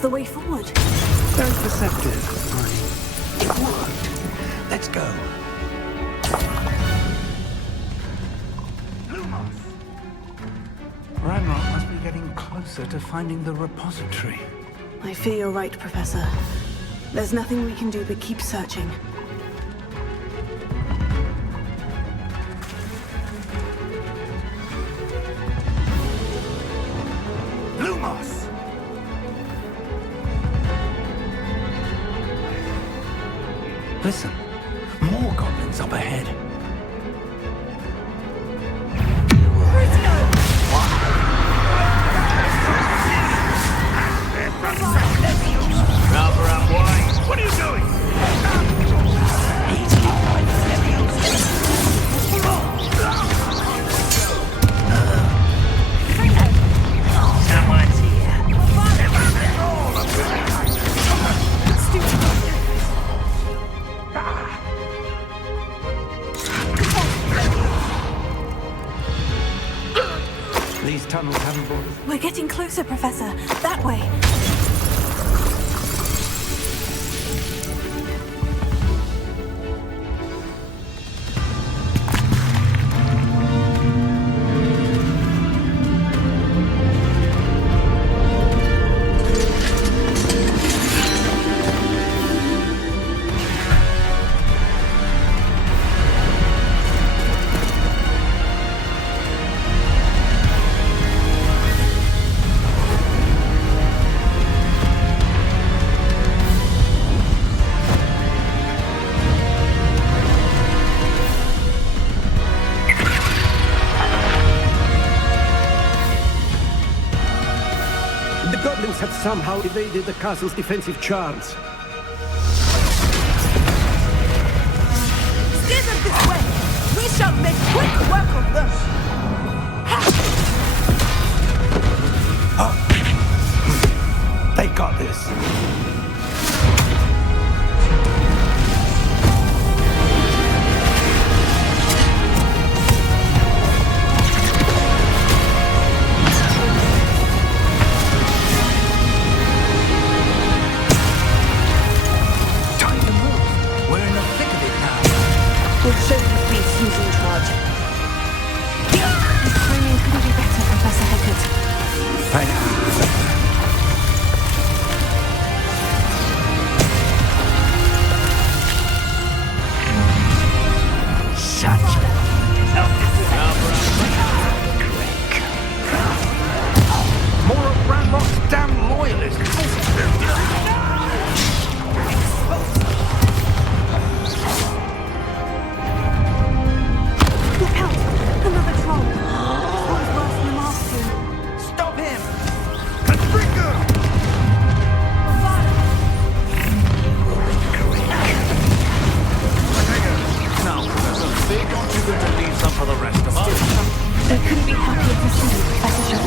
The way forward. Very perceptive. It worked. Let's go. Ranrock must be getting closer to finding the repository. I fear you're right, Professor. There's nothing we can do but keep searching. Listen, more goblins up ahead. What are you doing? Someone's here. These tunnels haven't brought us. We're getting closer, Professor. That way. Hogwarts have somehow evaded the castle's defensive charms. Steer them this way! We shall make quick work of them! They got this. Time to move. We're in the thick of it now. We'll show the beast who's in charge. This timing couldn't be better, Professor Hecat. Thank you, Professor. More of Ranrock's damn loyalists. Look out! Another troll! This one's worse than the last two. Stop him! Now, Professor, big on you going to leave some for the rest of us. We couldn't be happier to see you, Professor Shaw.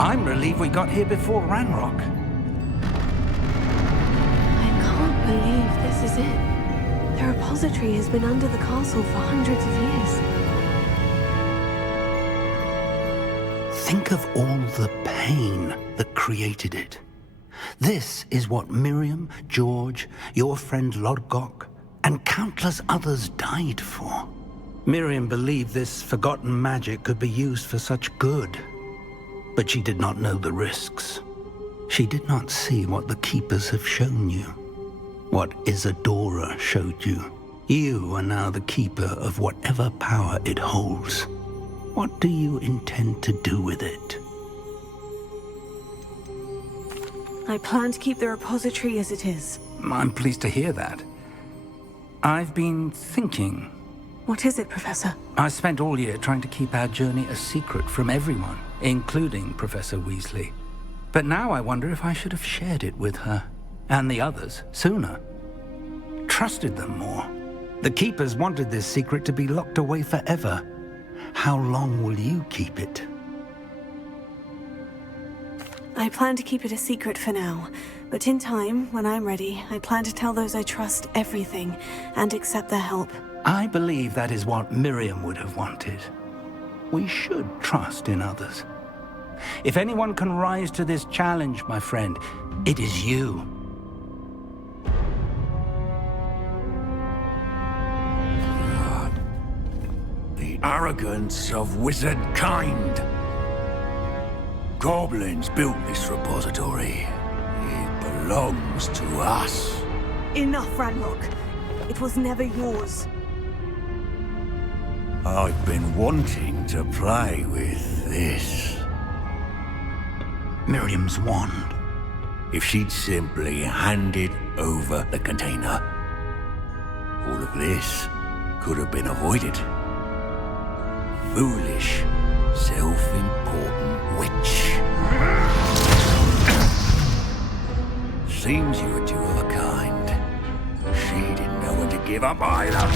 I'm relieved we got here before Ranrock. I can't believe this is it. The repository has been under the castle for hundreds of years. Think of all the pain that created it. This is what Miriam, George, your friend Lodgok, and countless others died for. Miriam believed this forgotten magic could be used for such good. But she did not know the risks. She did not see what the Keepers have shown you. What Isadora showed you. You are now the Keeper of whatever power it holds. What do you intend to do with it? I plan to keep the repository as it is. I'm pleased to hear that. I've been thinking. What is it, Professor? I spent all year trying to keep our journey a secret from everyone, including Professor Weasley. But now I wonder if I should have shared it with her, and the others, sooner. Trusted them more. The Keepers wanted this secret to be locked away forever. How long will you keep it? I plan to keep it a secret for now, but in time, when I'm ready, I plan to tell those I trust everything and accept their help. I believe that is what Miriam would have wanted. We should trust in others. If anyone can rise to this challenge, my friend, it is you. The arrogance of wizard kind. Goblins built this repository. It belongs to us. Enough, Ranrock. It was never yours. I've been wanting to play with this. Miriam's wand. If she'd simply handed over the container, all of this could have been avoided. Foolish, self-important witch. Seems you were two of a kind. She didn't know when to give up either.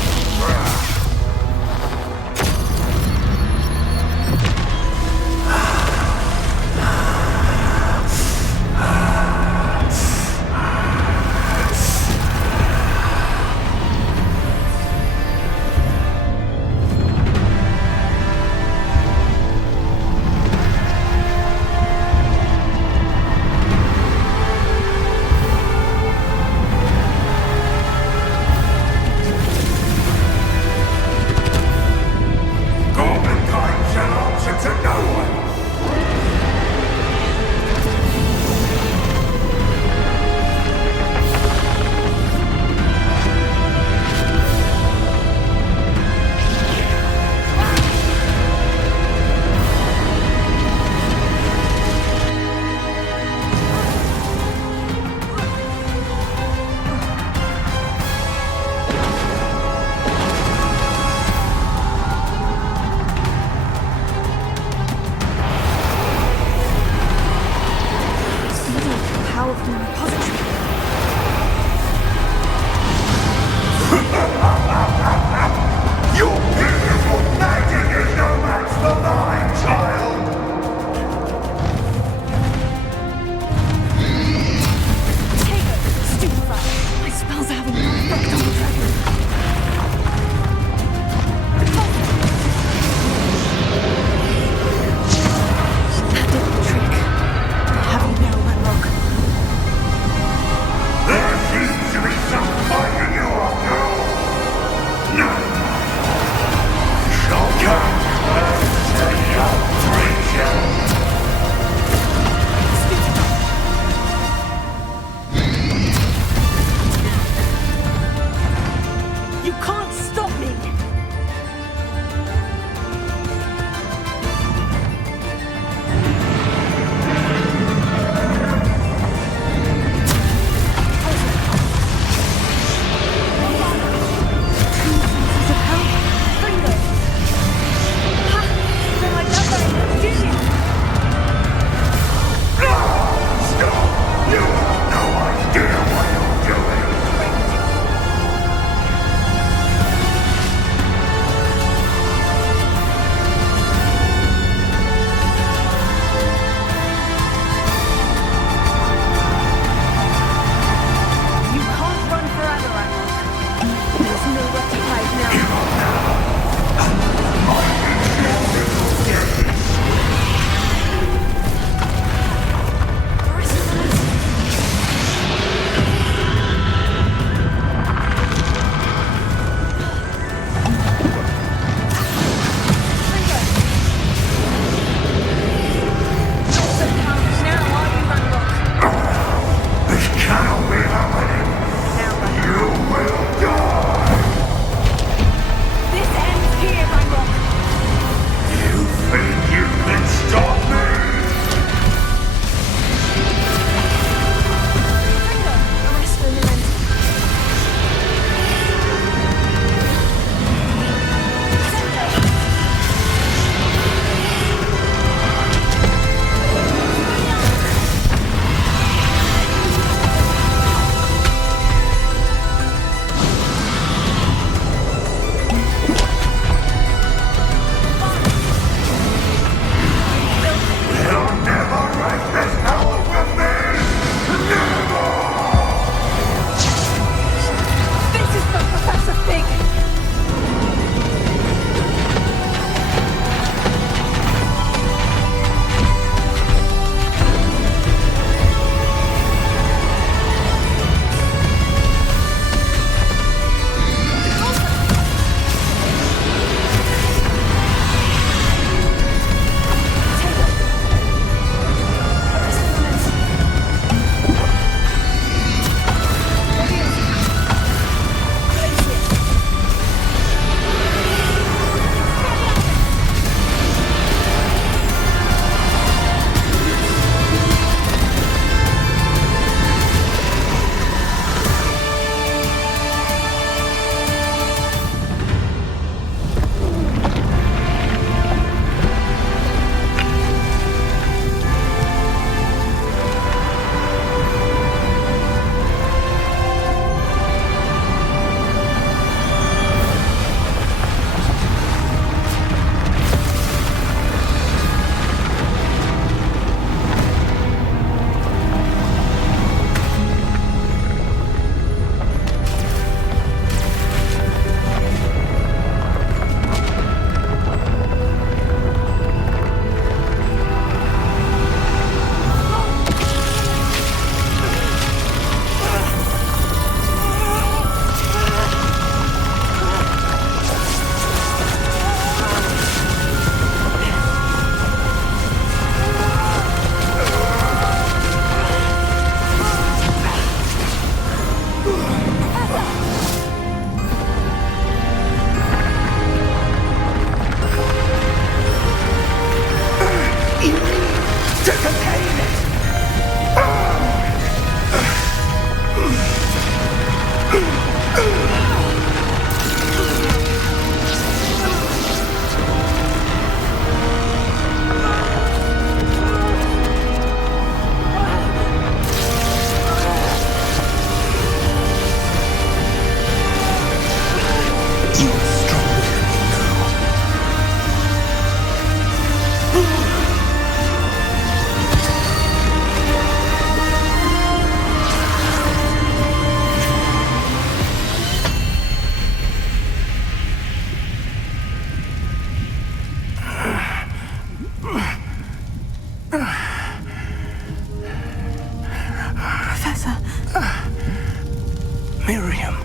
Miriam.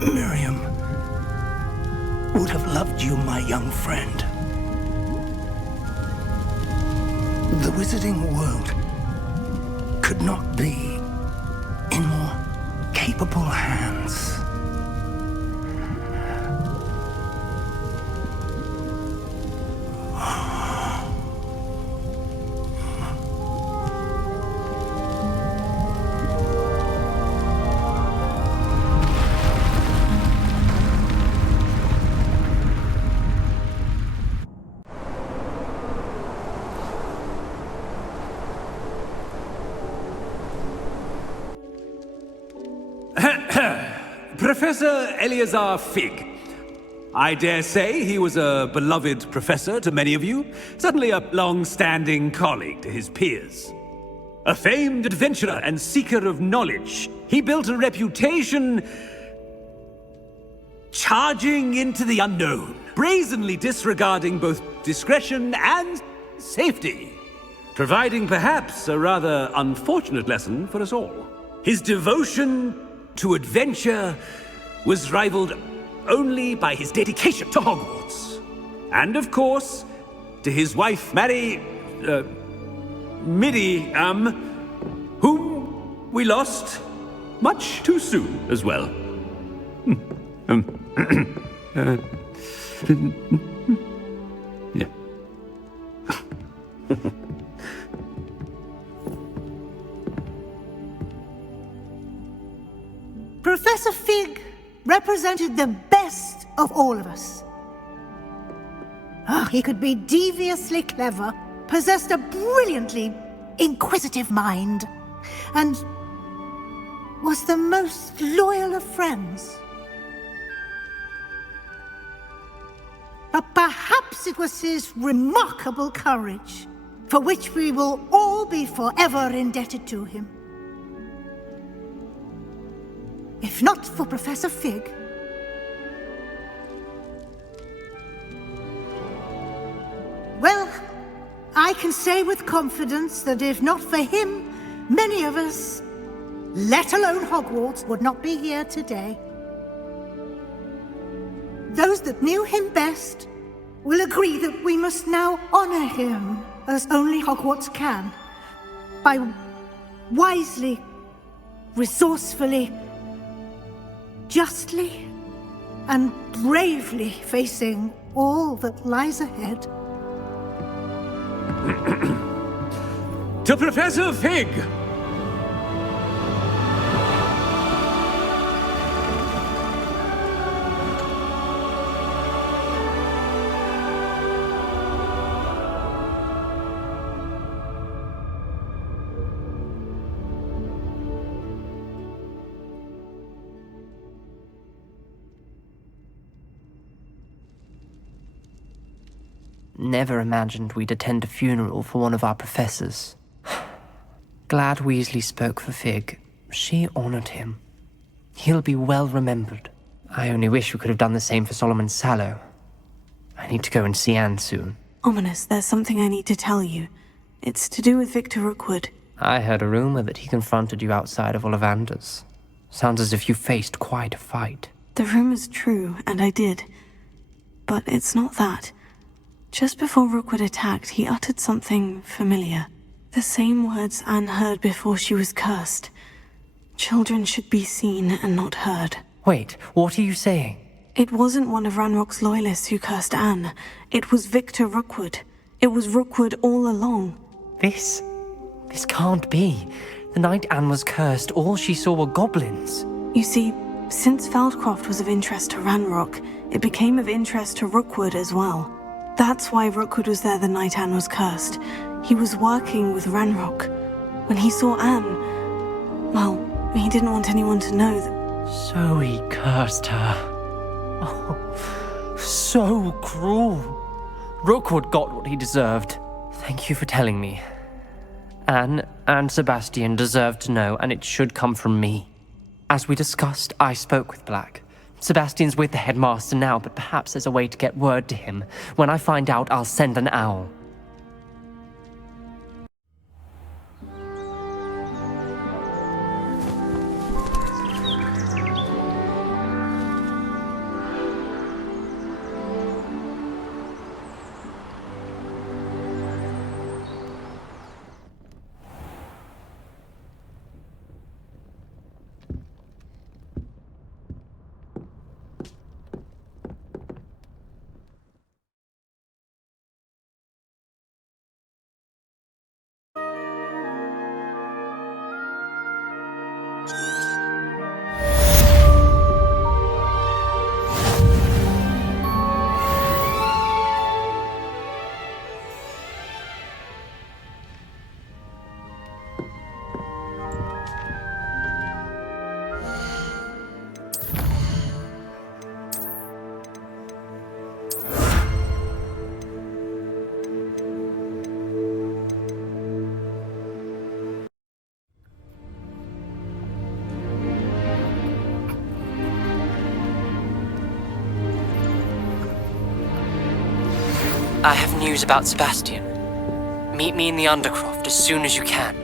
Miriam would have loved you, my young friend. The wizarding world could not be in more capable hands. Professor Eleazar Fig. I dare say he was a beloved professor to many of you, certainly a long-standing colleague to his peers. A famed adventurer and seeker of knowledge, he built a reputation charging into the unknown, brazenly disregarding both discretion and safety, providing perhaps a rather unfortunate lesson for us all. His devotion to adventure was rivaled only by his dedication to Hogwarts. And of course, to his wife, Miriam, whom we lost much too soon as well. Yeah. Professor Fig represented the best of all of us. He could be deviously clever, possessed a brilliantly inquisitive mind, and was the most loyal of friends. But perhaps it was his remarkable courage, for which we will all be forever indebted to him. If not for Professor Fig, well, I can say with confidence that if not for him, many of us, let alone Hogwarts, would not be here today. Those that knew him best will agree that we must now honor him as only Hogwarts can, by wisely, resourcefully, justly and bravely facing all that lies ahead. To Professor Fig! Never imagined we'd attend a funeral for one of our professors. Glad Weasley spoke for Fig. She honored him. He'll be well remembered. I only wish we could have done the same for Solomon Sallow. I need to go and see Anne soon. Ominous, there's something I need to tell you. It's to do with Victor Rookwood. I heard a rumor that he confronted you outside of Ollivander's. Sounds as if you faced quite a fight. The rumor's true, and I did. But it's not that. Just before Rookwood attacked, he uttered something familiar. The same words Anne heard before she was cursed. Children should be seen and not heard. Wait, what are you saying? It wasn't one of Ranrock's loyalists who cursed Anne. It was Victor Rookwood. It was Rookwood all along. This can't be. The night Anne was cursed, all she saw were goblins. You see, since Feldcroft was of interest to Ranrock, it became of interest to Rookwood as well. That's why Rookwood was there the night Anne was cursed. He was working with Ranrock. When he saw Anne, well, he didn't want anyone to know that... So he cursed her. Oh, so cruel. Rookwood got what he deserved. Thank you for telling me. Anne and Sebastian deserve to know, and it should come from me. As we discussed, I spoke with Black. Sebastian's with the headmaster now, but perhaps there's a way to get word to him. When I find out, I'll send an owl. I have news about Sebastian. Meet me in the Undercroft as soon as you can.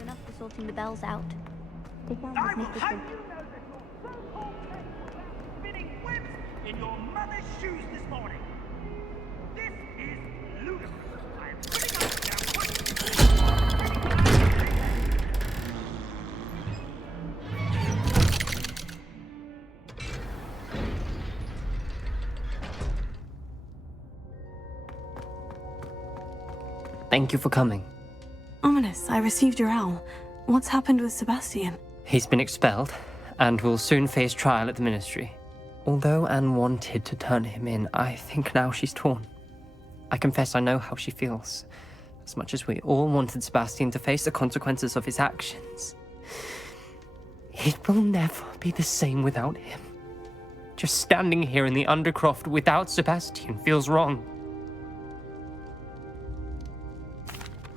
Enough for sorting the bells out. They found I will this have you know that your so-called was spinning webs in your mother's shoes this morning. This is ludicrous. I am putting up Thank you for coming. Ominous, I received your owl. What's happened with Sebastian? He's been expelled, and will soon face trial at the Ministry. Although Anne wanted to turn him in, I think now she's torn. I confess I know how she feels, as much as we all wanted Sebastian to face the consequences of his actions. It will never be the same without him. Just standing here in the Undercroft without Sebastian feels wrong.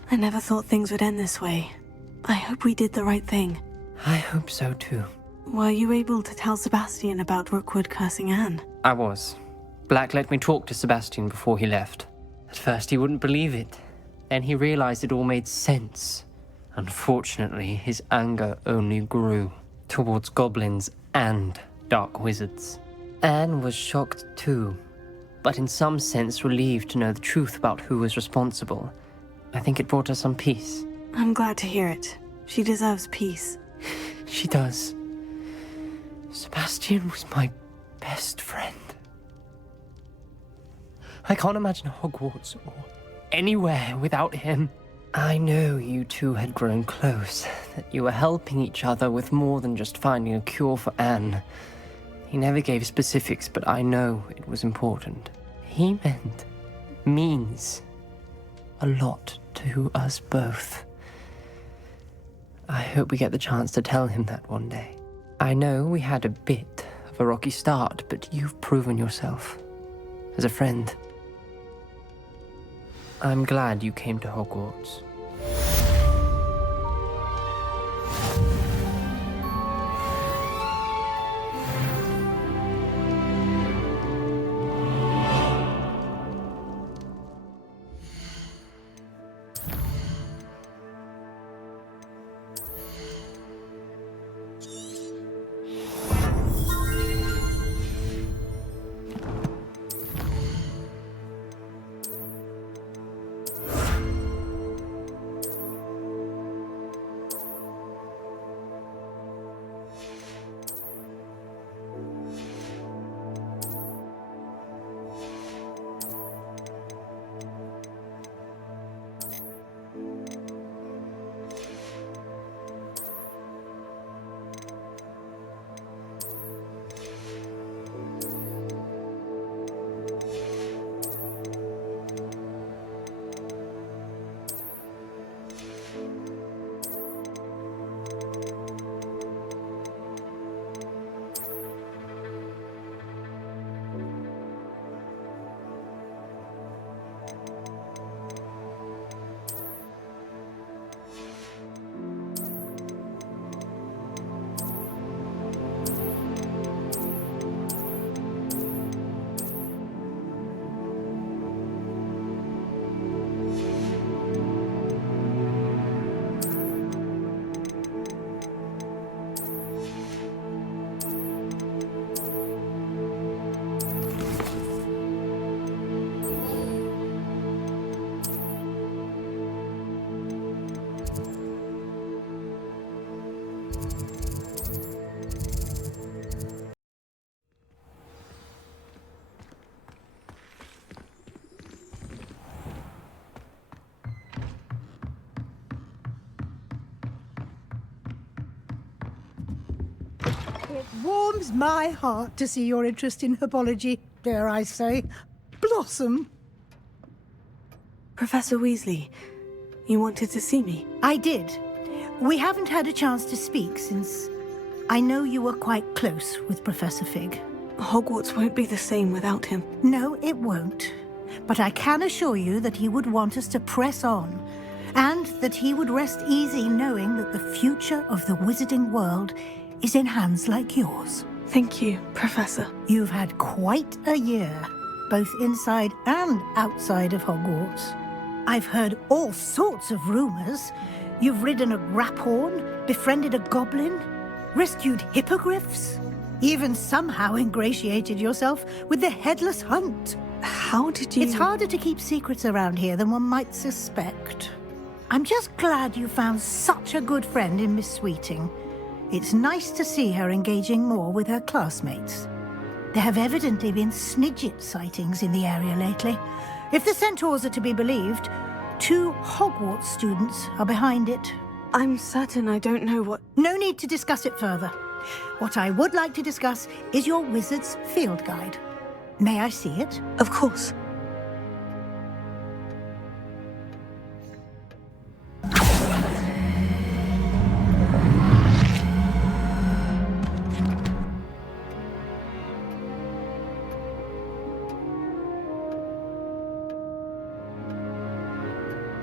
I never thought things would end this way. I hope we did the right thing. I hope so too. Were you able to tell Sebastian about Rookwood cursing Anne? I was. Black let me talk to Sebastian before he left. At first he wouldn't believe it. Then he realized it all made sense. Unfortunately, his anger only grew towards goblins and dark wizards. Anne was shocked too, but in some sense relieved to know the truth about who was responsible. I think it brought her some peace. I'm glad to hear it. She deserves peace. She does. Sebastian was my best friend. I can't imagine Hogwarts or anywhere without him. I know you two had grown close, that you were helping each other with more than just finding a cure for Anne. He never gave specifics, but I know it was important. He means a lot to us both. I hope we get the chance to tell him that one day. I know we had a bit of a rocky start, but you've proven yourself as a friend. I'm glad you came to Hogwarts. It warms my heart to see your interest in herbology, dare I say, blossom. Professor Weasley, you wanted to see me? I did. We haven't had a chance to speak since I know you were quite close with Professor Fig. Hogwarts won't be the same without him. No, it won't. But I can assure you that he would want us to press on, and that he would rest easy knowing that the future of the wizarding world is in hands like yours. Thank you, Professor. You've had quite a year, both inside and outside of Hogwarts. I've heard all sorts of rumors. You've ridden a graphorn, befriended a goblin, rescued hippogriffs, even somehow ingratiated yourself with the Headless Hunt. How did you... It's harder to keep secrets around here than one might suspect. I'm just glad you found such a good friend in Miss Sweeting. It's nice to see her engaging more with her classmates. There have evidently been Snidget sightings in the area lately. If the centaurs are to be believed, 2 Hogwarts students are behind it. I'm certain I don't know what... No need to discuss it further. What I would like to discuss is your wizard's field guide. May I see it? Of course.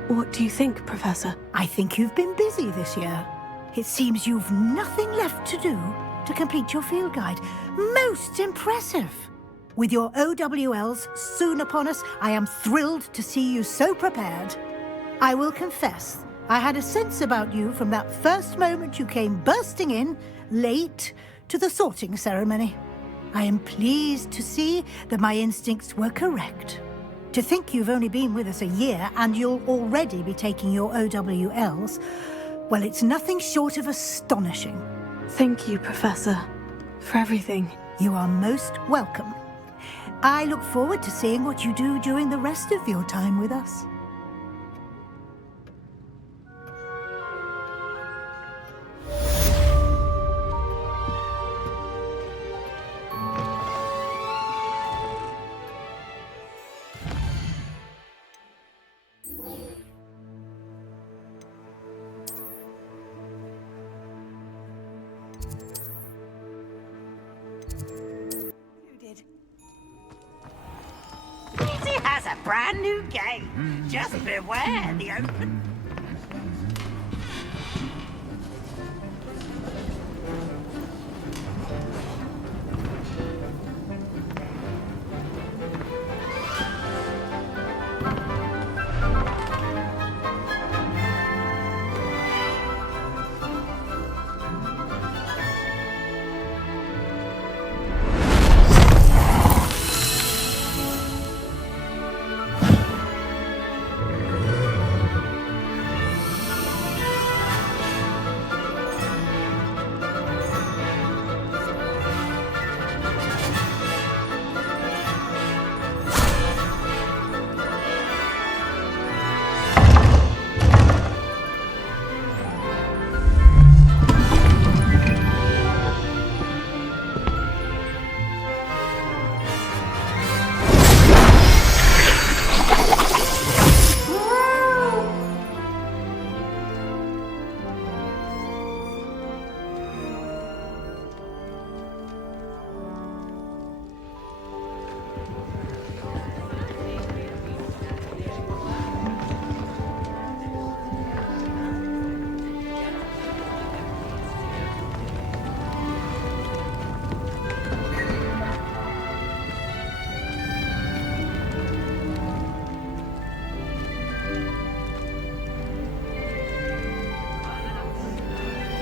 What do you think, Professor? I think you've been busy this year. It seems you've nothing left to do to complete your field guide. Most impressive! With your OWLs soon upon us, I am thrilled to see you so prepared. I will confess, I had a sense about you from that first moment you came bursting in, late, to the sorting ceremony. I am pleased to see that my instincts were correct. To think you've only been with us a year and you'll already be taking your OWLs, well, it's nothing short of astonishing. Thank you, Professor, for everything. You are most welcome. I look forward to seeing what you do during the rest of your time with us. Has a brand new game. Just beware the open.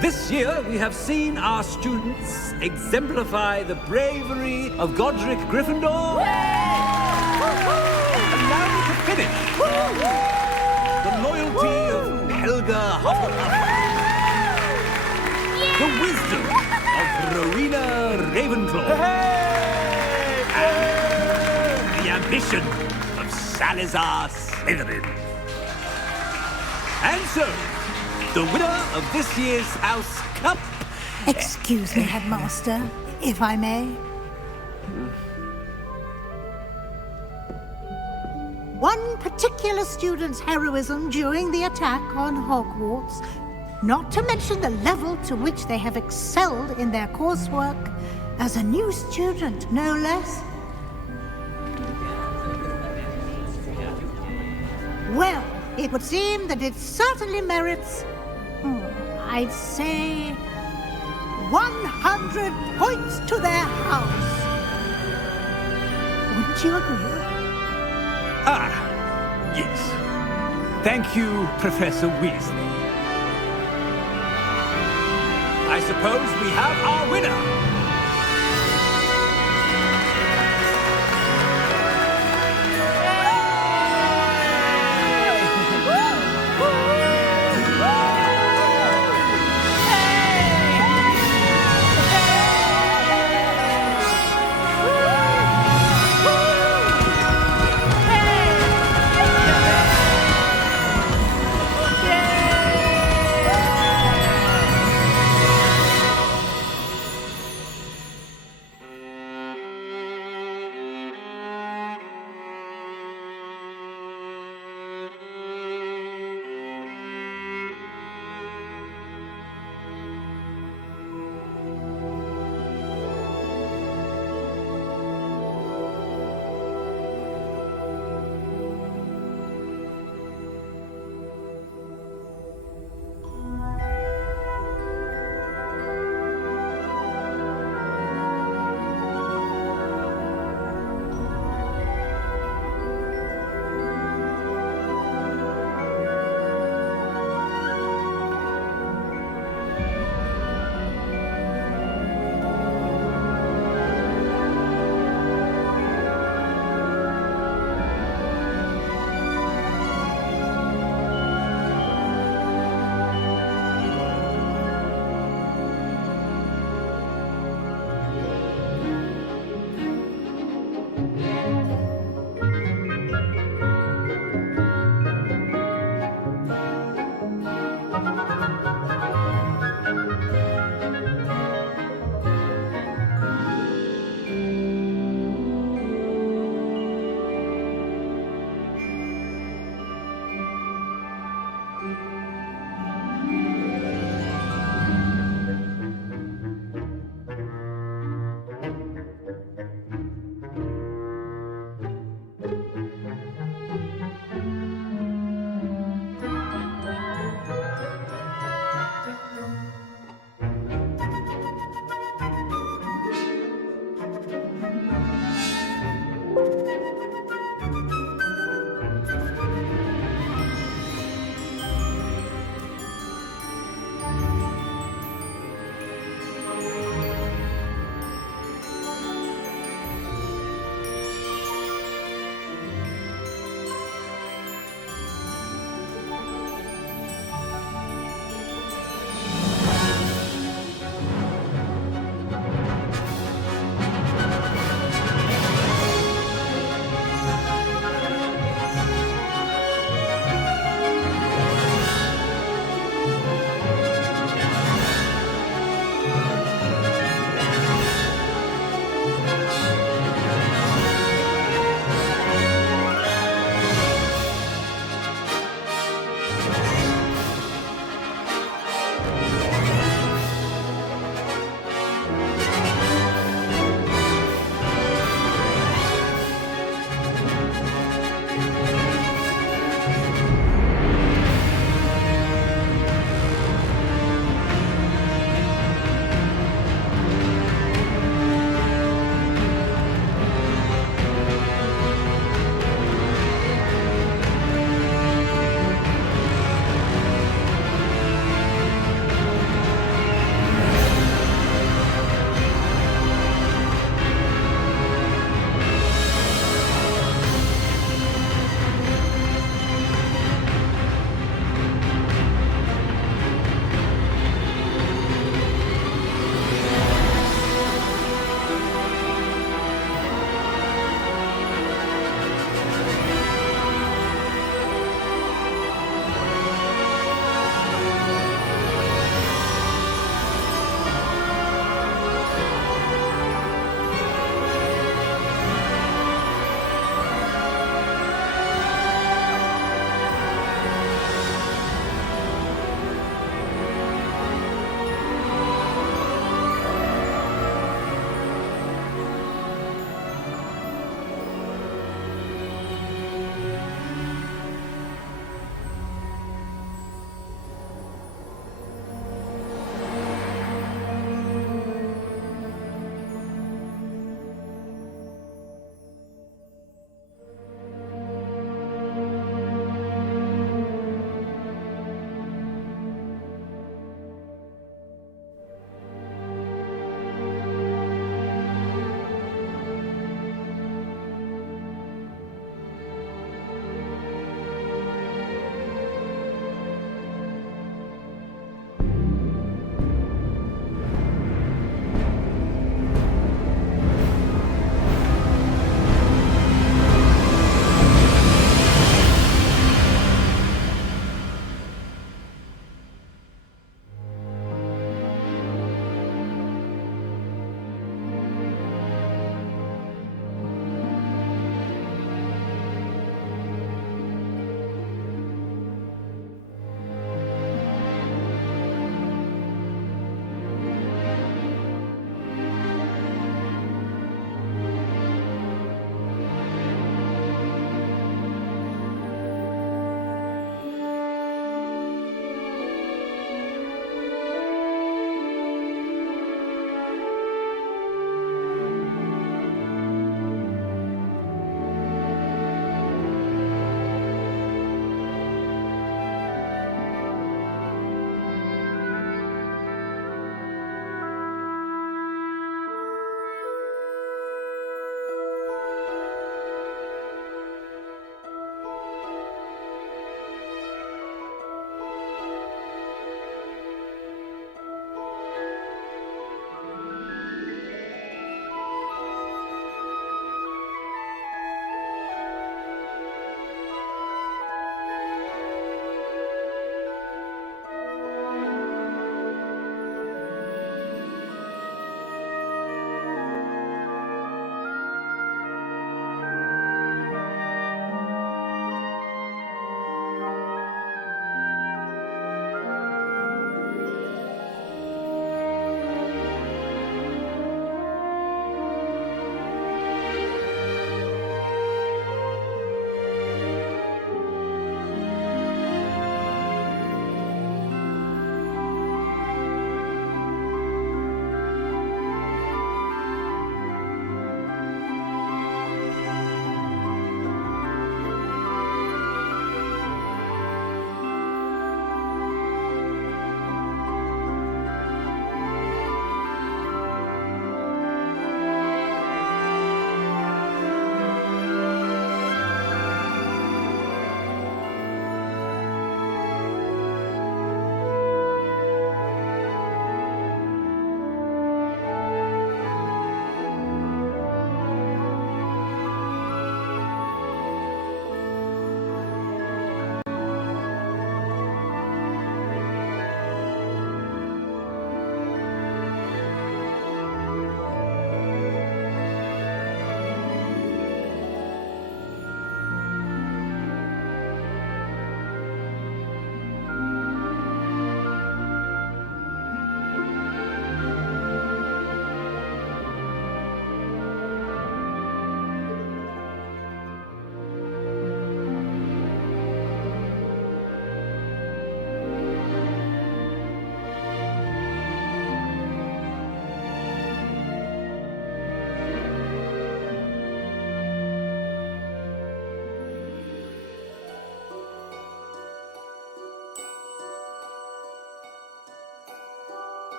This year, we have seen our students exemplify the bravery of Godric Gryffindor. And now to finish, the loyalty of Helga Hufflepuff. The wisdom of Rowena Ravenclaw. And the ambition of Salazar Slytherin. And so, the winner of this year's House Cup Excuse me, Headmaster, if I may. One particular student's heroism during the attack on Hogwarts, not to mention the level to which they have excelled in their coursework, as a new student, no less. Well, it would seem that it certainly merits, I'd say, 100 points to their house. Wouldn't you agree? Ah, yes. Thank you, Professor Weasley. I suppose we have our winner.